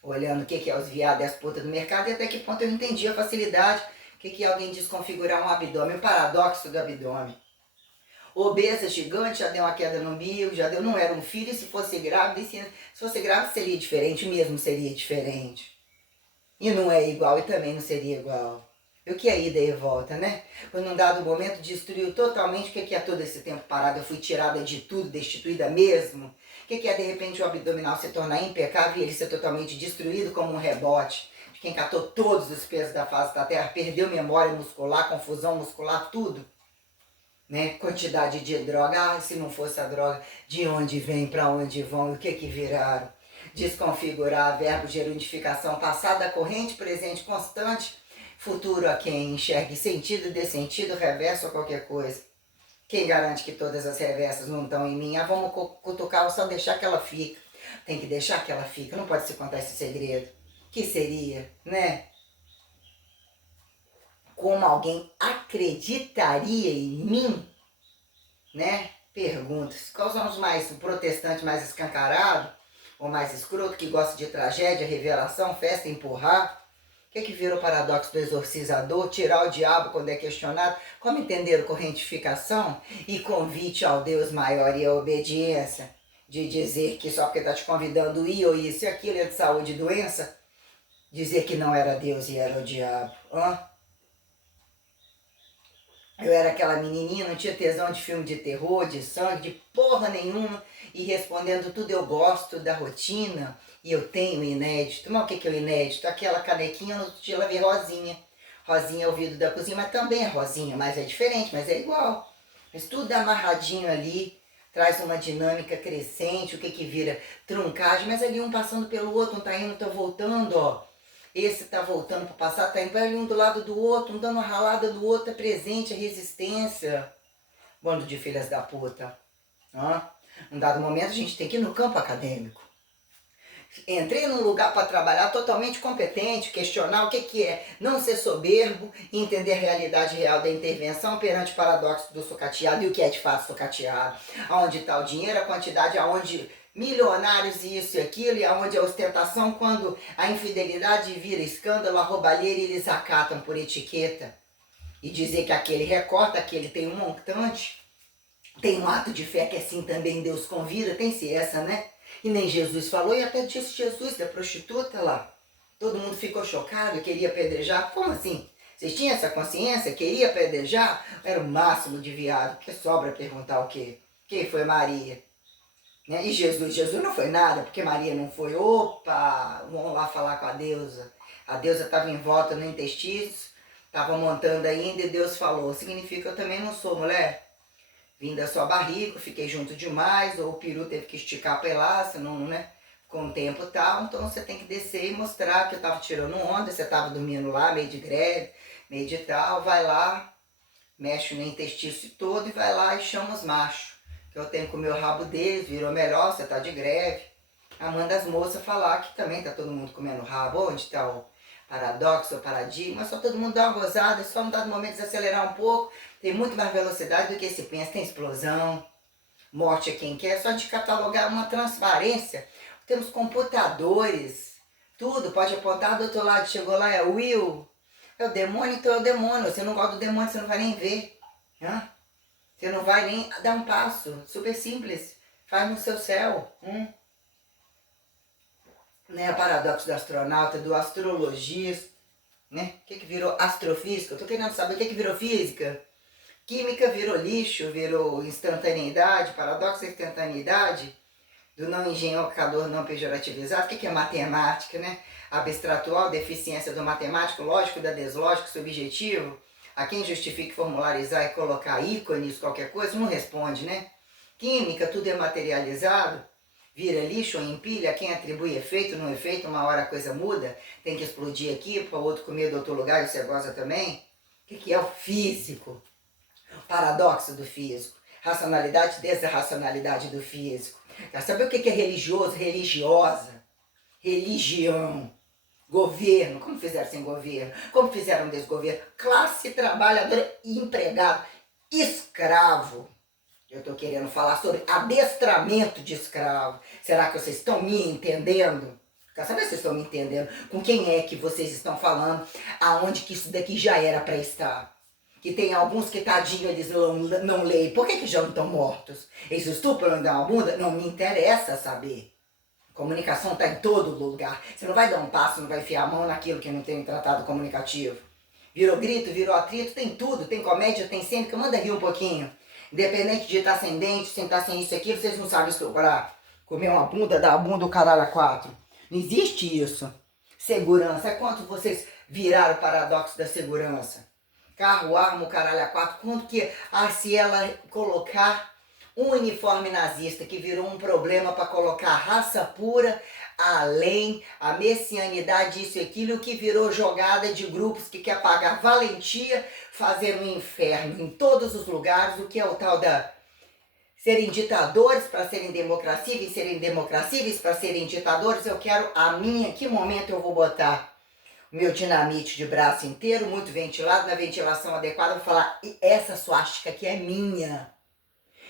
Olhando o que é os viados e as putas do mercado, e até que ponto eu entendi a facilidade. O que é alguém desconfigurar um abdômen, o paradoxo do abdômen. Obesa, gigante, já deu uma queda no umbigo, já deu, não era um filho, e se fosse grávida, se fosse grávida seria diferente, mesmo seria diferente. E não é igual, e também não seria igual. E o que é ida e volta, né? Quando num dado momento destruiu totalmente, o que é todo esse tempo parado? Eu fui tirada de tudo, destituída mesmo. O que é de repente o abdominal se tornar impecável e ele ser totalmente destruído como um rebote? De quem catou todos os pesos da face da terra, perdeu memória muscular, confusão muscular, tudo. Né? Quantidade de droga, se não fosse a droga, de onde vem, para onde vão, o que viraram? Desconfigurar, verbo gerundificação, passada, corrente, presente, constante, futuro a quem enxergue sentido, dessentido, reverso ou qualquer coisa. Quem garante que todas as reversas não estão em mim? Ah, vamos cutucar, só deixar que ela fica. Tem que deixar que ela fica, não pode se contar esse segredo. Que seria, né? Como alguém acreditaria em mim, né? Perguntas. Quais são os mais, o protestante mais escancarado, ou mais escroto, que gosta de tragédia, revelação, festa, empurrar? O que vira o paradoxo do exorcizador? Tirar o diabo quando é questionado? Como entender correntificação e convite ao Deus maior e a obediência? De dizer que só porque está te convidando ir ou isso e aquilo é de saúde e doença, dizer que não era Deus e era o diabo. Hã? Eu era aquela menininha, não tinha tesão de filme de terror, de sangue, de porra nenhuma. E respondendo tudo, eu gosto da rotina e eu tenho inédito. Mas o que é o inédito? Aquela canequinha, no outro dia ela veio rosinha. Rosinha é o vidro da cozinha, mas também é rosinha, mas é diferente, mas é igual. Mas tudo amarradinho ali, traz uma dinâmica crescente, o que vira truncagem, mas ali um passando pelo outro, um tá indo, tá voltando, ó. Esse tá voltando pro passado, tá indo um do lado do outro, um dando uma ralada do outro, é presente, é resistência. Bando de filhas da puta. Hã? Num dado momento a gente tem que ir no campo acadêmico. Entrei num lugar para trabalhar totalmente competente, questionar o que é não ser soberbo e entender a realidade real da intervenção perante o paradoxo do sucateado e o que é de fato sucateado. Aonde está o dinheiro, a quantidade, aonde milionários e isso e aquilo, e aonde a ostentação, quando a infidelidade vira escândalo, a roubalheira eles acatam por etiqueta. E dizer que aquele recorta, aquele tem um montante, tem um ato de fé que assim também Deus convida, tem-se essa, né? E nem Jesus falou, e até disse Jesus da prostituta lá. Todo mundo ficou chocado, queria apedrejar. Como assim? Vocês tinham essa consciência? Queria apedrejar? Era o máximo de viado, porque sobra perguntar o quê? Quem foi Maria? Né? E Jesus não foi nada, porque Maria não foi. Opa, vamos lá falar com a deusa. A deusa estava em volta no intestino, estava montando ainda e Deus falou, significa que eu também não sou mulher? Vim da sua barriga, fiquei junto demais, ou o peru teve que esticar pra ir lá, senão, né? com o tempo tal, então você tem que descer e mostrar que eu tava tirando onda, você tava dormindo lá, meio de greve, meio de tal, vai lá, mexe no intestino todo e vai lá e chama os machos. Que eu tenho que comer o rabo deles, virou melhor, você tá de greve. Manda as moças falar que também tá todo mundo comendo rabo, onde tá o paradoxo, o paradigma, só todo mundo dá uma gozada, só um dado momento desacelerar um pouco, tem muito mais velocidade do que se pensa, tem explosão, morte a quem quer, só de catalogar uma transparência. Temos computadores, tudo, pode apontar do outro lado, chegou lá, é o Will, é o demônio, então é o demônio, você não gosta do demônio, você não vai nem ver, né? Você não vai nem dar um passo, super simples, faz no seu céu, né? O paradoxo do astronauta, do astrologista, né? O que virou astrofísica? Eu tô querendo saber o que virou física. Química virou lixo, virou instantaneidade, paradoxo da instantaneidade, do não engenhocador não pejorativizado. O que é matemática, né? Abstratual, deficiência do matemático, lógico da deslógico, subjetivo. A quem justifique formularizar e colocar ícones, qualquer coisa, não responde, né? Química, tudo é materializado, vira lixo ou empilha, a quem atribui efeito, não efeito, uma hora a coisa muda, tem que explodir aqui, para o outro comer do outro lugar e você goza também. O que é o físico? O paradoxo do físico. Racionalidade desde a racionalidade do físico. Quer saber o que é religioso, religiosa, religião, governo, como fizeram sem governo, como fizeram desgoverno, classe trabalhadora e empregado, escravo. Eu estou querendo falar sobre adestramento de escravo. Será que vocês estão me entendendo? Quer saber se vocês estão me entendendo? Com quem é que vocês estão falando? Aonde que isso daqui já era para estar? Que tem alguns que, tadinho, eles não leem. Por que já não estão mortos? Eles estupram e dão uma bunda? Não me interessa saber. Comunicação está em todo lugar. Você não vai dar um passo, não vai enfiar a mão naquilo que não tem um tratado comunicativo. Virou grito, virou atrito, tem tudo. Tem comédia, tem cênica. Manda rir um pouquinho. Independente de estar sem dente, sem estar sem isso aqui, vocês não sabem estuprar. Comer uma bunda, dar a bunda, o caralho a quatro. Não existe isso. Segurança. É quanto vocês viraram o paradoxo da segurança? Carro, arma, o caralho a quatro. Quanto que, se ela colocar um uniforme nazista que virou um problema para colocar a raça pura, além, a messianidade, isso e aquilo, que virou jogada de grupos que quer pagar valentia, fazer um inferno em todos os lugares, o que é o tal da serem ditadores para serem democracíveis, serem democracíveis para serem ditadores. Eu quero a minha, que momento eu vou botar o meu dinamite de braço inteiro, muito ventilado, na ventilação adequada, vou falar, essa suástica aqui é minha.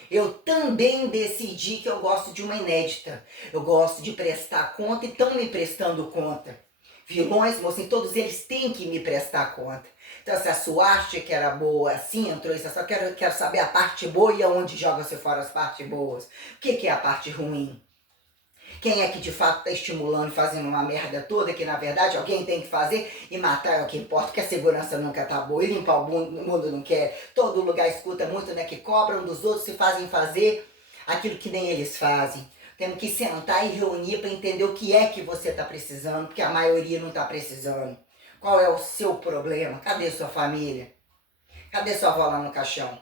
Eu também decidi que eu gosto de uma inédita. Eu gosto de prestar conta e estão me prestando conta. Vilões, moço, todos eles têm que me prestar conta. Então, se a suástica era boa, assim entrou isso, eu só quero saber a parte boa e aonde joga-se fora as partes boas. O que é a parte ruim? Quem é que de fato está estimulando, fazendo uma merda toda, que na verdade alguém tem que fazer e matar é o que importa, porque a segurança nunca tá boa, e limpar o mundo não quer. Todo lugar escuta muito, né, que cobram dos outros, se fazem fazer aquilo que nem eles fazem. Temos que sentar e reunir para entender o que é que você está precisando, porque a maioria não está precisando. Qual é o seu problema? Cadê sua família? Cadê sua avó lá no caixão?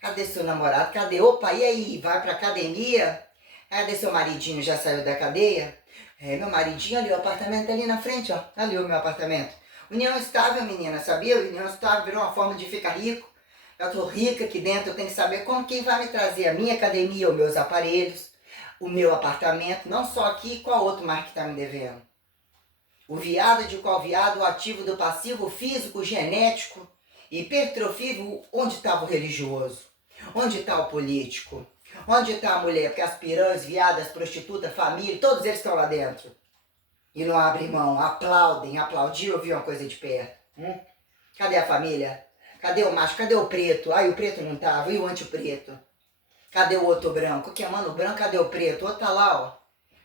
Cadê seu namorado? Cadê? Opa, e aí? Vai pra academia? Cadê seu maridinho? Já saiu da cadeia? Meu maridinho ali, o apartamento ali na frente, ó. Ali o meu apartamento. União estável, menina, sabia? União estável virou uma forma de ficar rico. Eu tô rica aqui dentro, eu tenho que saber como quem vai me trazer a minha academia, os meus aparelhos, o meu apartamento, não só aqui, qual outro mais que tá me devendo? O viado de qual viado, o ativo do passivo, o físico, o genético, hipertrofia, onde estava o religioso? Onde está o político? Onde está a mulher? Porque as piranhas, viadas, prostitutas, família, todos eles estão lá dentro. E não abrem mão, aplaudem, aplaudir, ouvir uma coisa de perto. Cadê a família? Cadê o macho? Cadê o preto? Ai, o preto não tava, e o antipreto? Cadê o outro branco? Que é mano branco, cadê o preto? O outro tá lá, ó,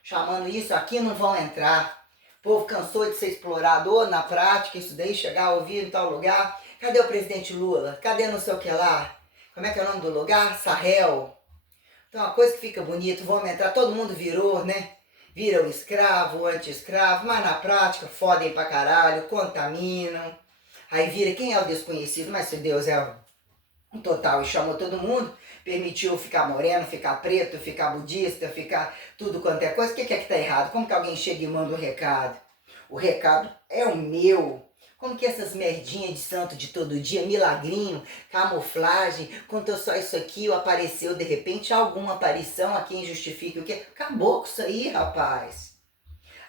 chamando isso, aqui não vão entrar. O povo cansou de ser explorado, ou na prática, isso daí, chegar a ouvir em tal lugar. Cadê o presidente Lula? Cadê não sei o que lá? Como é que é o nome do lugar? Sahel. Então, uma coisa que fica bonito, vamos entrar, todo mundo virou, né? Viram escravo, anti-escravo, mas na prática fodem pra caralho, contaminam. Aí vira, quem é o desconhecido? Mas se Deus é total, e chamou todo mundo, permitiu ficar moreno, ficar preto, ficar budista, ficar tudo quanto é coisa. O que é que tá errado? Como que alguém chega e manda um recado? O recado é o meu. Como que essas merdinhas de santo de todo dia, milagrinho, camuflagem, contou só isso aqui, ou apareceu de repente alguma aparição a quem justifique o quê? Acabou com isso aí, rapaz.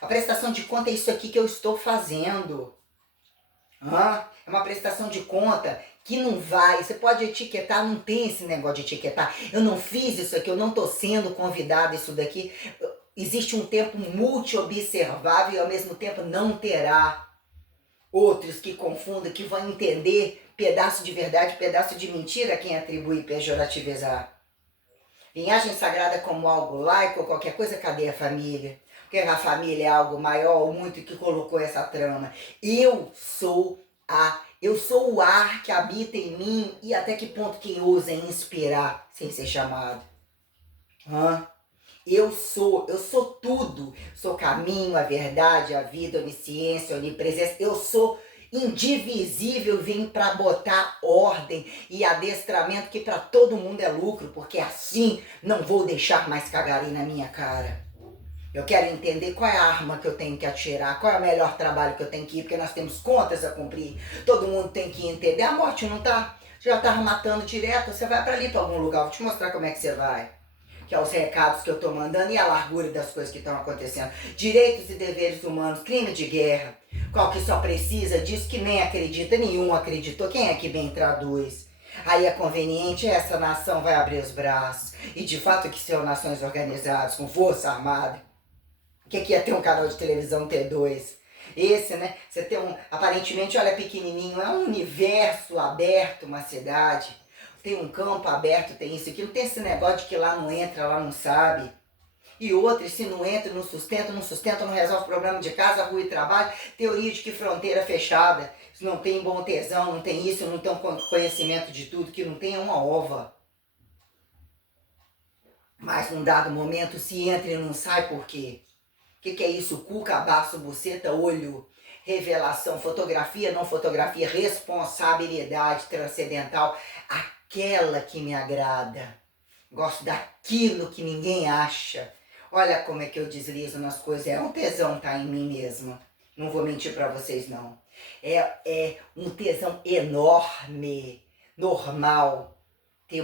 A prestação de conta é isso aqui que eu estou fazendo. É uma prestação de conta que não vai. Você pode etiquetar, não tem esse negócio de etiquetar. Eu não fiz isso aqui, eu não estou sendo convidado isso daqui. Existe um tempo multi-observável e ao mesmo tempo não terá. Outros que confundam, que vão entender pedaço de verdade, pedaço de mentira, quem atribui pejorativizar. Linhagem sagrada como algo laico ou qualquer coisa, cadê a família? Porque a família é algo maior ou muito que colocou essa trama. Eu sou o ar que habita em mim e até que ponto quem ousa inspirar sem ser chamado? Eu sou tudo. Sou caminho, a verdade, a vida, a onisciência, a onipresença. Eu sou indivisível, vim para botar ordem e adestramento que para todo mundo é lucro, porque assim não vou deixar mais cagarem na minha cara. Eu quero entender qual é a arma que eu tenho que atirar, qual é o melhor trabalho que eu tenho que ir, porque nós temos contas a cumprir. Todo mundo tem que entender. A morte não tá, já tá matando direto, você vai para ali, para algum lugar, vou te mostrar como é que você vai. Que é os recados que eu estou mandando e a largura das coisas que estão acontecendo. Direitos e deveres humanos, crime de guerra. Qual que só precisa disso que nem acredita, nenhum acreditou. Quem é que bem traduz? Aí é conveniente, essa nação vai abrir os braços. E de fato que são nações organizadas, com força armada. O que é ter um canal de televisão T2? Esse, né? Você tem aparentemente, olha, pequenininho, é um universo aberto, uma cidade. Tem um campo aberto, tem isso aqui. Não tem esse negócio de que lá não entra, lá não sabe. E outros, se não entra, não sustenta, não resolve o problema de casa, rua e trabalho. Teoria de que fronteira fechada. Se não tem bom tesão, não tem isso, não tem conhecimento de tudo, que não tem é uma ova. Mas num dado momento, se entra e não sai, por quê? O que é isso? Cuca, baço, buceta, olho, revelação, fotografia, não fotografia, responsabilidade transcendental, aquela que me agrada. Gosto daquilo que ninguém acha. Olha como é que eu deslizo nas coisas. É um tesão tá em mim mesma. Não vou mentir para vocês, não. É um tesão enorme, normal. Ter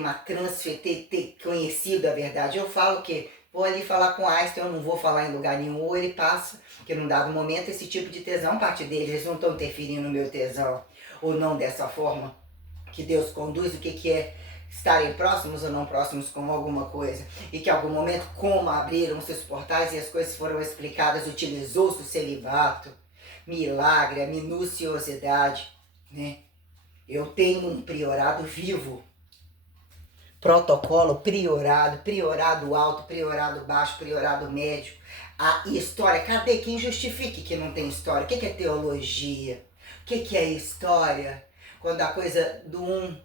ter conhecido a verdade. Eu falo que vou ali falar com Einstein, eu não vou falar em lugar nenhum, ou ele passa, porque num dado momento esse tipo de tesão parte deles, eles não estão interferindo no meu tesão, ou não dessa forma que Deus conduz, o que é estarem próximos ou não próximos com alguma coisa, e que em algum momento, como abriram seus portais e as coisas foram explicadas, utilizou-se o celibato, milagre, a minuciosidade, né? Eu tenho um priorado vivo, protocolo priorado alto, priorado baixo, priorado médio. A história, cadê quem justifique que não tem história? O que é teologia? O que é história? Quando a coisa do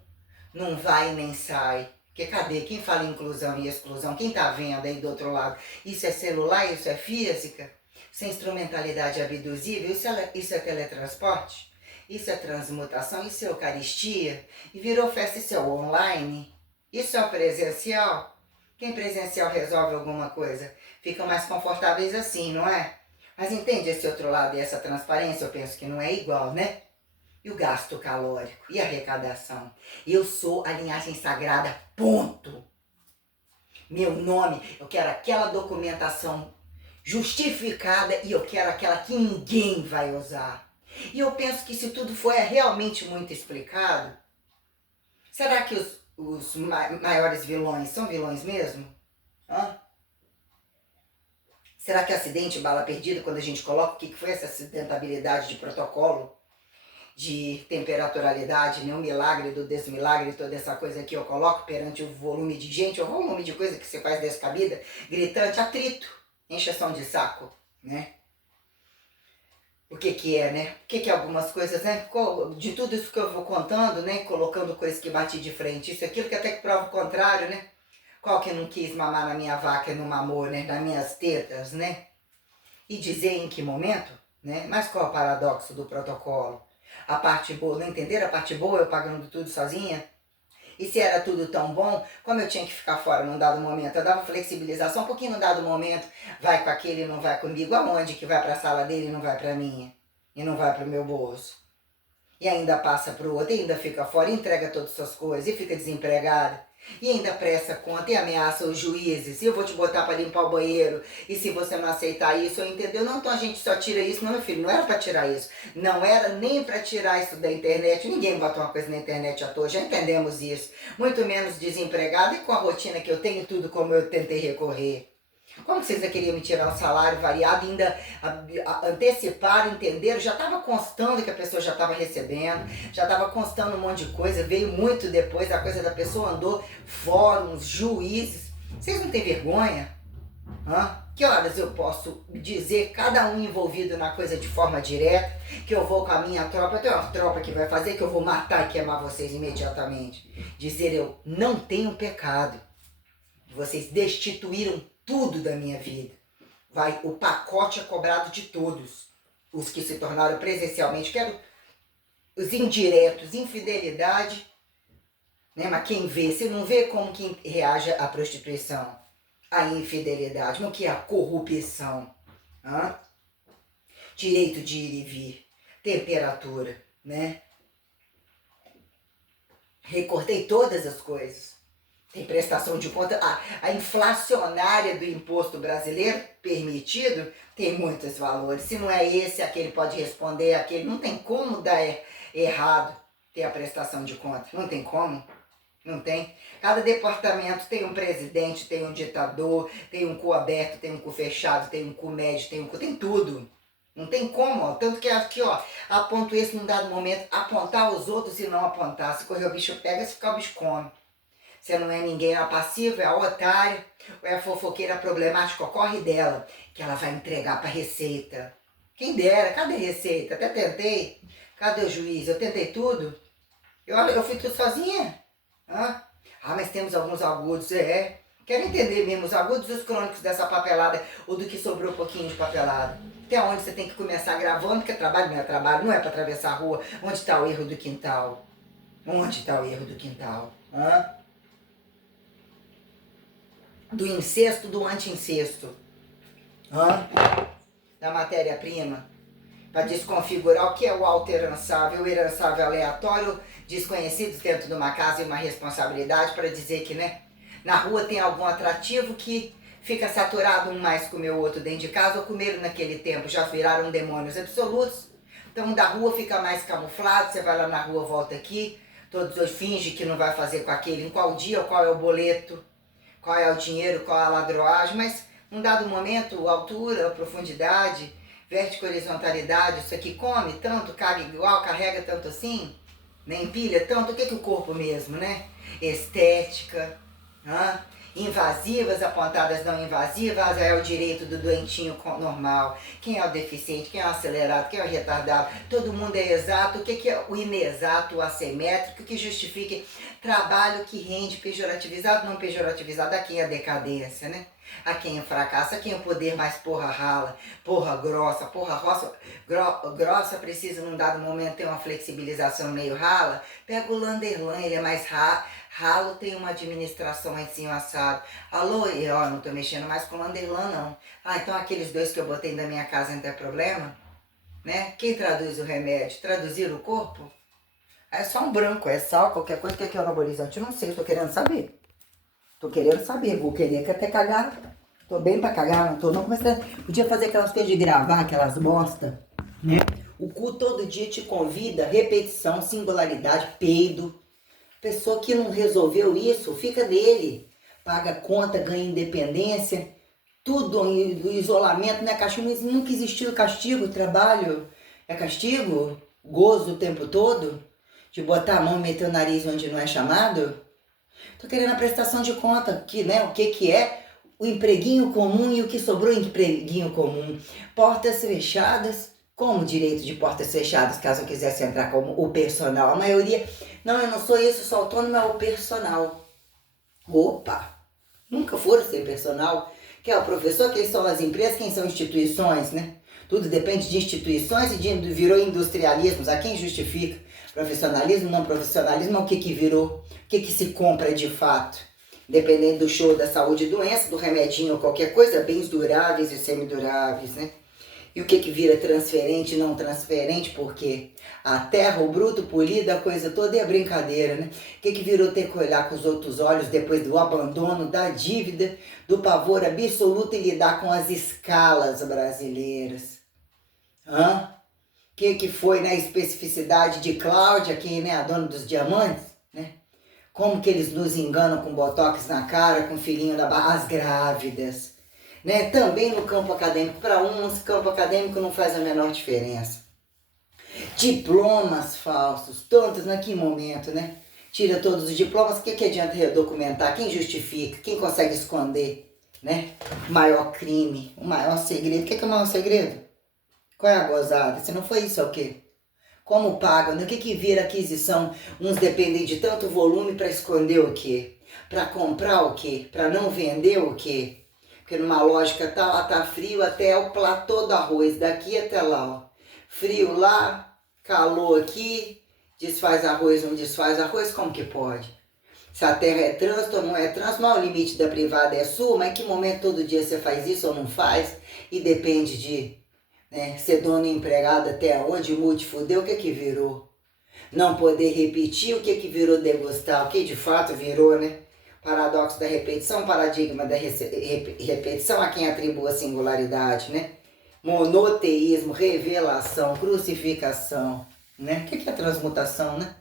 não vai nem sai. Porque cadê? Quem fala em inclusão e exclusão? Quem tá vendo aí do outro lado? Isso é celular? Isso é física? Isso é instrumentalidade abduzível? Isso é teletransporte? Isso é transmutação? Isso é eucaristia? E virou festa, isso é online? Isso é presencial? Quem presencial resolve alguma coisa? Ficam mais confortáveis assim, não é? Mas entende esse outro lado e essa transparência? Eu penso que não é igual, né? E o gasto calórico? E a arrecadação? Eu sou a linhagem sagrada, ponto. Meu nome, eu quero aquela documentação justificada e eu quero aquela que ninguém vai usar. E eu penso que se tudo for realmente muito explicado, será que os maiores vilões são vilões mesmo? Será que acidente, bala perdida, quando a gente coloca o que foi essa acidentabilidade de protocolo? De temperaturalidade, nenhum milagre do desmilagre, toda essa coisa que eu coloco perante o volume de gente, o volume de coisa que você faz descabida, gritante, atrito, encheção de saco, né? O que é, né? O que é algumas coisas, né? De tudo isso que eu vou contando, né? Colocando coisas que bati de frente, isso, aquilo que até que prova o contrário, né? Qual que não quis mamar na minha vaca e não mamou, né? Nas minhas tetas, né? E dizer em que momento, né? Mas qual é o paradoxo do protocolo? A parte boa, não entenderam a parte boa, eu pagando tudo sozinha? E se era tudo tão bom, como eu tinha que ficar fora num dado momento? Eu dava flexibilização, um pouquinho num dado momento, vai com aquele e não vai comigo. Aonde que vai para a sala dele e não vai para a minha? E não vai para o meu bolso? E ainda passa para o outro, e ainda fica fora, entrega todas as suas coisas, e fica desempregada. E ainda presta conta e ameaça os juízes. E eu vou te botar para limpar o banheiro. E se você não aceitar isso, entendeu? Não, então a gente só tira isso. Não, meu filho, não era para tirar isso. Não era nem para tirar isso da internet. Ninguém bota uma coisa na internet à toa. Já entendemos isso. Muito menos desempregado e com a rotina que eu tenho, tudo como eu tentei recorrer. Como que vocês já queriam me tirar um salário variado, ainda anteciparam, entenderam? Já estava constando que a pessoa já estava recebendo, já estava constando um monte de coisa, veio muito depois, a coisa da pessoa andou, fóruns, juízes. Vocês não têm vergonha? Hã? Que horas eu posso dizer, cada um envolvido na coisa de forma direta, que eu vou com a minha tropa, eu tenho uma tropa que vai fazer, que eu vou matar e queimar vocês imediatamente. Dizer eu não tenho pecado. Vocês destituíram tudo da minha vida. O pacote é cobrado de todos. Os que se tornaram presencialmente, quero os indiretos, infidelidade, né? Mas quem vê, se não vê como que reage à prostituição, à infidelidade, o que é a corrupção, hã? Direito de ir e vir, temperatura, né? Recortei todas as coisas. Tem prestação de conta, a inflacionária do imposto brasileiro permitido tem muitos valores. Se não é esse, aquele pode responder, aquele não tem como dar errado ter a prestação de conta. Não tem como, não tem. Cada departamento tem um presidente, tem um ditador, tem um cu aberto, tem um cu fechado, tem um cu médio, tem tudo. Não tem como, ó. Tanto que aqui, ó, aponto esse num dado momento, apontar os outros e não apontar. Se correr o bicho pega, se ficar o bicho come. Você não é ninguém, é a passiva, é a otária, ou é a fofoqueira problemática, corre dela, que ela vai entregar para Receita. Quem dera, cadê a Receita? Até tentei. Cadê o juiz? Eu tentei tudo. Eu fui tudo sozinha. Mas temos alguns agudos, Quero entender mesmo os agudos e os crônicos dessa papelada, ou do que sobrou um pouquinho de papelada. Até onde você tem que começar gravando, porque trabalho não é trabalho, não é para atravessar a rua. Onde está o erro do quintal? Onde está o erro do quintal? Do incesto, do anti-incesto, da matéria-prima, para desconfigurar o que é o alterançável, o herançável aleatório, desconhecidos dentro de uma casa e uma responsabilidade, para dizer que, né, na rua tem algum atrativo que fica saturado um mais comer o outro dentro de casa, ou comeram naquele tempo, já viraram demônios absolutos, então da rua fica mais camuflado, você vai lá na rua, volta aqui, todos os finge que não vai fazer com aquele, em qual dia, qual é o boleto, qual é o dinheiro, qual é a ladroagem, mas num dado momento, altura, profundidade, vértice, horizontalidade, isso aqui come tanto, caga igual, carrega tanto assim, né? Empilha tanto, o que é o corpo mesmo, né? Estética, invasivas, apontadas não invasivas, é o direito do doentinho normal, quem é o deficiente, quem é o acelerado, quem é o retardado, todo mundo é exato, o que é o inexato, o assimétrico, que justifique trabalho que rende, pejorativizado, não pejorativizado, a quem é decadência, né? A quem é fracasso, a quem é o poder mais porra rala, porra grossa, grossa precisa num dado momento ter uma flexibilização meio rala, pega o Landerlan, ele é mais ralo, tem uma administração assim assado. Alô, não tô mexendo mais com o Landerlan não. Então aqueles dois que eu botei da minha casa não tem problema, né? Quem traduz o remédio? Traduzir o corpo? É só um branco, é sal, qualquer coisa que é anabolizante, eu não sei, tô querendo saber. Vou querer que até cagar. Tô bem pra cagar, não tô não, mas podia fazer aquelas coisas de gravar, aquelas bosta, né? O cu todo dia te convida, repetição, singularidade, peido. Pessoa que não resolveu isso, fica dele. Paga conta, ganha independência, tudo do isolamento, né? Castigo, nunca existiu castigo, trabalho é castigo, gozo o tempo todo, de botar a mão e meter o nariz onde não é chamado. Tô querendo a prestação de conta, que, né, o que é o empreguinho comum e o que sobrou empreguinho comum. Portas fechadas, como direito de portas fechadas, caso eu quisesse entrar como o personal. A maioria, não, eu não sou isso, sou autônomo, é o personal. Opa, nunca foram ser personal. Quem é o professor, quem são as empresas, quem são instituições, né? Tudo depende de instituições e virou industrialismos. A quem justifica? Profissionalismo, não profissionalismo, o que que virou? O que que se compra de fato? Dependendo do show da saúde e doença, do remedinho ou qualquer coisa, bens duráveis e semiduráveis, né? E o que que vira transferente e não transferente, porque a terra, o bruto polido, a coisa toda é brincadeira, né? O que que virou ter que olhar com os outros olhos depois do abandono, da dívida, do pavor absoluto e lidar com as escalas brasileiras? Hã? O que foi na especificidade de Cláudia, que é a dona dos diamantes, né? Como que eles nos enganam com botox na cara, com filhinho na barra, as grávidas, né? Também no campo acadêmico, para uns, campo acadêmico não faz a menor diferença. Diplomas falsos, tantos, naquele momento, né? Tira todos os diplomas, o que adianta redocumentar? Quem justifica? Quem consegue esconder, né? O maior crime, o maior segredo. O que é o maior segredo? Qual é a gozada? Se não foi isso, é o quê? Como pagam? O que vira aquisição? Uns dependem de tanto volume para esconder o quê? Para comprar o quê? Para não vender o quê? Porque numa lógica tá frio até o platô do arroz, daqui até lá, ó. Frio lá, calor aqui, desfaz arroz, não desfaz arroz, como que pode? Se a terra é trânsito ou não é trânsito, não é o limite da privada, é sua, mas em que momento todo dia você faz isso ou não faz? E depende de... né? Ser dono e empregado até onde o multifudeu, o que que virou? Não poder repetir, o que que virou degustar? O que de fato virou, né? Paradoxo da repetição, paradigma da repetição, a quem atribua a singularidade, né? Monoteísmo, revelação, crucificação, né? O que é transmutação, né?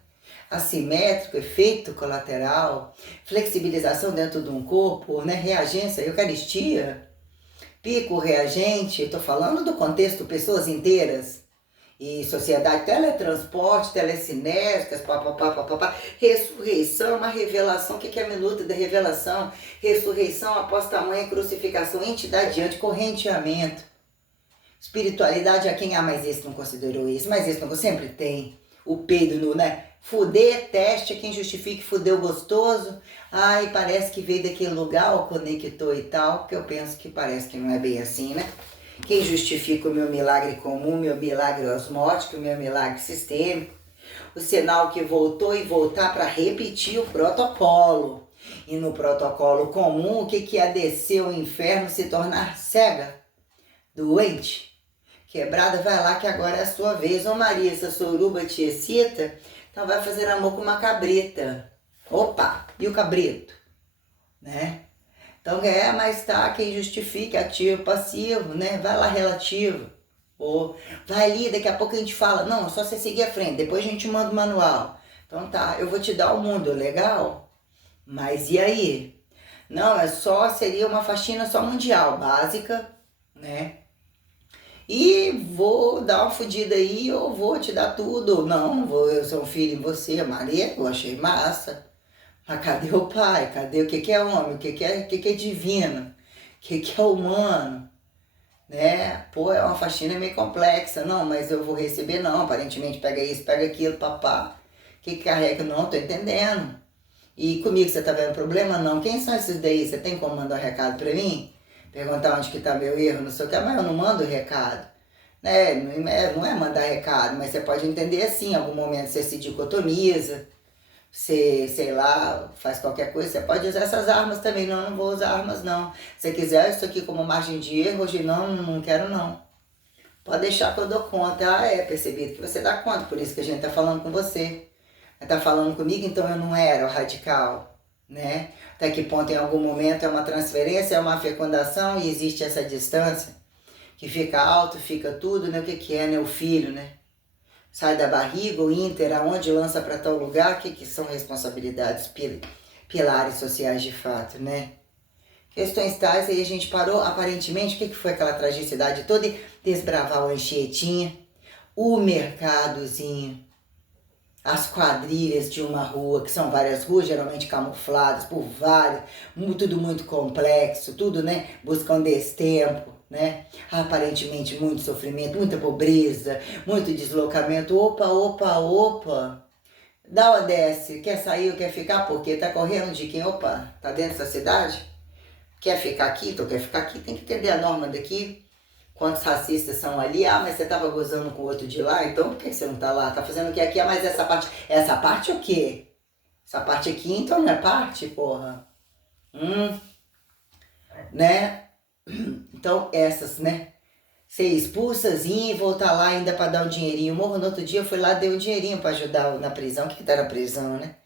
Assimétrico, efeito colateral, flexibilização dentro de um corpo, né? Reagência, eucaristia, pico reagente, estou falando do contexto pessoas inteiras e sociedade, teletransporte, telecinésicas, papapá, ressurreição, uma revelação, o que é a minuta da revelação? Ressurreição após tamanha crucificação, entidade diante, correnteamento, espiritualidade a quem, mas esse não considerou isso, mas esse não, sempre tem, o peido no, né? Fuder, teste, quem justifique fudeu gostoso. Ai, parece que veio daquele lugar, ou conectou e tal, porque eu penso que parece que não é bem assim, né? Quem justifica o meu milagre comum, meu milagre osmótico, meu milagre sistêmico, o sinal que voltou e voltar para repetir o protocolo. E no protocolo comum, o que é descer o inferno, se tornar cega, doente, quebrada? Vai lá que agora é a sua vez. Ô Maria, essa suruba te excita? Então vai fazer amor com uma cabrita. Opa, e o cabrito? Né? Então mas tá, quem justifica, ativo, passivo, né? Vai lá, relativo. Ou vai ali, daqui a pouco a gente fala, não, é só você seguir a frente, depois a gente manda o manual. Então tá, eu vou te dar o mundo, legal? Mas e aí? Não, seria uma faxina só mundial, básica, né? E vou dar uma fodida aí, ou vou te dar tudo. Não, eu sou um filho em você, Maria, eu achei massa. Mas cadê o pai? Cadê o que é homem? O que é divino? O que é humano? Né? Pô, é uma faxina meio complexa. Não, mas eu vou receber, não. Aparentemente pega isso, pega aquilo, papá. O que carrega? Não, tô entendendo. E comigo você tá vendo problema? Não. Quem são esses daí? Você tem como mandar um recado pra mim? Perguntar onde que tá meu erro, não sei o que, mas eu não mando recado. Né? Não é mandar recado, mas você pode entender assim, em algum momento você se dicotomiza, você, sei lá, faz qualquer coisa, você pode usar essas armas também. Não, não vou usar armas não. Se você quiser isso aqui como margem de erro, hoje não quero não. Pode deixar que eu dou conta. Percebido que você dá conta, por isso que a gente tá falando com você. Tá falando comigo, então eu não era o radical, né? Até que ponto em algum momento é uma transferência, é uma fecundação e existe essa distância que fica alto, fica tudo, né? O que é, né? O filho, né? Sai da barriga, o ínter, aonde lança para tal lugar, o que são responsabilidades, pilares sociais de fato, né? Questões tais, aí a gente parou, aparentemente, o que foi aquela tragicidade toda? Desbravar o Anchietinha, o mercadozinho, as quadrilhas de uma rua, que são várias ruas, geralmente camufladas por várias, tudo muito complexo, tudo, né, buscando destempo, né, aparentemente muito sofrimento, muita pobreza, muito deslocamento, opa, dá ou desce, quer sair ou quer ficar, porque tá correndo de quem? Opa, tá dentro dessa cidade? Quer ficar aqui? Então quer ficar aqui, tem que entender a norma daqui, Quantos racistas são ali? Ah, mas você tava gozando com o outro de lá, então por que você não tá lá? Tá fazendo o que aqui? Ah, mas essa parte o quê? Essa parte aqui então não é parte, porra. Né? Então essas, né? Ser expulsazinha e voltar lá ainda pra dar um dinheirinho. Morro no outro dia, eu fui lá, dei um dinheirinho pra ajudar na prisão, que tá na prisão, né?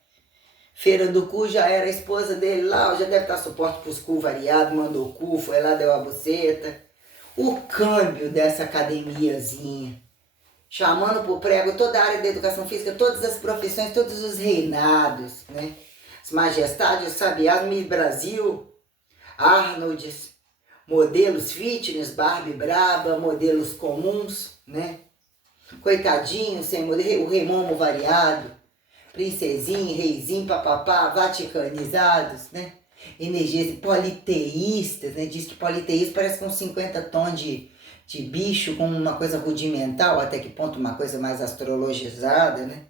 Feira do cu já era a esposa dele lá, já deve estar suporte pros cu variado, mandou cu, foi lá, deu a buceta. O câmbio dessa academiazinha, chamando pro prego toda a área da educação física, todas as profissões, todos os reinados, né? As majestades, os sabiás, Miss Brasil, Arnolds, modelos fitness, Barbie braba, modelos comuns, né? Coitadinho, sem modelo, o rei momo variado, princesinha, reizinho, papapá, vaticanizados, né? Energias politeístas, né? Diz que politeísta parece com 50 tons de bicho, com uma coisa rudimental, até que ponto uma coisa mais astrologizada, né?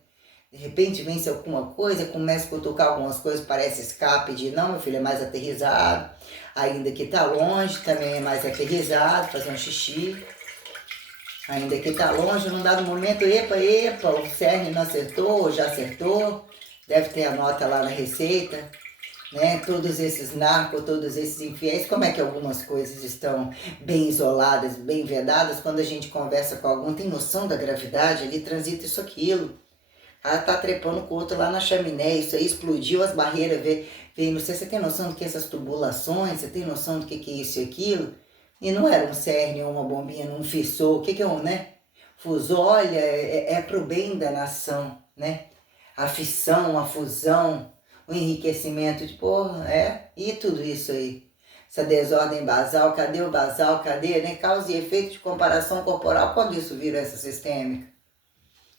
De repente vence alguma coisa, começa a cutucar algumas coisas, parece escape de não, meu filho, é mais aterrissado, ainda que tá longe, também é mais aterrissado, fazer um xixi. Ainda que tá longe, num dado momento, epa, o cerne não acertou, já acertou, deve ter a nota lá na receita, né? Todos esses narcos, todos esses infiéis, como é que algumas coisas estão bem isoladas, bem vedadas, quando a gente conversa com algum, tem noção da gravidade, ali transita isso, aquilo. Ela tá trepando com o outro lá na chaminé, isso aí explodiu as barreiras, veio, não sei, você tem noção do que essas tubulações, você tem noção do que é isso e aquilo? E não era um cerne ou uma bombinha, não fissou, o que é um, né? Fusou, olha, é pro bem da nação, né? A fissão, a fusão, o enriquecimento de, porra, e tudo isso aí. Essa desordem basal, cadê o basal, cadê, né? Causa e efeito de comparação corporal, quando isso vira essa sistêmica?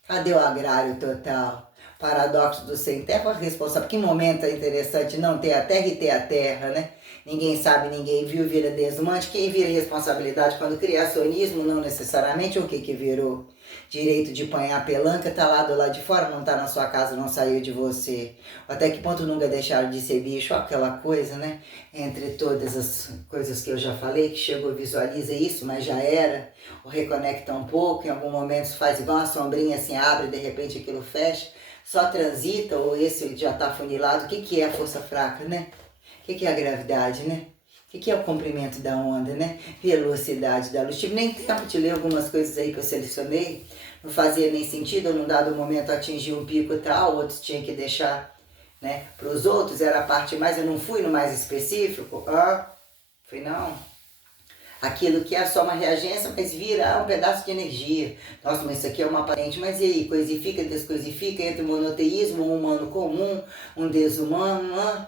Cadê o agrário total? Paradoxo do sem terra, responsável. Que momento é interessante não ter a terra e ter a terra, né? Ninguém sabe, ninguém viu, vira desmante. Quem vira responsabilidade quando criacionismo, não necessariamente, o que virou? Direito de apanhar a pelanca, tá lá do lado de fora, não tá na sua casa, não saiu de você. Até que ponto nunca deixaram de ser bicho? Aquela coisa, né? Entre todas as coisas que eu já falei, que chegou, visualiza isso, mas já era. Ou reconecta um pouco, em algum momento faz igual uma sombrinha assim, abre, de repente aquilo fecha. Só transita, ou esse já tá funilado. O que é a força fraca, né? O que é a gravidade, né? O que é o comprimento da onda, né? Velocidade da luz. Tive nem tempo de ler algumas coisas aí que eu selecionei. Não fazia nem sentido, num dado momento atingir um pico tal, outros tinha que deixar, né? Para os outros era a parte mais, eu não fui no mais específico. Fui não. Aquilo que é só uma reagência, mas vira um pedaço de energia. Nossa, mas isso aqui é uma aparente, mas e aí? Coisifica, descoisifica, entre o monoteísmo, um humano comum, um desumano,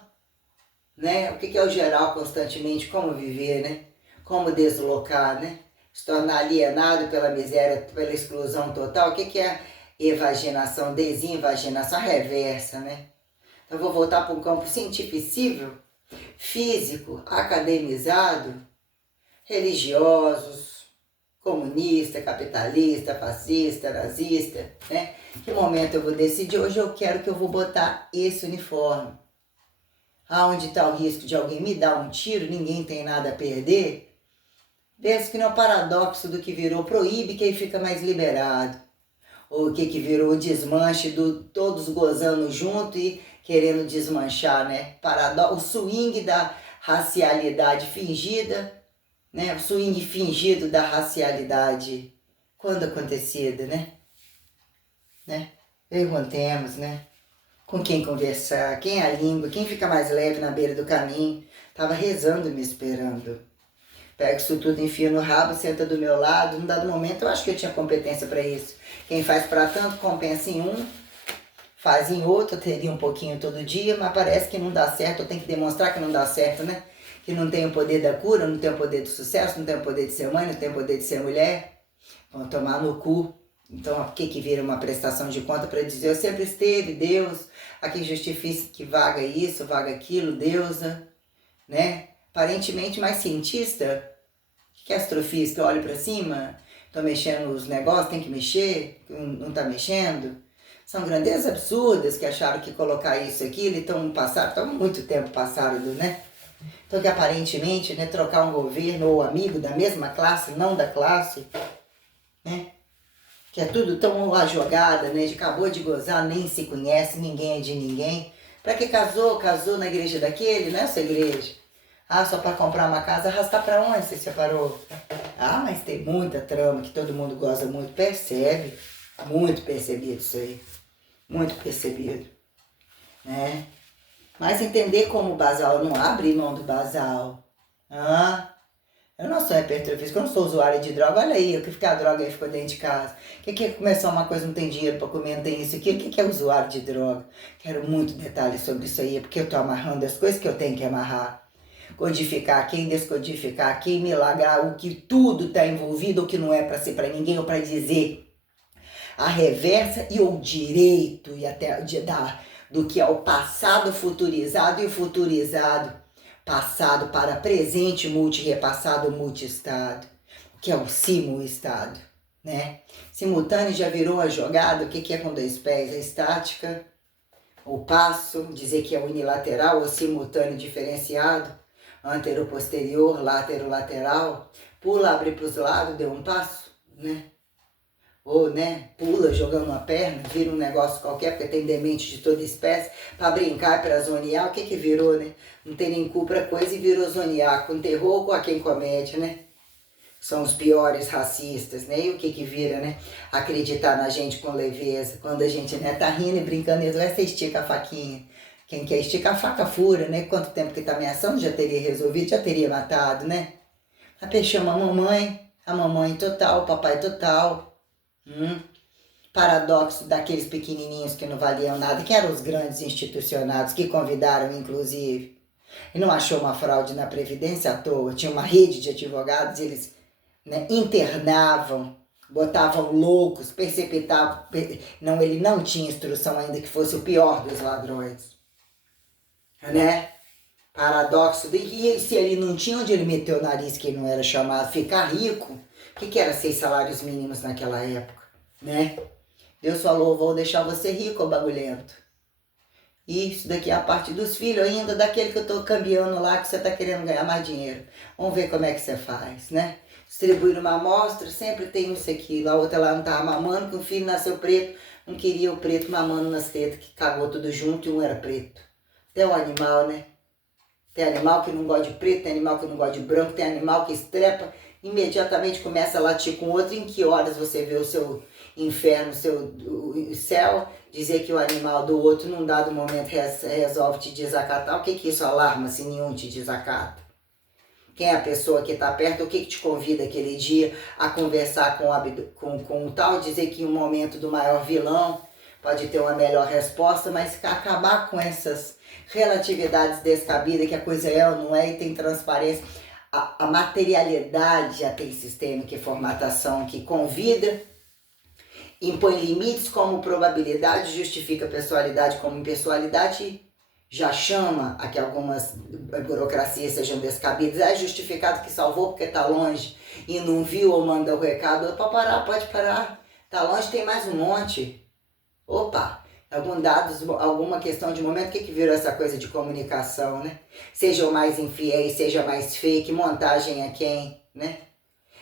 né? O que é o geral constantemente, como viver, né? Como deslocar, né? Se tornar alienado pela miséria, pela exclusão total. O que é evaginação, desinvaginação, a reversa, né? Então eu vou voltar para um campo cientificível, físico, academizado, religiosos, comunista, capitalista, fascista, nazista, né? Que momento eu vou decidir? Hoje eu quero que eu vou botar esse uniforme. Aonde está o risco de alguém me dar um tiro, ninguém tem nada a perder? Penso que não é o paradoxo do que virou proíbe, que aí fica mais liberado. Ou o que virou o desmanche do todos gozando junto e querendo desmanchar, né? O swing da racialidade fingida, né? O swing fingido da racialidade quando acontecida, né? Perguntemos, né? Com quem conversar, quem é a língua, quem fica mais leve na beira do caminho. Tava rezando, me esperando. Pego isso tudo, enfio no rabo, senta do meu lado. Num dado momento, eu acho que eu tinha competência para isso. Quem faz para tanto, compensa em um, faz em outro, eu teria um pouquinho todo dia, mas parece que não dá certo, eu tenho que demonstrar que não dá certo, né? Que não tem o poder da cura, não tem o poder do sucesso, não tem o poder de ser mãe, não tem o poder de ser mulher. Vão tomar no cu. Então, o que vira uma prestação de conta para dizer, eu sempre esteve, Deus, a quem justifica que vaga isso, vaga aquilo, deusa, né? Aparentemente mais cientista, que é astrofísica, olha para cima, tô mexendo nos negócios, tem que mexer, não tá mexendo. São grandezas absurdas que acharam que colocar isso aqui, eles estão muito tempo passado, né? Então que aparentemente, né, trocar um governo ou amigo da mesma classe, não da classe, né? Que é tudo tão a jogada, né? Acabou de gozar, nem se conhece, ninguém é de ninguém. Pra que casou? Casou na igreja daquele, nessa igreja. Ah, só pra comprar uma casa, arrastar pra onde se separou? Ah, mas tem muita trama que todo mundo gosta muito, percebe. Muito percebido isso aí. Muito percebido. Né? Mas entender como o basal não abre mão do basal. Ah, eu não sou hipertrofista, eu não sou usuária de droga. Olha aí, o que fica a droga aí ficou dentro de casa. O que é começar uma coisa, não tem dinheiro para comer, não tem isso aqui. O que é usuário de droga? Quero muito detalhes sobre isso aí, porque eu tô amarrando as coisas que eu tenho que amarrar. Codificar quem, descodificar quem, milagrar o que tudo está envolvido, o que não é para ser para ninguém ou para dizer a reversa e o direito e até do que é o passado futurizado e o futurizado passado para presente multirepassado multiestado, que é o simulestado, né? Simultâneo já virou a jogada, o que é com dois pés? A estática, o passo, dizer que é unilateral ou simultâneo diferenciado, antero-posterior, látero-lateral, pula, abre para os lados, deu um passo, né? Ou, né, pula jogando uma perna, vira um negócio qualquer, porque tem demente de toda espécie, para brincar, para zonear, o que virou, né? Não tem nem culpa coisa e virou zonear, com terror ou com a quem comédia, né? São os piores racistas, né? E o que vira, né? Acreditar na gente com leveza, quando a gente, né, tá rindo e brincando, e você estica a faquinha. Quem quer esticar a faca fura, né? Quanto tempo que tá ameaçando, já teria resolvido, já teria matado, né? A peixe chama a mamãe total, o papai total. Paradoxo daqueles pequenininhos que não valiam nada, que eram os grandes institucionados, que convidaram inclusive. E não achou uma fraude na Previdência à toa, tinha uma rede de advogados, eles, né, internavam, botavam loucos, precipitavam, não, ele não tinha instrução ainda que fosse o pior dos ladrões, né? Paradoxo, e se ele não tinha onde ele meteu o nariz que ele não era chamado, ficar rico, o que era 6 salários mínimos naquela época, né? Deus falou, vou deixar você rico, ô bagulhento. E isso daqui é a parte dos filhos ainda, daquele que eu tô cambiando lá, que você tá querendo ganhar mais dinheiro. Vamos ver como é que você faz, né? Distribuir uma amostra, sempre tem isso aqui. A outra lá não tava mamando, que o filho nasceu preto, não queria o preto mamando nas tetas, que cagou tudo junto e um era preto. Até o animal, né? Tem animal que não gosta de preto, tem animal que não gosta de branco, tem animal que estrepa, imediatamente começa a latir com outro. Em que horas você vê o seu inferno, o céu, dizer que o animal do outro num dado momento resolve te desacatar? O que isso alarma se nenhum te desacata? Quem é a pessoa que está perto? O que te convida aquele dia a conversar com o tal? Dizer que em um momento do maior vilão pode ter uma melhor resposta, mas acabar com essas relatividades descabidas, que a coisa é ou não é, e tem transparência. A materialidade já tem sistema, que formatação, que convida, impõe limites como probabilidade, justifica pessoalidade como impessoalidade, já chama a que algumas burocracias sejam descabidas. É justificado que salvou porque está longe e não viu ou manda o recado. Para parar, pode parar. Está longe, tem mais um monte. Opa, alguma questão de momento, o que virou essa coisa de comunicação, né? Sejam mais infiéis, seja mais fake, montagem a quem, né?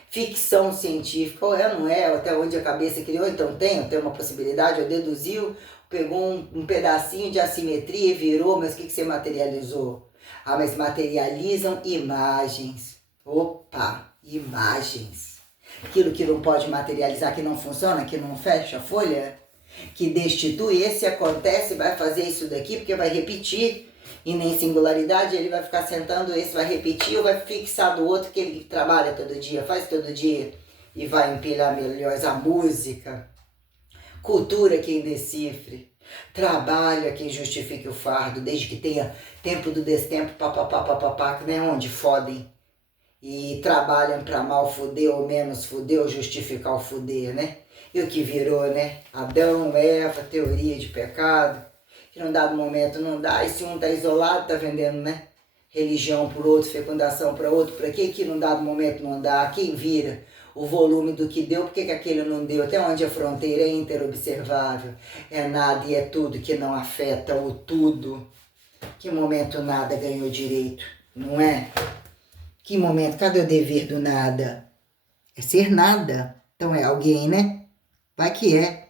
Ficção científica, ou é, não é, até onde a cabeça criou, então tem uma possibilidade, ou deduziu, pegou um pedacinho de assimetria e virou, mas o que você materializou? Ah, mas materializam imagens. Opa, imagens. Aquilo que não pode materializar, que não funciona, que não fecha a folha, que destitui, esse acontece, vai fazer isso daqui, porque vai repetir, e nem singularidade, ele vai ficar sentando, esse vai repetir, ou vai fixar do outro, que ele trabalha todo dia, faz todo dia, e vai empilhar milhões. A música, cultura quem decifre, trabalho quem justifique o fardo, desde que tenha tempo do destempo, papapá, né, onde fodem, e trabalham para mal fuder ou menos fuder, ou justificar o fuder, né? E o que virou, né? Adão, Eva, teoria de pecado, que num dado momento não dá, e se um tá isolado, tá vendendo, né? Religião por outro, fecundação para outro, para que num dado momento não dá? Quem vira o volume do que deu, por que aquele não deu? Até onde a fronteira é interobservável, é nada e é tudo que não afeta o tudo. Que momento nada ganhou direito, Não é? Que momento? Cadê o dever do nada? É ser nada. Então é alguém, né? Vai que é.